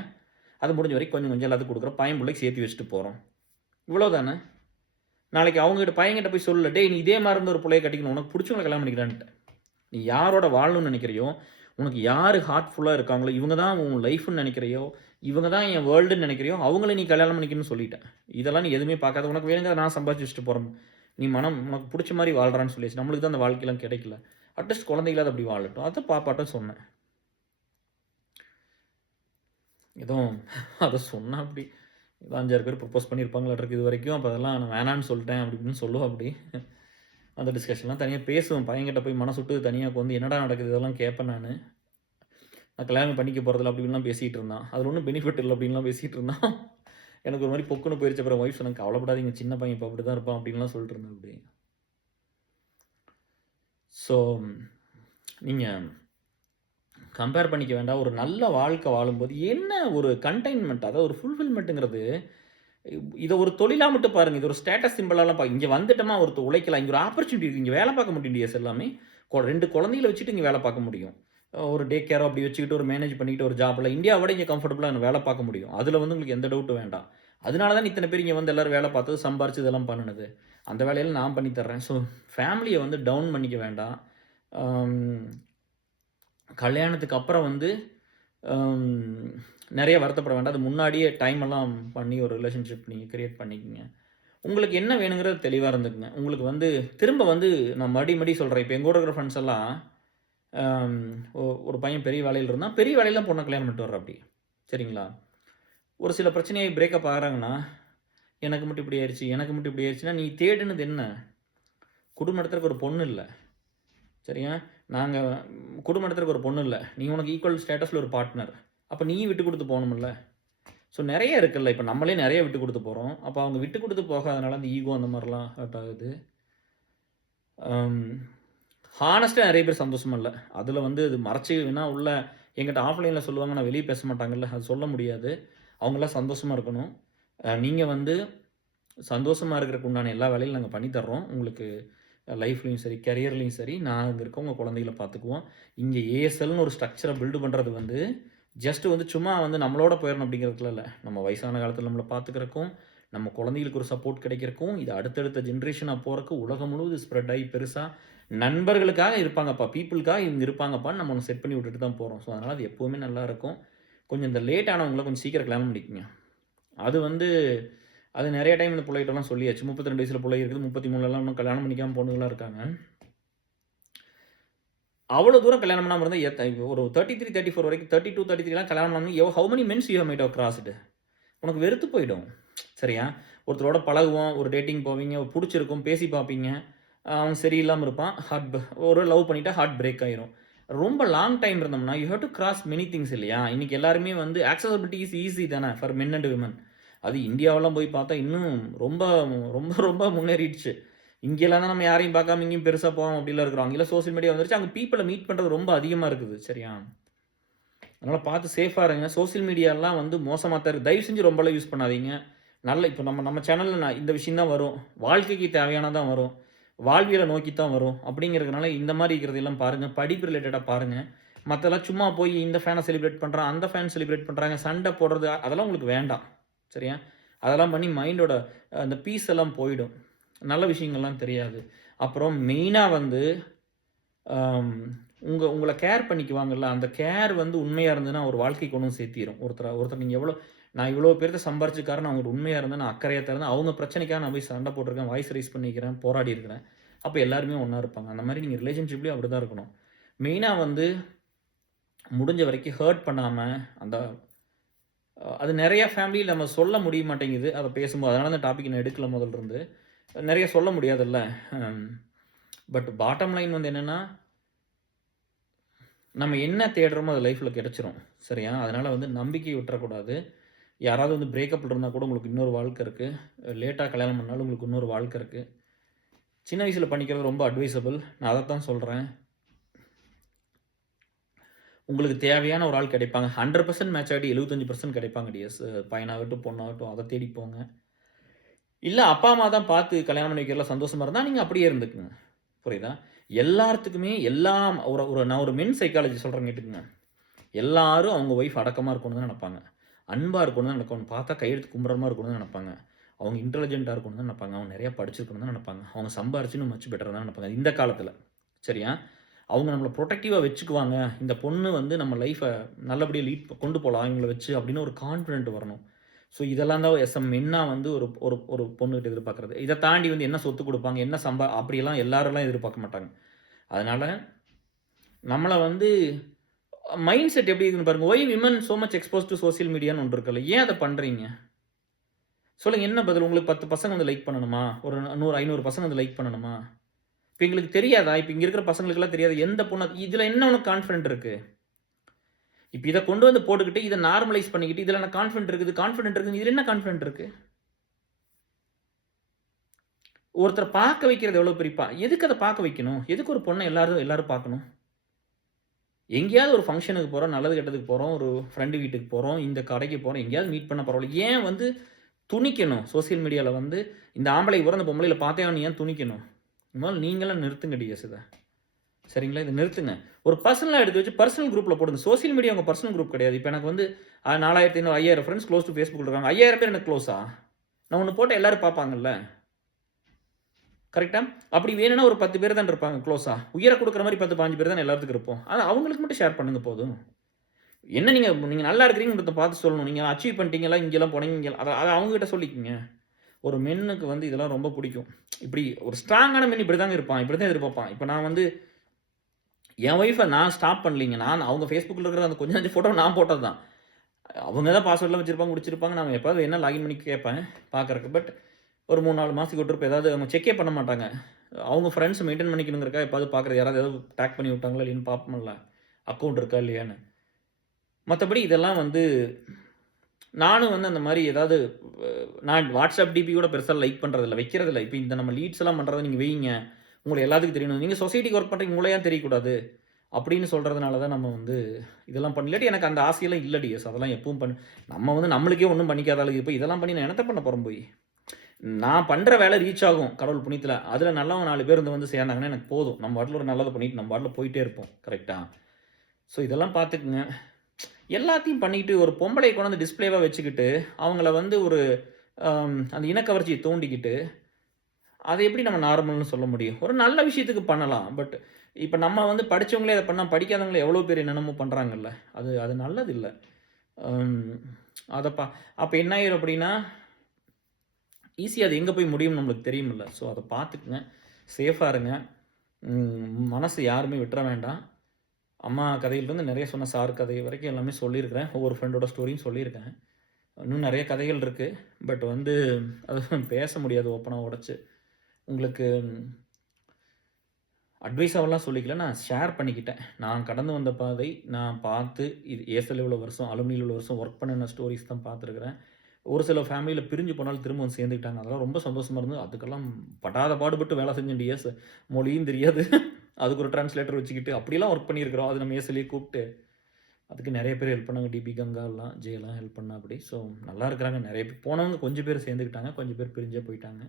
அது முடிஞ்ச வரைக்கும் கொஞ்சம் கொஞ்சம் எல்லாத்துக்கும் குடுக்குறோம். பையன் புள்ளைக்கு சேர்த்து வச்சுட்டு போறோம். இவ்வளோ தானே. நாளைக்கு அவங்ககிட்ட பையன்கிட்ட போய் சொல்லல, "டேய் நீ இதே மாரி இருந்த ஒரு புள்ளைய கட்டிக்கணும். உனக்கு புடிச்சவங்கள கல்யாணம் பண்ணிக்கிறேன்ட்டு." நீ யாரோட வாழணும்னு நினைக்கிறியோ, உனக்கு யாரு ஹார்ட்ஃபுல்லா இருக்காங்களோ, இவங்க தான் உன் லைஃப்ன்னு நினைக்கிறியோ, இவங்க தான் என் வேர்ல்டுன்னு நினைக்கிறியோ, அவங்கள நீ கல்யாணம் பண்ணிக்கணும்னு சொல்லிட்டேன். இதெல்லாம் நீ எதுவுமே பார்க்காத. உனக்கு வேணுங்கிறத நான் சம்பாதிச்சு வச்சுட்டு போறேன். நீ உனக்கு புடிச்ச மாரி வாழ்றான்னு சொல்லியாச்சு. நம்மளுக்கு தான் அந்த வாழ்க்கைலாம் கிடைக்கல. அட்லீஸ்ட் குழந்தைகளாவது அப்படி வாழட்டும். அத பாப்பாட்ட சொன்னேன். ஏதோ அத சொன்னா அப்படி ஏதோ 5, 6 பேர் ப்ரப்போஸ் பண்ணியிருப்பாங்களாட்ருக்கு இதுவரைக்கும். அப்ப அதெல்லாம் நான் வேணான்னு சொல்லிட்டேன் அப்படி இப்படின்னு சொல்லுவா அப்படி. அந்த டிஸ்கஷன்லாம் தனியா பேசுவேன். பையன்கிட்ட போய் மனசு விட்டு தனியா உட்காந்து என்னடா நடக்குது இதெல்லாம் கேட்பேன் நானு. நான் கல்யாணம் பண்ணிக்க போறதில்ல அப்படி இப்படின்லாம் பேசிட்டு இருந்தான். அதுல ஒண்ணும் பெனிஃபிட் இல்ல அப்படின்லாம் பேசிட்டு இருந்தான். எனக்கு ஒரு மாரி பொக்குன்னு போயிருச்சு. அப்புறம் ஒய்ஃப் சொன்னாங்க, "கவலைப்படாதீங்க சின்ன பையன் இப்ப அப்படிதான் இருப்பான்" அப்படின்லாம் சொல்லிட்டு இருந்தேன் அப்படி. ஸோ நீங்க கம்பேர் பண்ணிக்க வேண்டாம். ஒரு நல்ல வாழ்க்கை வாழும்போது என்ன ஒரு கன்டெய்ன்மென்ட் அதாவது ஒரு ஃபுல்ஃபில்மென்ட்ங்கிறது இத ஒரு தொழிலா மட்டும் பாருங்க. இது ஒரு ஸ்டேட்டஸ் சிம்பலாலாம் இங்க வந்துட்டோமா ஒருத்தர் உழைக்கலாம். இங்க ஒரு ஆப்பர்ச்சுனிட்டி இருக்கு. இங்க வேலை பார்க்க முடியும் டிஎஸ் எல்லாமே. 2 குழந்தைகள வச்சுட்டு இங்க வேலை பார்க்க முடியும். ஒரு டே கேரோ அப்படி வச்சுக்கிட்டு ஒரு மேனேஜ் பண்ணிக்கிட்டு ஒரு ஜாப்ல இந்தியாவ விட இங்க கம்ஃபர்டபுளா வேலை பார்க்க முடியும். அதுல வந்து உங்களுக்கு எந்த டவுட்டும் வேண்டாம். அதனால தான் இத்தன பேர் இங்க வந்து எல்லாரும் வேலை பார்த்தது, சம்பாரிச்சு இதெல்லாம் பண்ணுனது. அந்த வேலையெல்லாம் நான் பண்ணி தர்றேன். ஸோ ஃபேமிலிய வந்து டவுன் பண்ணிக்க வேண்டாம். அம் கல்யாணத்துக்கு அப்புறம் வந்து அம் நெறைய வருத்தப்பட வேண்டாம். அது முன்னாடியே டைம் எல்லாம் பண்ணி ஒரு ரிலேஷன்ஷிப் நீங்க கிரியேட் பண்ணிக்கங்க. உங்களுக்கு என்ன வேணுங்கிறது தெளிவா இருந்துக்குங்க. உங்களுக்கு வந்து திரும்ப வந்து நான் மறுபடியும் சொல்றேன். இப்ப எங்க கூட இருக்கிற ஃப்ரெண்ட்ஸ் எல்லாம் அம் ஒரு பையன் பெரிய வேலையில இருந்தான். பெரிய வேலையில தான் பொண்ண கல்யாணம் பண்ணிட்டு வர்றாப்படி. சரிங்களா? ஒரு சில பிரச்சனையாயி பிரேக்கப் ஆகுறாங்கன்னா, எனக்கு மட்டும் இப்படி ஆயிருச்சு, எனக்கு மட்டும் இப்படி ஆயிருச்சுன்னா, நீ தேடுனது என்ன? குடும்பம் நடத்துறதுக்கு ஒரு பொண்ணு இல்ல. சரியா? நாங்க குடும்பம் நடத்துறதுக்கு ஒரு பொண்ணு இல்ல. நீ உனக்கு ஈக்குவல் ஸ்டேட்டஸ்ல ஒரு பார்ட்னர். அப்ப நீயும் விட்டு குடுத்து போணும்ல. ஸோ நெறைய இருக்குல்ல. இப்ப நம்மளே நெறைய விட்டு குடுத்து போறோம். அப்ப அவங்க விட்டு குடுத்து போகாதனால அந்த ஈகோ அந்த மாரிலாம் ஹர்ட் ஆகுது. அம் ஹானஸ்ட்டா நெறைய பேர் சந்தோஷமா இல்ல. அதுல வந்து அது மறைச்சு வேணா உள்ள என்கிட்ட ஆஃப்லைன்ல சொல்லுவாங்க. நான் வெளிய பேச மாட்டாங்கல்ல. அது சொல்ல முடியாது. அவங்கலாம் சந்தோஷமா இருக்கணும். நீங்க வந்து சந்தோஷமா இருக்கறதுக்கு உண்டான எல்லா வேலையும் நாங்க பண்ணி தர்றோம். உங்களுக்கு லைஃப்லயும் சரி, கரியர்லயும் சரி, நான் இங்க இருக்கோம். உங்க குழந்தைகள பார்த்துக்குவோம். இங்க ஏஎஸ்எல்ன்னு ஒரு ஸ்ட்ரக்சர பில்ட் பண்றது வந்து, ஜஸ்ட் வந்து சும்மா வந்து நம்மளோட போயிறணும் அப்படிங்கிறதுக்குலாம் இல்ல. நம்ம வயசான காலத்துல நம்மள பார்த்துக்கிறக்கும், நம்ம குழந்தைகளுக்கு ஒரு சப்போர்ட் கிடைக்கிறக்கும், இது அடுத்தடுத்த ஜெனரேஷனா போறக்கு உலகம் முழுவதும் ஸ்ப்ரெட் ஆகி பெருசா நண்பர்களுக்காக இருப்பாங்கப்பா, பீப்பிளுக்காக இவங்க இருப்பாங்கப்பான்னு நம்ம ஒண்ணு செட் பண்ணி விட்டுட்டு தான் போறோம். ஸோ, அதனால அது எப்பவுமே நல்லாருக்கும். கொஞ்சம் இந்த லேட் ஆனவங்கள கொஞ்சம் சீக்கிரம் கல்யாணம் பண்ணிக்கங்க. அது வந்து அது நெறைய டைம் இந்த புள்ளைகிட்டலாம் சொல்லியாச்சு. 32 வயசுல புள்ளை இருக்குது. 33லலாம் இன்னும் கல்யாணம் பண்ணிக்காம பொண்ணுங்கலாம் இருக்காங்க. அவ்வளோ தூரம் கல்யாணம் பண்ணாம இருந்தா ஒரு 33, 34 வரைக்கும் 32, 33லாம் கல்யாணம் பண்ணா how many mens you have might have crossed? உனக்கு வெறுத்து போயிடும். சரியா? ஒருத்தரோட பழகுவோம், ஒரு டேட்டிங் போவீங்க, புடிச்சிருக்கும், பேசி பார்ப்பீங்க. அவன் சரியில்லாம இருப்பான். ஒரு லவ் பண்ணிட்டா ஹார்ட் பிரேக் ஆயிரும். ரொம்ப லாங் டைம் இருந்தோம்னா, you have to cross many things இல்லையா? இன்னைக்கு எல்லாருமே வந்து ஆக்சஸிபிலிட்டி இஸ் ஈஸி தானே ஃபார் மென் அண்ட் விமன். அது இந்தியாவெல்லாம் போய் பார்த்தா இன்னும் ரொம்ப ரொம்ப ரொம்ப முன்னேறிடுச்சு. இங்கேலாம் தான் நம்ம யாரையும் பார்க்காம இங்கேயும் பெருசா போவோம் அப்படிலாம் இருக்கிறோம். அங்கேலாம் சோசியல் மீடியா வந்துருச்சு. அங்க பீப்பிள மீட் பண்றது ரொம்ப அதிகமா இருக்குது. சரியா? அதனால பார்த்து சேஃபா இருங்க. சோசியல் மீடியாலாம் வந்து மோசமா தான் இருக்கு. தயவு செஞ்சு ரொம்பலாம் யூஸ் பண்ணாதீங்க. இப்ப நம்ம நம்ம சேனல்ல இந்த விஷயம் தான் வரும். வாழ்க்கைக்கு தேவையானது தான் வரும். வாழ்வியல நோக்கி தான் வரும். அப்படிங்கிறதுனால இந்த மாரி இருக்கிறதெல்லாம் பாருங்க. படிப்பு ரிலேட்டடா பாருங்க. மத்தெல்லாம் சும்மா போய் இந்த ஃபேன செலிப்ரேட் பண்றான், அந்த ஃபேன் செலிப்ரேட் பண்றாங்க, சண்ட போடுறது அதெல்லாம் உங்களுக்கு வேண்டாம். சரியா? அதெல்லாம் பண்ணி மைண்டோட அந்த பீஸ் எல்லாம் போயிடும். நல்ல விஷயங்கள்லாம் தெரியாது. அப்புறம் மெயினா வந்து அம் உங்கள கேர் பண்ணிக்குவாங்கல்ல, அந்த கேர் வந்து உண்மையா இருந்ததுன்னா, ஒரு வாழ்க்கைக்கு கொண்டு வந்து சேர்த்திரும். ஒருத்தர் நீங்க நான் இவ்வளோ பேர்த்த சம்பாரிச்ச அவங்களுக்கு உண்மையா இருந்தேன், நான் அக்கறையா இருந்தேன், அவங்க பிரச்சனைக்காக நான் போய் சண்டை போட்டுருக்கேன், வாய்ஸ் ரைஸ் பண்ணிக்கிறேன், போராடி இருக்கிறேன். அப்ப எல்லாருமே ஒண்ணா இருப்பாங்க. அந்த மாரி நீங்க ரிலேஷன்ஷிப்லயும் அப்படிதான் இருக்கணும். மெயினா வந்து முடிஞ்ச வரைக்கும் ஹர்ட் பண்ணாம, அந்த அது நெறைய ஃபேமிலில நம்ம சொல்ல முடிய மாட்டேங்குது. அத பேசும்போது. அதனால அந்த டாபிக் நான் எடுக்கல முதல்ல இருந்து. நெறைய சொல்ல முடியாதுல்ல. பட் பாட்டம் லைன் வந்து என்னன்னா, நம்ம என்ன தேடுறோமோ அது லைஃப்ல கிடைச்சிரும். சரியா? அதனால வந்து நம்பிக்கை விட்டுறக்கூடாது. யாராவது வந்து பிரேக்கப்ல இருந்தா கூட உங்களுக்கு இன்னொரு வாழ்க்கை இருக்கு. லேட்டா கல்யாணம் பண்ணாலும் உங்களுக்கு இன்னொரு வாழ்க்கை இருக்கு. சின்ன வயசுல பண்ணிக்கிறது ரொம்ப அட்வைசபிள். நான் அதத்தான் சொல்றேன். உங்களுக்கு தேவையான ஒரு ஆள் கிடைப்பாங்க. 100% மேட்ச் ஆகிட்டு 75% கிடைப்பாங்க டியர்ஸ். பையனாகட்டும், பொண்ணாகட்டும் அத தேடி போங்க. இல்ல அப்பா, அம்மா தான் பார்த்து கல்யாணம் பண்ணி வைக்கிறதுல சந்தோஷமா இருந்தா, நீங்க அப்படியே இருந்துக்குங்க. புரியுதா? எல்லாத்துக்குமே எல்லாம் நான் ஒரு மென் சைக்காலஜி சொல்றேன் கேட்டுக்கங்க. எல்லாரும் அவங்க ஒய்ஃப் அடக்கமா இருக்கணும்னு தான் நெனைப்பாங்க. அன்பா இருக்கணும்னு தான் நெனைப்பாங்க. பார்த்தா கையெடுத்து கும்புற மாரி இருக்கணும்னு தான் நெனைப்பாங்க. அவங்க இன்டெலிஜென்ட்டா இருக்கணும்னு தான் நெனைப்பாங்க. அவங்க நெறைய படிச்சிருக்கணும்னு தான் நெனைப்பாங்க. அவங்க சம்பாரிச்சு இன்னும் மச் பெட்டரா தான் நெனைப்பாங்க. இந்த காலத்துல. சரியா? அவங்க நம்மள புரொடெக்டிவா வச்சுக்குவாங்க. இந்த பொண்ணு வந்து நம்ம லைஃப நல்லபடியா கொண்டு போலாம் இவங்கள வச்சு அப்படின்னு ஒரு கான்ஃபிடென்ட் வரணும். ஸோ இதெல்லாம் தான் மென்னா வந்து ஒரு ஒரு ஒரு பொண்ணுகிட்ட எதிர்பார்க்குறது. இத தாண்டி வந்து என்ன சொத்து குடுப்பாங்க, என்ன அப்படியெல்லாம் எல்லாரெல்லாம் எதிர்பார்க்க மாட்டாங்க. அதனால நம்மள வந்து மைண்ட் செட் எப்படி இருக்குன்னு பாருங்க. Why women so much exposed to social மீடியான்னு ஒண்ணு இருக்குல்ல. ஏன் அத பண்றீங்க? சொல்லுங்க என்ன பதில்? உங்களுக்கு 10 பசங்க வந்து லைக் பண்ணணுமா? ஒரு 100, 500 பசங்க வந்து லைக் பண்ணணுமா? இப்ப எங்களுக்கு தெரியாதா? இப்ப இங்க இருக்கிற பசங்களுக்கெல்லாம் தெரியாது. எந்த பொண்ணு இதுல என்ன உனக்கு கான்ஃபிடென்ட் இருக்கு? இப்ப இத கொண்டு வந்து போட்டுக்கிட்டு, இத நார்மலைஸ் பண்ணிக்கிட்டு, இதுல எனக்கு கான்ஃபிடென்ட் இருக்குது, கான்ஃபிடென்ட் இருக்குன்னு இதுல என்ன கான்ஃபிடென்ட் இருக்கு? ஒருத்தர பார்க்க வைக்கிறது எவ்வளோ பெரிய எதுக்கு அத பார்க்க வைக்கணும்? எதுக்கு ஒரு பொண்ண எல்லாரும் எல்லாரும் பார்க்கணும்? எங்கேயாவது ஒரு ஃபங்ஷனுக்கு போறோம், நல்லது கெட்டதுக்கு போறோம், ஒரு ஃப்ரெண்ட் வீட்டுக்கு போறோம், இந்த கடைக்கு போறோம், எங்கேயாவது மீட் பண்ணா பரவாயில்ல. ஏன் வந்து துணிக்கணும்? சோசியல் மீடியால வந்து இந்த ஆம்பளைக்கு போற, இந்த பொம்பளையில பார்த்தே ஆகணும் ஏன் துணிக்கணும்? முதல்ல நீங்கலாம் நிறுத்துங்க டிஎஸ் இத. சரிங்களா? இத நிறுத்துங்க. ஒரு பர்சனலா எடுத்து வச்சு பர்சனல் குரூப்ல போடுங்க. சோசியல் மீடியா உங்க பர்சனல் குரூப் கிடையாது. இப்ப எனக்கு வந்து 4500, 5000 ஃபிரெண்ட்ஸ் க்ளோஸ் டூ Facebookல இருக்காங்க. 5000 பேர் எனக்கு க்ளோஸா? நான் ஒண்ணு போட்டா எல்லாரும் பார்ப்பாங்கல்ல. கரெக்ட்டா? அப்படி வேணும்னா ஒரு 10 பேர் தான் இருப்பாங்க க்ளோஸா. உயிர குடுக்குற மாரி 10, 15 பேர் தான் எல்லாத்துக்கும் இருப்போம். ஆனா அவங்களுக்கு மட்டும் ஷேர் பண்ணுங்க போதும். என்ன நீங்க நீங்க நல்லா இருக்கிறீங்கன்றத பார்த்து சொல்லணும். நீங்க அச்சீவ் பண்ணிட்டீங்களா, இங்கலாம் போனீங்க, இங்க அத அத அவங்க கிட்ட சொல்லிக்கங்க. ஒரு மென்னுக்கு வந்து இதெல்லாம் ரொம்ப பிடிக்கும். இப்படி ஒரு ஸ்ட்ராங்கான மென் இப்படி தாங்க இருப்பான். இப்படி தான் எதிர்பார்ப்பான். இப்ப நான் வந்து என் ஒய்ஃப நான் ஸ்டாப் பண்ணலீங்க. அவங்க Facebookல இருக்கிற அந்த கொஞ்சம் நஞ்ச ஃபோட்டோ நான் போட்டது தான். அவங்க தான் பாஸ்வேர்ட்லாம் வச்சிருப்பாங்க, முடிச்சிருப்பாங்க. நான் எப்பயாவது வேணா லாகின் பண்ணி கேட்பேன் பார்க்கறக்கு. பட் ஒரு 3, 4 மாசத்துக்கு ஒரு ட்ரிப் ஏதாவது அவங்க செக்கே பண்ண மாட்டாங்க. அவங்க ஃப்ரெண்ட்ஸ் மெயின்டெயின் பண்ணிக்கணுங்கிறக்காக எப்பாவது பார்க்குறது யாராவது ஏதாவது டேக் பண்ணி விட்டாங்களா இல்லையான்னு பார்ப்போம்ல. அக்கவுண்ட் இருக்கா இல்லையான்னு. மத்தபடி இதெல்லாம் வந்து நானும் வந்து அந்த மாரி ஏதாவது நான் WhatsApp டிபி கூட பெருசா லைக் பண்றதில்ல, வைக்கிறதில்ல. இப்ப இந்த நம்ம லீட்ஸ் எல்லாம் பண்றத நீங்க வையுங்க. உங்களுக்கு எல்லாத்துக்கும் தெரியணும். நீங்க சொசைட்டிக்கு ஒர்க் பண்றீங்க, உங்கள ஏன் தெரியக்கூடாது? அப்படின்னு சொல்றதுனால தான் நம்ம வந்து இதெல்லாம் இல்லாட்டி எனக்கு அந்த ஆசையெல்லாம் இல்ல டிஎஸ். அதெல்லாம் எப்பவும் நம்ம வந்து நம்மளுக்கே ஒண்ணும் பண்ணிக்காத ஆளுங்க. இப்ப இதெல்லாம் பண்ணி நான் என்னத்த பண்ண போறேன் போய்? நான் பண்ற வேலை ரீச் ஆகும் கடவுள் புண்ணியத்துல. அதுல நல்லவங்க 4 பேர் வந்து சேர்ந்தாங்கன்னா எனக்கு போதும். நம்ம பாட்டுல ஒரு நல்லத பண்ணிட்டு நம்ம பாட்டுல போயிட்டே இருப்போம். கரெக்ட்டா? ஸோ இதெல்லாம் பார்த்துக்குங்க. எல்லாத்தையும் பண்ணிக்கிட்டு ஒரு பொம்பளைய கொண்டாந்து டிஸ்ப்ளேவா வச்சுக்கிட்டு, அவங்கள வந்து ஒரு அந்த இனக்கவர்ச்சிய தூண்டிக்கிட்டு, அதை எப்படி நம்ம நார்மல்னு சொல்ல முடியும்? ஒரு நல்ல விஷயத்துக்கு பண்ணலாம். பட் இப்ப நம்ம வந்து படிச்சவங்களே அத பண்ணா, படிக்காதவங்கள எவ்வளோ பேர் என்னென்னமோ பண்றாங்கல்ல. அது அது நல்லதில்ல. அம் அத ப அப்ப என்ன ஆயிரும் அப்படின்னா, ஈஸியா அது எங்க போய் முடியும்னு நம்மளுக்கு தெரியும்ல. ஸோ அத பார்த்துக்குங்க. சேஃபா இருங்க. மனசு யாருமே விட்டுற வேண்டாம். அம்மா கதையிலிருந்து நெறைய சொன்ன சார் கதை வரைக்கும் எல்லாமே சொல்லியிருக்கிறேன். ஒவ்வொரு ஃப்ரெண்டோட ஸ்டோரியும் சொல்லியிருக்கேன். இன்னும் நெறைய கதைகள் இருக்கு. பட் வந்து அது பேச முடியாது ஓப்பனா உடைச்சு. உங்களுக்கு அட்வைஸாவெல்லாம் சொல்லிக்கல. நான் ஷேர் பண்ணிக்கிட்டேன். நான் கடந்து வந்த பாதை, நான் பார்த்து இது ஏஎஸ்எல்ல இவ்வளோ வருஷம், அலுமினில இவ்வளோ வருஷம் ஒர்க் பண்ணுன ஸ்டோரீஸ் தான் பார்த்துருக்கிறேன். ஒரு சில ஃபேமிலியில பிரிஞ்சு போனாலும் திரும்ப வந்து சேர்ந்துக்கிட்டாங்க. அதெல்லாம் ரொம்ப சந்தோஷமா இருந்தது. அதுக்கெல்லாம் படாத பாடுபட்டு வேலை செஞ்சேன் டிஎஸ். மொழியும் தெரியாது. அதுக்கு ஒரு டிரான்ஸ்லேட்டர் வச்சுக்கிட்டு அப்படிலாம் ஒர்க் பண்ணியிருக்கிறோம். அது நம்ம ஏஎஸ்எல்லேயே கூப்பிட்டு. அதுக்கு நெறைய பேர் ஹெல்ப் பண்ணாங்க. டிபி கங்காலாம், ஜெயலாம் ஹெல்ப் பண்ணா அப்படி. ஸோ நல்லா இருக்கிறாங்க. நெறைய பேர் போனவங்க கொஞ்சம் பேர் சேர்ந்துக்கிட்டாங்க. கொஞ்சம் பேர் பிரிஞ்சே போயிட்டாங்க.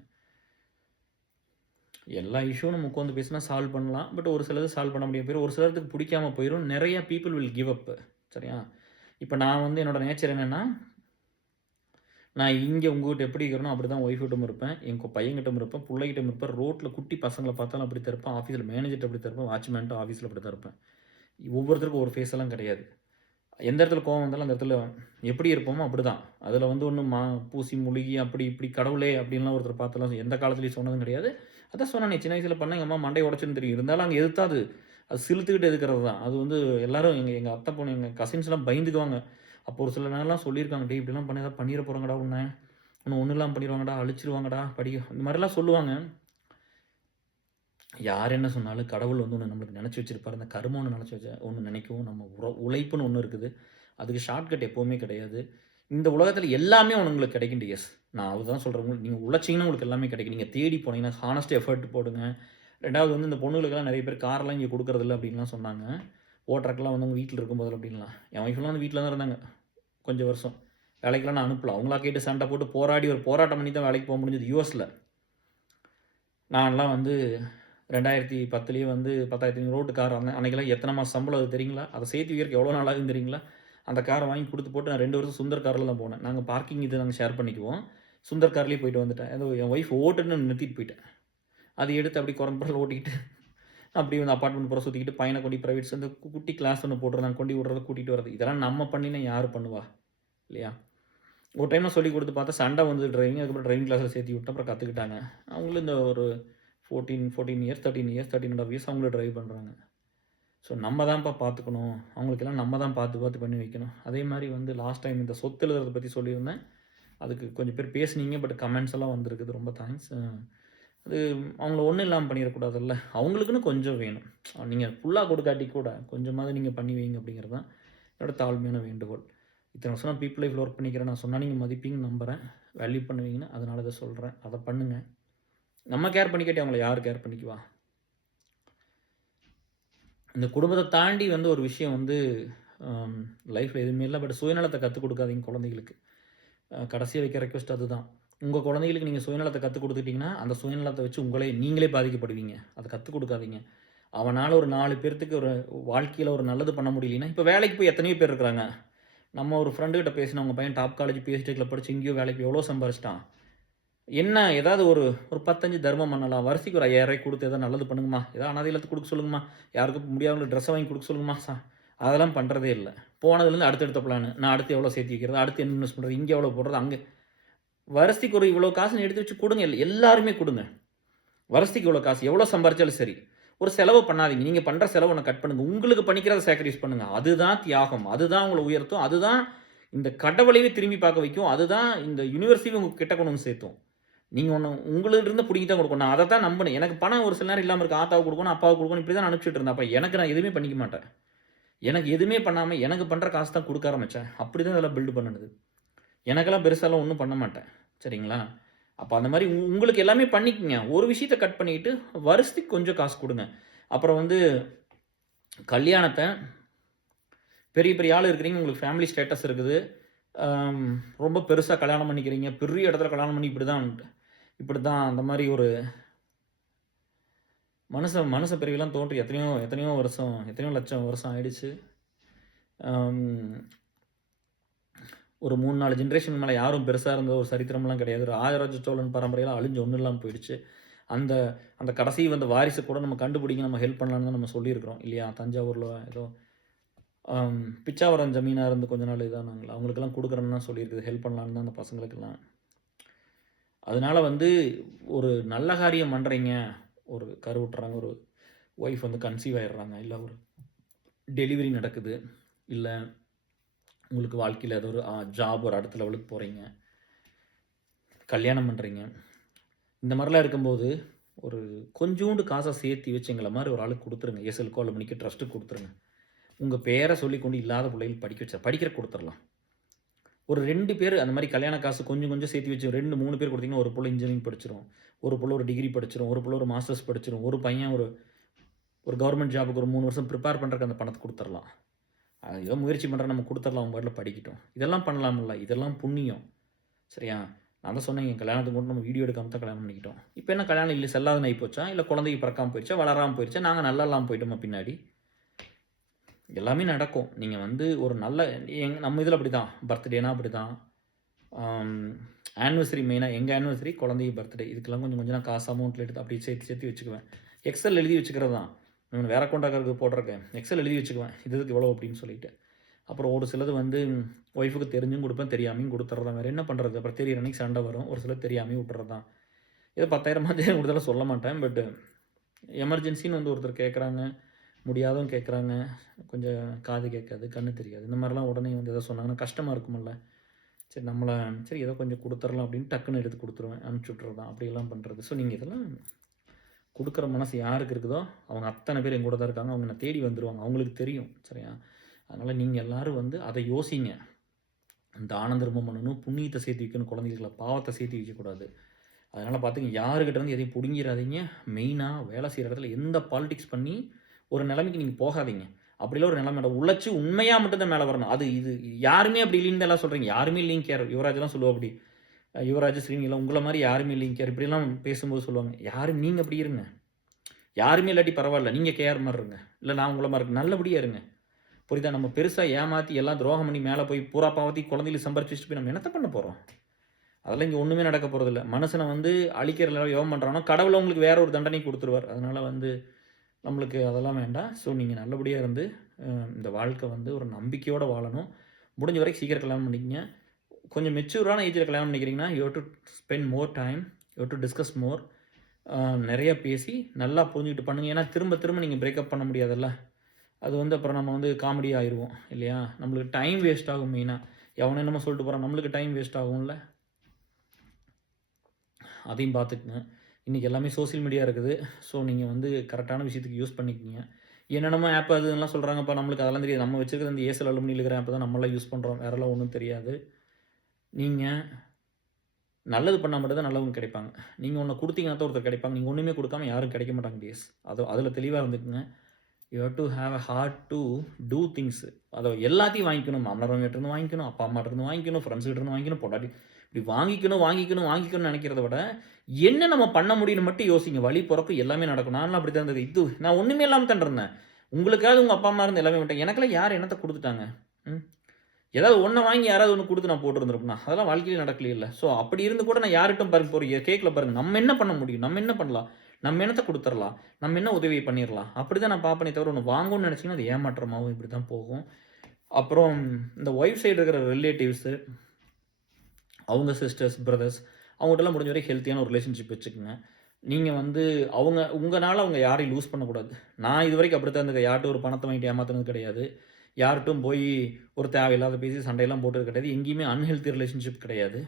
எல்லா இஷ்யூவும் நம்ம உட்காந்து பேசினா சால்வ் பண்ணலாம். பட் ஒரு சிலது சால்வ் பண்ண முடியாம போயிரும். ஒரு சிலருக்கு பிடிக்காம போயிரும். நெறைய பீப்பிள் வில் கிவ் அப். சரியா? இப்ப நான் வந்து என்னோட நேச்சர் என்னன்னா, நான் இங்க உங்ககிட்ட எப்படி இருக்கிறேனோ அப்படிதான் ஒய்ஃப்கிட்டயும் இருப்பேன். என் பையன்கிட்டயும் இருப்பேன். புள்ளைகிட்டயும் இருப்பேன். ரோட்ல குட்டி பசங்கள பார்த்தாலும் அப்படித்தான் இருப்பேன். ஆஃபீஸ்ல மேனேஜர்ட்ட அப்படித்தான் இருப்பேன். வாட்ச்மேன்ட்ட ஆஃபீஸ்ல அப்படித்தான் இருப்பேன். ஒவ்வொருத்தருக்கும் ஒரு ஃபேஸ் எல்லாம் கிடையாது. எந்த இடத்துல கோவம் வந்தாலும் அந்த இடத்துல எப்படி இருப்போமோ அப்படிதான். அதுல வந்து ஒண்ணும் பூசி முழுகி அப்படி இப்படி கடவுளே அப்படின்லாம் ஒருத்தர பார்த்துலாம் எந்த காலத்துலயும் சொன்னதும் கிடையாது. அதான் சொன்னேனே சின்ன வயசுல பண்ணா எங்க அம்மா மண்டைய உடைச்சுருன்னு தெரியும். இருந்தாலும் அங்க எதிர்த்தா அது சிலுத்துக்கிட்டு எதுக்குறது தான். அது வந்து எல்லாரும் எங்க எங்க அத்தை பொண்ணு, எங்க கசின்ஸ்லாம் பயந்துக்குவாங்க. அப்போ ஒரு சில நேரம்லாம் சொல்லியிருக்காங்க. "டேய் இப்படிலாம் பண்ணா ஏதாவது பண்ணிற போறாங்கடா உன்ன. உன்ன ஒண்ணும் இல்லாம பண்ணிருவாங்கடா, அழிச்சிருவாங்கடா, இந்த மாரிலாம் சொல்லுவாங்க. யார் என்ன சொன்னாலும் கடவுள் வந்து ஒண்ணு நம்மளுக்கு நெனச்சு வச்சிருப்பாரு. அந்த கர்மம் ஒண்ணு நெனச்சு ஒண்ணு நெனைக்கும். நம்ம உழைப்புன்னு ஒண்ணு இருக்குது. அதுக்கு ஷார்ட்கட் எப்பவுமே கிடையாது. இந்த உலகத்துல எல்லாமே உங்களுக்கு கிடைக்கும் டிஎஸ். நான் அதுதான் சொல்றேன். நீங்க உழைச்சீங்கன்னா உங்களுக்கு எல்லாமே கிடைக்கும். நீங்க தேடி போனீங்கன்னா, ஹானஸ்ட் எஃபோர்ட் போடுங்க. 2வது வந்து இந்த பொண்ணுங்களுக்கெல்லாம் நெறைய பேர் கார்லாம் இங்க குடுக்குறதில்ல அப்டின்லாம் சொன்னாங்க. ஓட்டுறதுக்குலாம் வந்து உங்க வீட்ல இருக்கும்போது அப்டின்லாம். என் ஒய்ஃப்லாம் வந்து வீட்ல தான் இருந்தாங்க. கொஞ்சம் வருஷம். வேலைக்கெல்லாம் நான் அனுப்பல. அவங்களா கேட்டு சண்ட போட்டு போராடி ஒரு போராட்டம் பண்ணி தான் வேலைக்கு போ முடிஞ்சது யுஎஸ்ல. நான்லாம் வந்து 2010லயே வந்து 10,500 ரோட்டு கார் வாங்குனேன். அன்னைக்கெல்லாம் எத்தன மாசம் சம்பளம் அது தெரியுங்களா? அத சேர்த்து வைக்கிறதுக்கு எவ்வளோ நாள் ஆகுதுன்னு தெரியுங்களா? அந்த கார வாங்கி குடுத்து போட்டு நான் 2 வருஷம் சுந்தர் கார்ல தான் போனேன். நாங்க பார்க்கிங் இது நாங்க ஷேர் பண்ணிக்குவோம். சுந்தர் கார்லயே போயிட்டு வந்துட்டேன். ஏதோ என் ஒய்ஃப் ஓட்டுன்னு நிறுத்திட்டு போயிட்டேன். அத எடுத்து அப்படியே குரம்பரல ஓட்டிக்கிட்டு அப்படியே வந்து அபார்ட்மெண்ட் பூரா சுத்திக்கிட்டு பையன கொண்டு பிரைவேட் அந்த குட்டி கிளாஸ் ஒண்ணு போட்டிருந்தாங்க. கொண்டு விடுறது, கூட்டிட்டு வரது. இதெல்லாம் நம்ம பண்ணினா யாரு பண்ணுவா? இல்லையா? ஒரு டைம் நான் சொல்லிக் குடுத்து பார்த்தா சண்ட வந்தது டிரைவிங். அதுக்கப்புறம் டிரைவிங் கிளாஸ்ல சேர்த்து விட்டேன். அப்புறம் கத்துக்கிட்டாங்க. அவங்களும் இந்த ஒரு 14 இயர்ஸ், 13 இயர்ஸ், 13 1/2 இயர்ஸ் அவங்களும் டிரைவ் பண்றாங்க. ஸோ நம்ம தான்ப்பா பார்த்துக்கணும். அவங்களுக்கெல்லாம் நம்ம தான் பார்த்து, பார்த்து பண்ணி வைக்கணும். அதே மாரி வந்து லாஸ்ட் டைம் இந்த சொத்து எழுதுறத பத்தி சொல்லியிருந்தேன். அதுக்கு கொஞ்சம் பேர் பேசுனீங்க. பட் கமெண்ட்ஸ் எல்லாம் வந்திருக்குது. ரொம்ப தேங்க்ஸ். அது அவங்கள ஒண்ணும் இல்லாம பண்ணிறக்கூடாதுல்ல. அவங்களுக்குன்னு கொஞ்சம் வேணும். நீங்க ஃபுல்லா கொடுக்காட்டி கூட கொஞ்சமாவது நீங்க பண்ணி வைங்க அப்படிங்கிறது தான் என்னோட தாழ்மையான வேண்டுகோள். இத்தன வருஷம் நான் பீப்பிள் லைஃப்ல ஒர்க் பண்ணிக்கிறேன். நான் சொன்னா நீங்க மதிப்பீங்கன்னு நம்புறேன். வேல்யூ பண்ணுவீங்கன்னு அதனால இத சொல்றேன். அத பண்ணுங்க. நம்ம கேர் பண்ணிக்காட்டி அவங்கள யார் கேர் பண்ணிக்குவா? இந்த குடும்பத்த தாண்டி வந்து ஒரு விஷயம் வந்து லைஃப்ல எதுவுமே இல்ல. பட் சுயநலத்த கத்துக் குடுக்காதீங்க குழந்தைகளுக்கு. கடைசியா வைக்கிற ரெக்வெஸ்ட் அதுதான். உங்க குழந்தைகளுக்கு நீங்க சுயநலத்த கத்துக் குடுத்துட்டீங்கன்னா, அந்த சுயநலத்த வச்சு நீங்களே பாதிக்கப்படுவீங்க. அத கத்துக் குடுக்காதீங்க. அவனால ஒரு 4 பேர்த்துக்கு ஒரு வாழ்க்கையில ஒரு நல்லது பண்ண முடியலைன்னா, இப்ப வேலைக்கு போய் எத்தனையோ பேர் இருக்கிறாங்க. நம்ம ஒரு ஃப்ரெண்ட் கிட்ட பேசினோம். உங்க பையன் டாப் காலேஜ் பிஹெச்டில படிச்சு எங்கேயோ வேலைக்கு எவ்வளோ சம்பாரிச்சுட்டான். என்ன ஏதாவது ஒரு ஒரு 10, 5 தர்மம் பண்ணலாம். வருஷத்துக்கு ஒரு ரூ. 5000 குடுத்து ஏதாவது நல்லது பண்ணுங்கம்மா. ஏதாவது அனாதை இல்லத்துக்கு குடுக்க சொல்லுங்கம்மா. யாருக்கும் முடியாதவங்களுக்கு ட்ரெஸ் வாங்கி குடுக்க சொல்லுங்கம்மா. அதெல்லாம் பண்றதே இல்ல. போனதுலேருந்து அடுத்தடுத்த பிளானு. நான் அடுத்து எவ்வளோ சேர்த்து வைக்கிறது? அடுத்து என்ன இன்வெஸ்ட் பண்றது? இங்க எவ்வளோ போடுறது? அங்க வருஷத்துக்கு ஒரு இவ்வளோ காசுன்னு எடுத்து வச்சு குடுங்க. எல்லாருமே குடுங்க. வருஷத்துக்கு இவ்வளோ காசு. எவ்வளோ சம்பாரிச்சாலும் சரி. ஒரு செலவு பண்ணாதீங்க. நீங்க பண்ற செலவ ஒண்ணு கட் பண்ணுங்க. உங்களுக்கு பண்ணிக்கிறத சாக்ரிஃபைஸ் பண்ணுங்க. அதுதான் தியாகம். அதுதான் உங்கள உயர்த்தும். அதுதான் இந்த கடவுளையே திரும்பி பார்க்க வைக்கும். அதுதான் இந்த யுனிவர்ஸையும் உங்க கிட்ட கொண்டு வந்து சேர்த்தும். நீங்க ஒண்ணு உங்களிருந்து புடுங்கி தான் குடுக்கணும். நான் அதத்தான் நம்பினேன். எனக்கு பணம் ஒரு சில நேரம் இல்லாம இருக்கு. ஆத்தாவுக்கு குடுக்கணும், அப்பாவுக்கு குடுக்கணும் இப்படி தான் அனுப்பிச்சுட்டு இருந்தேன். அப்ப எனக்கு நான் எதுவுமே பண்ணிக்க மாட்டேன். எனக்கு எதுவுமே பண்ணாம எனக்கு பண்ற காசு தான் குடுக்க ஆரம்பிச்சேன். அப்படிதான் இதெல்லாம் பில்ட் பண்ணுனது. எனக்கெல்லாம் பெருசாலாம் ஒண்ணும் பண்ண மாட்டேன். சரிங்களா? அப்ப அந்த மாரி உங்களுக்கு எல்லாமே பண்ணிக்கங்க. ஒரு விஷயத்த கட் பண்ணிட்டு வருஷத்துக்கு கொஞ்சம் காசு குடுங்க. அப்புறம் வந்து கல்யாணத்த பெரிய பெரிய ஆள் இருக்கிறீங்க. உங்களுக்கு ஃபேமிலி ஸ்டேட்டஸ் இருக்குது. ரொம்ப பெருசா கல்யாணம் பண்ணிக்கிறீங்க. பெரிய இடத்துல கல்யாணம் பண்ணி இப்படிதான் அந்த மாரி ஒரு மனுஷ பிறவிலாம் தோன்றி எத்தனையோ எத்தனையோ வருஷம், எத்தனையோ லட்சம் வருஷம் ஆயிடுச்சு. ஒரு 3, 4 ஜெனரேஷன் மேல யாரும் பெருசா இருந்த ஒரு சரித்திரம்லாம் கிடையாது. ராஜராஜ சோழன் பரம்பரையெல்லாம் அழிஞ்சு ஒண்ணும் இல்லாம போயிடுச்சு. அந்த அந்த கடைசி வந்த வாரிசு கூட நம்ம கண்டுபிடிக்க நம்ம ஹெல்ப் பண்ணலான்னு தான் நம்ம சொல்லியிருக்கிறோம் இல்லையா? தஞ்சாவூர்ல ஏதோ பிச்சாவரம் ஜமீனா இருந்து கொஞ்ச நாள் இதானாங்களா, அவங்களுக்கெல்லாம் குடுக்குறேன்னு தான் சொல்லியிருக்குது. ஹெல்ப் பண்ணலான்னு தான் அந்த பசங்களுக்கெல்லாம். அதனால வந்து ஒரு நல்ல காரியம் பண்றீங்க. ஒரு கருவுட்டுறாங்க, ஒரு ஒய்ஃப் வந்து கன்சீவ் ஆயிடுறாங்க, இல்ல ஒரு டெலிவரி நடக்குது, இல்ல உங்களுக்கு வாழ்க்கையில ஏதோ ஒரு ஜாப் ஒரு அடுத்த லெவலுக்கு போறீங்க, கல்யாணம் பண்றீங்க. இந்த மாரிலாம் இருக்கும்போது, ஒரு கொஞ்சூண்டு காச சேர்த்தி வச்சு எங்கள மாரி ஒரு ஆளுக்கு குடுத்துருங்க. எஸ்எல்க்கோ அலுமினிக்கோ ட்ரஸ்ட்டுக்கு குடுத்துருங்க. உங்க பேர சொல்லிக்கொண்டு இல்லாத புள்ளைகள் படிக்கிறக்கு குடுத்துறலாம். ஒரு 2 பேரு அந்த மாரி கல்யாண காசு கொஞ்சம் கொஞ்சம் சேர்த்து வச்சு 2, 3 பேர் குடுத்தீங்கன்னா, ஒரு புள்ள இன்ஜினியரிங் படிச்சிரும். ஒரு புள்ள ஒரு டிகிரி படிச்சிரும். ஒரு புள்ள ஒரு மாஸ்டர்ஸ் படிச்சிரும். ஒரு பையன் ஒரு ஒரு கவர்ன்மென்ட் ஜாப்க்கு ஒரு 3 வருஷம் பிரிப்பேர் பண்றதுக்கு அந்த பணத்த குடுத்துறலாம். ஏதோ முயற்சி பண்றோம் நம்ம குடுத்துறலாம். அவங்க பாட்டுல படிக்கட்டும். இதெல்லாம் பண்ணலாம்ல. இதெல்லாம் புண்ணியம். சரியா? நான் தான் சொன்னேன், என் கல்யாணத்துக்கு கூட நம்ம வீடியோ எடுக்காம தான் கல்யாணம் பண்ணிக்கிட்டோம். இப்ப என்ன கல்யாணம் இல்ல செல்லாதுன்னு ஆயிப்போச்சா? இல்ல குழந்தைக்கு பிறக்காம போயிருச்சா? வளராம போயிருச்சா? நாங்க நல்லா இல்லாம போயிட்டோமா பின்னாடி? எல்லாமே நடக்கும். நீங்க வந்து ஒரு நல்ல நம்ம இதில அப்படிதான். பர்த்டேனா அப்படிதான். ஆனிவர்சரி மெயினா எங்க ஆனிவர்சரி, குழந்தை பர்த்டே. இதுக்கெல்லாம் கொஞ்சம் கொஞ்சம் நான் காசு அமௌண்ட்ல எடுத்து அப்படியே சேர்த்து சேர்த்து வச்சுக்குவேன். எக்ஸல் எழுதி வச்சுக்கிறது தான். நான் வேற அக்கவுண்ட் ஆக்கறதுக்கு போடுறக்கு எக்ஸல் எழுதி வச்சுக்குவேன். இதுக்கு இவ்வளோ அப்படின்னு சொல்லிட்டு. அப்புறம் ஒரு சிலது வந்து ஒய்ஃப்க்கு தெரிஞ்சும் குடுப்பேன், தெரியாமயும் குடுத்துறது தான். வேற என்ன பண்றது? அப்புறம் தெரியிற அன்னைக்கு சண்டை வரும். ஒரு சிலது தெரியாமயே விட்டுறது தான். ஏதோ 10,000 5000 குடுத்தாலும் சொல்ல மாட்டேன். பட் எமர்ஜென்சின்னு வந்து ஒருத்தர் கேட்குறாங்க. முடியாதவங்க கேட்குறாங்க. கொஞ்சம் காது கேட்காது, கண்ணு தெரியாது. இந்த மாரிலாம் உடனே வந்து ஏதோ சொன்னாங்கன்னா கஷ்டமா இருக்கும்ல. சரி சரி ஏதோ கொஞ்சம் குடுத்துறலாம் அப்படின்னு டக்குன்னு எடுத்து குடுத்துருவேன். அனுப்பிச்சு விட்டுறது தான். அப்படியெல்லாம் பண்றது. ஸோ நீங்க இதெல்லாம் குடுக்குற மனசு யாருக்கு இருக்குதோ, அவங்க அத்தன பேர் என் கூட தான் இருக்காங்க. அவங்க என்ன தேடி வந்துருவாங்க. அவங்களுக்கு தெரியும். சரியா? அதனால நீங்க எல்லாரும் வந்து அத யோசிங்க. தான தர்மம் பண்ணணும், புண்ணியத்த சேர்த்து வைக்கணும், குழந்தைகளுக்குள்ள பாவத்த சேர்த்து வைக்கக்கூடாது. அதனால பார்த்துங்க யாருக்கிட்ட இருந்து எதையும் புடுங்கிறாதீங்க. மெயினா வேலை செய்ற இடத்துல எந்த பாலிடிக்ஸ் பண்ணி ஒரு நிலைமைக்கு நீங்க போகாதீங்க. அப்படிலாம் ஒரு நிலைமை உழைச்சு உண்மையா மட்டும் தான் மேல வரணும். அது இது யாருமே அப்படி இல்லைன்னு எல்லாம் சொல்றீங்க. யாருமே இல்லைங்க கேர். யுவராஜ்லாம் சொல்லுவாப்படி. யுவராஜ், ஸ்ரீனிலாம் உங்கள மாரி யாருமே இல்லைங்க கேர். இப்படிலாம் பேசும்போது சொல்லுவாங்க. யாரும் நீங்க அப்படி இருங்க. யாருமே இல்லாட்டி பரவால்ல. நீங்க கேஆர் மாரி இருங்க. இல்ல நான் உங்கள மாரி இருக்கேன். நல்லபடியா இருங்க. புரியுதா? நம்ம பெருசா ஏமாத்தி எல்லாம் துரோகம் பண்ணி மேல போய் பூரா பாவத்தி குழந்தைகள சம்பாரிச்சு வச்சுட்டு போய் நம்ம என்னத்த பண்ண போறோம்? அதெல்லாம் இங்க ஒண்ணுமே நடக்க போறதில்ல. மனுஷன வந்து அழிக்கிற லெவல் எவன் பண்றானோ, கடவுள் உங்களுக்கு வேற ஒரு தண்டனை குடுத்துருவார். அதனால வந்து நம்மளுக்கு அதெல்லாம் வேண்டாம். ஸோ நீங்க நல்லபடியா இருந்து இந்த வாழ்க்கை வந்து ஒரு நம்பிக்கையோட வாழணும். முடிஞ்ச வரைக்கும் சீக்கிரம் கல்யாணம் பண்ணிக்கங்க. கொஞ்சம் மெச்சூரான ஏஜ்ல கல்யாணம் பண்ணிக்கிறீங்கன்னா, you have to spend more time. You have to discuss more. நெறைய பேசி நல்லா புரிஞ்சுகிட்டு பண்ணுங்க. ஏன்னா திரும்ப திரும்ப நீங்க பிரேக்கப் பண்ண முடியாதுல்ல. அது வந்து அப்புறம் நம்ம வந்து காமெடி ஆயிருவோம் இல்லையா? நம்மளுக்கு டைம் வேஸ்ட் ஆகும் மெயினா. எவனோ என்னமோ சொல்லிட்டு போறான். நம்மளுக்கு டைம் வேஸ்ட் ஆகும்ல. அதையும் பார்த்துக்குங்க. இன்னைக்கு எல்லாமே சோசியல் மீடியா இருக்குது. ஸோ நீங்க வந்து கரெக்ட்டான விஷயத்துக்கு யூஸ் பண்ணிக்கங்க. என்னென்னமோ ஆப் அது இதெல்லாம் சொல்றாங்கப்பா. நம்மளுக்கு அதெல்லாம் தெரியாது. நம்ம வச்சிருக்கிறது இந்த ஏர்செல் அலுமினில இருக்கிற ஆப் தான் நம்மலாம் யூஸ் பண்றோம். வேறலாம் ஒண்ணும் தெரியாது. நீங்க நல்லது பண்ணா மட்டும் தான் நல்லவங்க கிடைப்பாங்க. நீங்க ஒண்ண குடுத்தீங்கன்னா தான் ஒருத்தர் கிடைப்பாங்க. நீங்க ஒண்ணுமே குடுக்காம யாரும் கிடைக்க மாட்டாங்க டியர்ஸ். அதுல தெளிவா இருந்துக்குங்க. You have to have a heart to do things. எல்லாத்தையும் வாங்கிக்கணும். மாமனார் இருந்து வாங்கிக்கணும், அப்பா அம்மாட்ட இருந்து வாங்கிக்கணும், ஃப்ரெண்ட்ஸ் கிட்ட இருந்து வாங்கிக்கணும், பொண்டாட்டி இப்படி வாங்கிக்கணும், வாங்கிக்கணும், வாங்கிக்கணும்னு நினைக்கிறத விட, என்ன நம்ம பண்ண முடியும்னு மட்டும் யோசிங்க. வழி பொறக்கும் எல்லாமே நடக்கும். நான்லாம் அப்படித்தான் இருந்தது. நான் ஒண்ணுமே இல்லாம தான் இருந்தேன். உங்களுக்காவது உங்க அப்பா அம்மா இருந்து எல்லாமே பண்ணிட்டாங்க. எனக்கெல்லாம் யார் என்னத்த குடுத்துட்டாங்க? ம். ஏதாவது ஒண்ண வாங்கி யாராவது ஒண்ணு குடுத்து நான் போட்டிருந்திருப்பேனா? அதெல்லாம் வாழ்க்கையில நடக்கலையேல்ல. ஸோ அப்படி இருந்து கூட நான் யார்கிட்டயும் பாருங்க கேட்கல பாருங்க. நம்ம என்ன பண்ண முடியும்? நம்ம என்ன பண்ணலாம்? நம்ம என்னத்த குடுத்துறலாம்? நம்ம என்ன உதவி பண்ணிறலாம்? அப்படிதான் நான் பார்ப்பனே தவிர, ஒண்ணு வாங்கணும்னு நினைச்சீங்கன்னா, அது ஏமாற்றமாவும் இப்படித்தான் போகும். அப்புறம் இந்த ஒய்ஃப் சைடு இருக்கிற ரிலேட்டிவ்ஸ், அவங்க சிஸ்டர்ஸ், பிரதர்ஸ் அவங்ககிட்டலாம் முடிஞ்ச வரைக்கும் ஹெல்த்தியான ஒரு ரிலேஷன்ஷிப் வச்சுக்கங்க. நீங்க வந்து உங்கனால அவங்க யாரையும் லூஸ் பண்ணக்கூடாது. நான் இதுவரைக்கும் அப்படித்தான் இருந்தேன். யார்ட்ட ஒரு பணத்த வாங்கிட்டு ஏமாத்துனது கிடையாது. யார்ட்டயும் போய் ஒரு தேவையில்லாத பேசி சண்டையெல்லாம் போட்டது கிடையாது. எங்கேயுமே அன்ஹெல்த்தி ரிலேஷன்ஷிப் கிடையாது.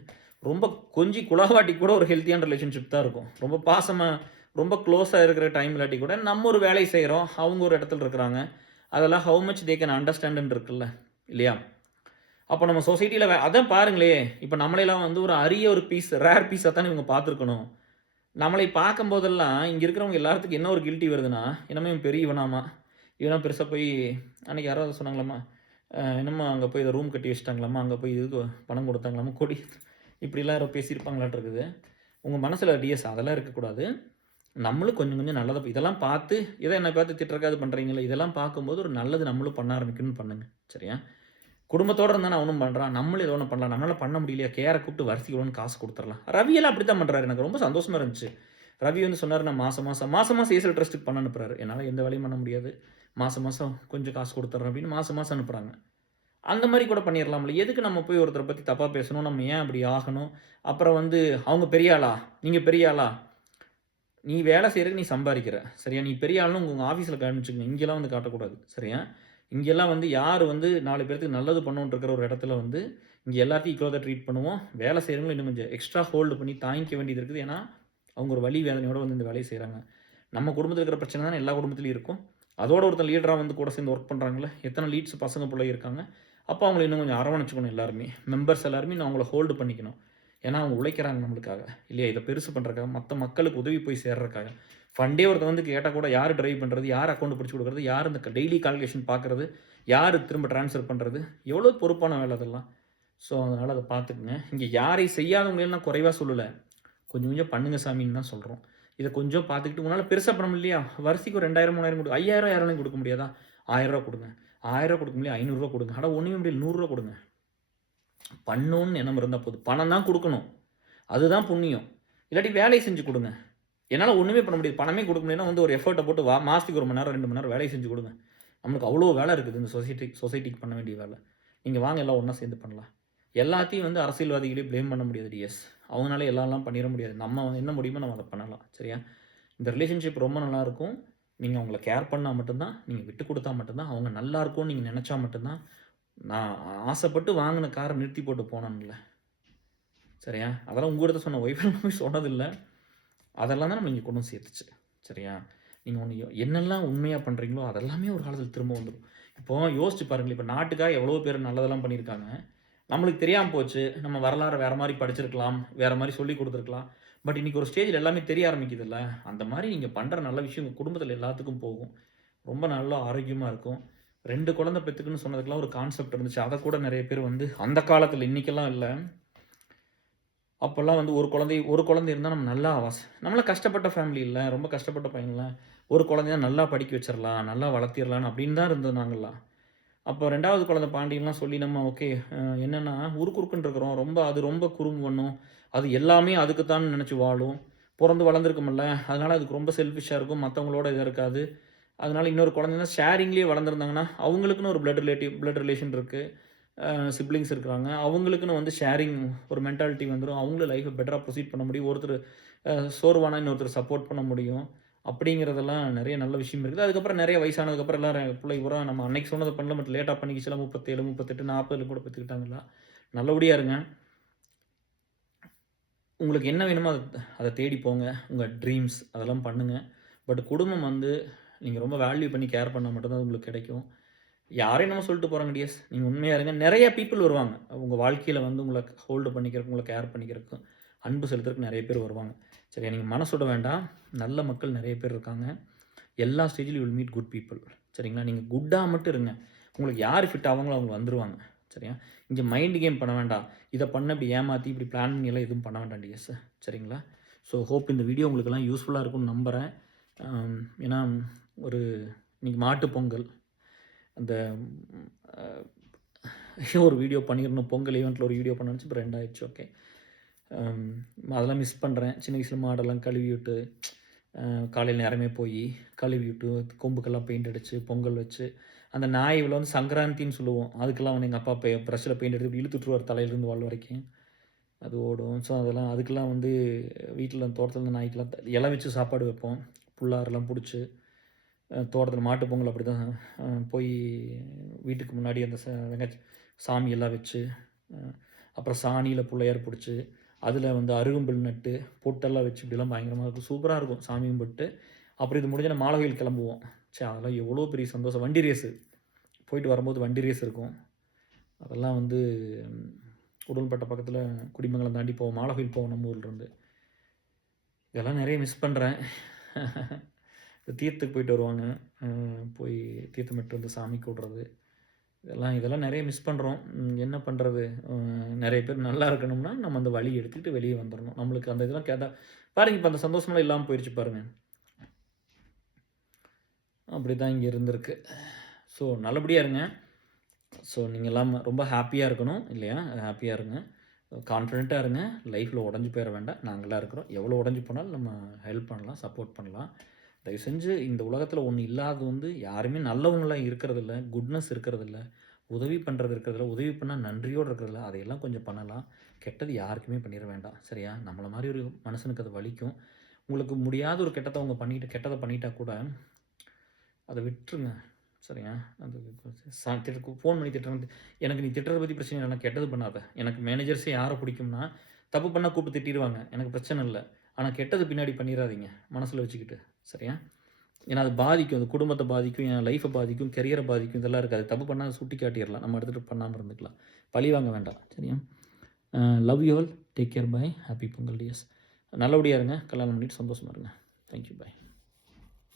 ரொம்ப கொஞ்சி குழாவாட்டி கூட ஒரு ஹெல்த்தியான ரிலேஷன்ஷிப் தான் இருக்கும். ரொம்ப பாசமா, ரொம்ப க்ளோஸா இருக்கிற டைம் இல்லாட்டி கூட நம்ம ஒரு வேலை செய்றோம். அவங்க ஒரு இடத்துல இருக்கிறாங்க. அதெல்லாம் ஹவ் மச் தே கேன் அண்டர்ஸ்டாண்ட்ன்னு இருக்குல்ல. இல்லையா? அப்ப நம்ம சொசைட்டில அதான் பாருங்களேன். இப்ப நம்மளையெல்லாம் வந்து ஒரு அரிய ஒரு பீஸ், ரேர் பீஸா தானே இவங்க பார்த்துருக்கணும். நம்மளை பார்க்கும்போதெல்லாம், இங்க இருக்கிறவங்க எல்லாத்துக்கும் என்ன ஒரு கில்ட்டி வருதுன்னா, என்னமோ இவன் பெரிய இவனாமா, இவனா பெருசா போய் அன்னைக்கு யாரோ சொன்னாங்களாமா, என்னமோ அங்க போய் ஏதோ ரூம் கட்டி வச்சுட்டாங்களாமா, அங்க போய் இதுக்கு பணம் குடுத்தாங்களாமா, கொடி இப்படிலாம் யாரோ பேசியிருப்பாங்களாட்ருக்குது. உங்க மனசுல டிஎஸ் அதெல்லாம் இருக்கக்கூடாது. நம்மளும் கொஞ்சம் கொஞ்சம் நல்லத இதெல்லாம் பார்த்து, ஏதோ என்ன பார்த்து திட்டுறக்காவது பண்றீங்கல்ல, இதெல்லாம் பார்க்கும்போது ஒரு நல்லது நம்மளும் பண்ண ஆரம்பிக்கணும்னு பண்ணுங்க. சரியா? குடும்பத்தோட இருந்தானே அவனும் பண்றான். நம்மளும் ஏதோ ஒண்ணு பண்ணலாம். நம்மளால பண்ண முடியலையா? கேர கூப்பிட்டு வருஷத்துக்கு எவ்வளோன்னு காசு குடுத்துறலாம். ரவியெல்லாம் அப்படித்தான் பண்றாரு. எனக்கு ரொம்ப சந்தோஷமா இருந்துச்சு. ரவி வந்து சொன்னாரு, நான் மாசம் மாசம் ஏர்செல் ட்ரஸ்ட்டுக்கு பணம் அனுப்புறாரு. என்னால எந்த வேலையும் பண்ண முடியாது. மாசம் மாசம் கொஞ்சம் காசு குடுத்துர்றேன் அப்படின்னு மாசம் மாசம் அனுப்புறாங்க. அந்த மாரி கூட பண்ணிறலாம்ல. எதுக்கு நம்ம போய் ஒருத்தர பத்தி தப்பா பேசணும்? நம்ம ஏன் அப்படி ஆகணும்? அப்புறம் வந்து அவங்க பெரிய ஆளா? நீங்க பெரிய ஆளா? நீ வேலை செய்றதுக்கு நீ சம்பாரிக்கிற. சரியா? நீ பெரிய ஆளுன்னு உங்க ஆஃபீஸ்ல காமிச்சுக்கங்க. இங்கலாம் வந்து காட்டக்கூடாது. சரியா? இங்கெல்லாம் வந்து யார் வந்து 4 பேருக்கு நல்லது பண்ணணும்னு இருக்கிற ஒரு இடத்துல வந்து, இங்க எல்லாத்தையும் ஈக்குவலா தான் ட்ரீட் பண்ணுவோம். வேலை செய்றவங்கள இன்னும் கொஞ்சம் எக்ஸ்ட்ரா ஹோல்டு பண்ணி தாங்கிக்க வேண்டியது இருக்குது. ஏன்னா, அவங்க ஒரு வலி வேதனையோட வந்து இந்த வேலைய செய்றாங்க. நம்ம குடும்பத்தில இருக்கிற பிரச்சனை தானே எல்லா குடும்பத்திலயும் இருக்கும். அதோட ஒருத்தன் லீடரா வந்து கூட சேர்ந்து ஒர்க் பண்றாங்கல்ல. எத்தன லீட்ஸ் பசங்க புள்ளைங்க இருக்காங்க. அப்ப அவங்கள இன்னும் கொஞ்சம் அரவணைச்சுக்கணும் எல்லாருமே. மெம்பர்ஸ் எல்லாருமே இன்னும் அவங்கள ஹோல்டு பண்ணிக்கணும். ஏன்னா, அவங்க உழைக்கிறாங்க நம்மளுக்காக. இல்லையா? இத பெருசு பண்றதுக்காக, மத்த மக்களுக்கு உதவி போய் சேர்றதுக்காக. ஃபண்டே ஒருத்தன் வந்து கேட்டா கூட யாரு டிரைவ் பண்றது? யார் அக்கவுண்ட் பிடிச்சு குடுக்குறது? யார் இந்த டெய்லி கால்குலேஷன் பார்க்குறது? யாரு திரும்ப ட்ரான்ஸ்ஃபர் பண்றது? எவ்வளோ பொறுப்பான வேலை அதெல்லாம். ஸோ, அதனால அத பார்த்துக்கங்க. இங்க யாரையும் செய்யாதவங்களையும் நான் குறைவா சொல்லல. கொஞ்சம் கொஞ்சம் பண்ணுங்க சாமின்னு தான் சொல்றோம். இத கொஞ்சம் பார்த்துக்கிட்டு உங்களால பெருசா பண்ண முடியலையா? வருஷத்துக்கு ஒரு 2000, 3000 குடு. 5000 யாராலயும் குடுக்க முடியாதா? ரூ. 1000 குடுங்க. ரூ. 1000 குடுக்க முடியல, ரூ. 500 குடுங்க. அட ஒண்ணுமே முடியல, ரூ. 100 குடுங்க. பண்ணணும்னு எண்ணம் இருந்தா போதும். பணம் தான் குடுக்கணும். அதுதான் புண்ணியம். இல்லாட்டி வேலை செஞ்சு குடுங்க. என்னால ஒண்ணுமே பண்ண முடியாது. பணமே குடுக்க முடியலன்னா வந்து ஒரு எஃபோர்ட்ட போட்டு மாசத்துக்கு 1 மணி நேரம், 2 மணி நேரம் வேலை செஞ்சு குடுங்க. நம்மளுக்கு அவ்ளோ வேலை இருக்குது இந்த சொசைட்டிக்கு பண்ண வேண்டிய வேலை. நீங்க வாங்க எல்லாம் ஒண்ணா சேர்ந்து பண்ணலாம். எல்லாத்தையும் வந்து அரசியல்வாதிகளே ப்ளேம் பண்ண முடியாது டிஎஸ். அவங்கனால எல்லாம் பண்ணிற முடியாது. நம்ம என்ன முடியுமோ நம்ம அத பண்ணலாம். சரியா? இந்த ரிலேஷன்ஷிப் ரொம்ப நல்லாருக்கும். நீங்க அவங்கள கேர் பண்ணா மட்டும் தான், நீங்க விட்டு குடுத்தா மட்டும் தான், அவங்க நல்லா இருக்கும்னு நீங்க நெனச்சா மட்டும் தான், நான் ஆசைப்பட்டு வாங்குன கார நிறுத்தி போட்டு போனேன்ல. சரியா? அதெல்லாம் உங்ககிட்ட சொன்ன ஒய்ஃப்லாம் போய் சொன்னதில்ல. அதெல்லாம் தான் நம்மள இங்க கொண்டு வந்து சேர்த்துச்சு. சரியா? நீங்க ஒண்ணு என்னெல்லாம் உண்மையா பண்றீங்களோ, அதெல்லாமே ஒரு காலத்துல திரும்ப வந்துரும். இப்போ யோசிச்சு பாருங்களேன், இப்ப நாட்டுக்காக எவ்வளோ பேர் நல்லதெல்லாம் பண்ணியிருக்காங்க. நம்மளுக்கு தெரியாம போச்சு. நம்ம வரலாற வேற மாரி படிச்சிருக்கலாம். வேற மாரி சொல்லிக் குடுத்துருக்கலாம். பட் இன்னைக்கு ஒரு ஸ்டேஜ்ல எல்லாமே தெரிய ஆரம்பிக்குதுல்ல. அந்த மாரி நீங்க பண்ற நல்ல விஷயம் உங்க குடும்பத்துல எல்லாத்துக்கும் போகும். ரொம்ப நல்லா ஆரோக்கியமா இருக்கும். 2 குழந்தை பெத்துக்கன்னு சொன்னதுக்கெல்லாம் ஒரு கான்செப்ட் இருந்துச்சு. அத கூட நெறைய பேர் வந்து அந்த காலத்துல இன்னைக்கெல்லாம் இல்ல. அப்பல்லாம் வந்து ஒரு குழந்தை இருந்தா நம்ம நல்லா நம்மலாம் கஷ்டப்பட்ட ஃபேமிலி இல்ல. ரொம்ப கஷ்டப்பட்ட பையன்ல. ஒரு குழந்தைய நல்லா படிக்க வச்சிரலாம். நல்லா வளர்த்திரலாம்ன்னு அப்படின்னு தான் இருந்தோம் நாங்கலாம். அப்போ 2வது குழந்தை பாண்டியன்லாம் சொல்லி நம்ம ஓகே என்னன்னா உருக்குன்னு இருக்கிறோம். ரொம்ப குறும்பு பண்ணும். அது எல்லாமே அதுக்கு தான் நினைச்சு வாழும். பொறந்து வளர்ந்துருக்கும்ல. அதனால அதுக்கு ரொம்ப செல்ஃபிஷ்ஷா இருக்கும். மத்தவங்களோட இது இருக்காது. அதனால இன்னொரு குழந்தைன்னா ஷேரிங்லேயே வளர்ந்துருந்தாங்கன்னா, அவங்களுக்குன்னு ஒரு பிளட் ரிலேஷன் இருக்கு. சிப்லிங்ஸ் இருக்கிறாங்க. அவங்களுக்குன்னு வந்து ஷேரிங் ஒரு மென்டாலிட்டி வந்துரும். அவங்களும் லைஃப்ப பெட்டரா ப்ரொசீட் பண்ண முடியும். ஒருத்தர் சோர்வானா இன்னொருத்தர் சப்போர்ட் பண்ண முடியும். அப்படிங்கிறதெல்லாம் நெறைய நல்ல விஷயம் இருக்குது. அதுக்கப்புறம் நெறைய வயசானதுக்கப்புறம் எல்லாரும் பிள்ளைங்க பூரா நம்ம அன்னைக்கு சொன்னத பண்ணல பட் லேட்டா பண்ணிக்கிச்சுலாம் 37, 38, 40 கூட பெத்துக்கிட்டாங்கலாம். நல்லபடியா இருங்க. உங்களுக்கு என்ன வேணுமோ அத தேடி போங்க. உங்க ட்ரீம்ஸ் அதெல்லாம் பண்ணுங்க. பட் குடும்பம் வந்து நீங்க ரொம்ப வேல்யூ பண்ணி கேர் பண்ணா மட்டும் தான் உங்களுக்கு கிடைக்கும். யாரையும் நம்ம சொல்லிட்டு போறாங்க டியர்ஸ். நீங்க உண்மையா இருங்க. நெறைய பீப்பிள் வருவாங்க. உங்க வாழ்க்கையில வந்து உங்கள ஹோல்டு பண்ணிக்கிறதுக்கு, உங்கள கேர் பண்ணிக்கிறதுக்கு, அன்பு செலுத்துறதுக்கு நெறைய பேர் வருவாங்க. சரியா? நீங்க மனசு விட வேண்டாம். நல்ல மக்கள் நெறைய பேர் இருக்காங்க. எல்லா ஸ்டேஜ்லயும் you will meet good people. சரிங்களா? நீங்க குட்டா மட்டும் இருங்க. உங்களுக்கு யார் ஃபிட் ஆவாங்களோ அவங்க வந்துருவாங்க. சரியா? இங்க மைண்ட் கேம் பண்ண வேண்டாம். இத பண்ண இப்படி ஏமாத்தி, இப்படி பிளான் பண்ணி எல்லாம் எதுவும் பண்ண வேண்டாம் டியர்ஸ். சரிங்களா? ஸோ ஹோப் இந்த வீடியோ உங்களுக்கெல்லாம் யூஸ்ஃபுல்லா இருக்கும்னு நம்புறேன். ஏன்னா ஒரு இன்னைக்கு மாட்டுப் பொங்கல். அந்த ஒரு வீடியோ பண்ணியிருந்தோம். பொங்கல் ஈவென்ட்ல ஒரு வீடியோ பண்ண நெனச்சு இப்போ 2 ஆயிடுச்சு. ஓகே. அதெல்லாம் மிஸ் பண்றேன். சின்ன வயசுல மாடெல்லாம் கழுவி விட்டு, காலையில நேரமே போயி கழுவி விட்டு, கொம்புக்கெல்லாம் பெயிண்ட் அடிச்சு, பொங்கல் வச்சு, அந்த நாய் இவ்வளோ வந்து சங்கராந்தின்னு சொல்லுவோம். அதுக்கெல்லாம் வந்து எங்க அப்பா பிரஷ்ல பெயிண்ட் அடிச்சு இப்படி இழுத்து விட்டுருவாரு தலையிலேருந்து வால் வரைக்கும். அது ஓடும். ஸோ அதெல்லாம் அதுக்கெல்லாம் வந்து வீட்ல தோட்டத்துல இருந்த நாய்க்கெல்லாம் இலை வச்சு சாப்பாடு வைப்போம். புல்லாரெல்லாம் புடிச்சு, தோட்டத்தில மாட்டுப் பொங்கல் அப்படிதான் போய் வீட்டுக்கு முன்னாடி அந்த சாமியெல்லாம் வச்சு, அ அப்புறம் சாணியில புள்ளையார் புடிச்சு, அதில வந்து அருகம்புல் நட்டு, பொட்டெல்லாம் வச்சு இப்படிலாம் பயங்கரமா இருக்கும். சூப்பரா இருக்கும் சாமி கும்பிட்டு. அப்புறம் இது முடிஞ்சோன மாலை கோயில் கிளம்புவோம். அதெல்லாம் எவ்வளோ பெரிய சந்தோஷம். வண்டி ரேஸு. போயிட்டு வரும்போது வண்டி ரேஸ் இருக்கும். அதெல்லாம் வந்து உடுமல்பேட்டை பக்கத்தில குடிமங்கலம் தாண்டி போவோம். மாலை கோயில் போவோம் நம்ம ஊர்லருந்து. இதெல்லாம் நெறைய மிஸ் பண்றேன். தீர்த்தத்துக்கு போயிட்டு வருவாங்க. போய் தீர்த்தமிட்டு வந்து சாமி கும்பிடுறது. இதெல்லாம் நெறைய மிஸ் பண்றோம். என்ன பண்றது? நெறைய பேர் நல்லா இருக்கணும்னா, நம்ம அந்த வழி எடுத்துக்கிட்டு வெளிய வந்துரணும். நம்மளுக்கு அந்த இதெல்லாம் கேட்டா பாருங்க இப்ப அந்த சந்தோஷம்லாம் இல்லாம போயிருச்சு பாருங்க. அப்படிதான் இங்க இருந்திருக்கு. ஸோ நல்லபடியா இருங்க. ஸோ நீங்கலாம் ரொம்ப ஹேப்பியா இருக்கணும் இல்லையா? ஹேப்பியா இருங்க. கான்ஃபிடென்ட்டா இருங்க. லைஃப்ல உடைஞ்சு போயிற வேண்டாம். நாங்கலாம் இருக்கிறோம். எவ்வளோ உடைஞ்சு போனாலும் நம்ம ஹெல்ப் பண்ணலாம், சப்போர்ட் பண்ணலாம். தயவு செஞ்சு இந்த உலகத்தில ஒண்ணு இல்லாதது வந்து யாருமே நல்லவங்களா இருக்கிறதில்ல. குட்னஸ் இருக்கிறதில்ல. உதவி பண்றது இருக்கிறதில்ல. உதவி பண்ணா நன்றியோட இருக்கிறதில்ல. அதையெல்லாம் கொஞ்சம் பண்ணலாம். கெட்டது யாருக்குமே பண்ணிற வேண்டாம். சரியா? நம்மள மாரி ஒரு மனுஷனுக்கு அது வலிக்கும். உங்களுக்கு முடியாத ஒரு கெட்டத பண்ணிட்டா கூட அத விட்டுருங்க. சரியா? அது ஃபோன் பண்ணி திட்டுறது, எனக்கு நீ திட்டுறத பத்தி பிரச்சனை இல்ல. ஆனா கெட்டது பண்ணாத. எனக்கு மேனேஜர்ஸே யார பிடிக்கும்னா, தப்பு பண்ணா கூப்பிட்டு திட்டிருவாங்க. எனக்கு பிரச்சனை இல்ல. ஆனா கெட்டது பின்னாடி பண்ணிறாதீங்க. மனசுல வச்சுக்கிட்டு. சரியா? ஏன்னா அது பாதிக்கும். அது குடும்பத்த பாதிக்கும், என் லைஃப்ப பாதிக்கும், கரியர பாதிக்கும். இதெல்லாம் இருக்காது. தப்பு பண்ணா சுட்டி காட்டிறலாம். நம்ம எடுத்துட்டு பண்ணாம இருந்துக்கலாம். பழி வாங்க வேண்டாம். சரியா? Love you all. Take care. Bye. Happy Pongal dears. நல்லபடியா இருங்க. கல்யாணம் பண்ணிட்டு சந்தோஷமா இருங்க. Thank you. பாய்.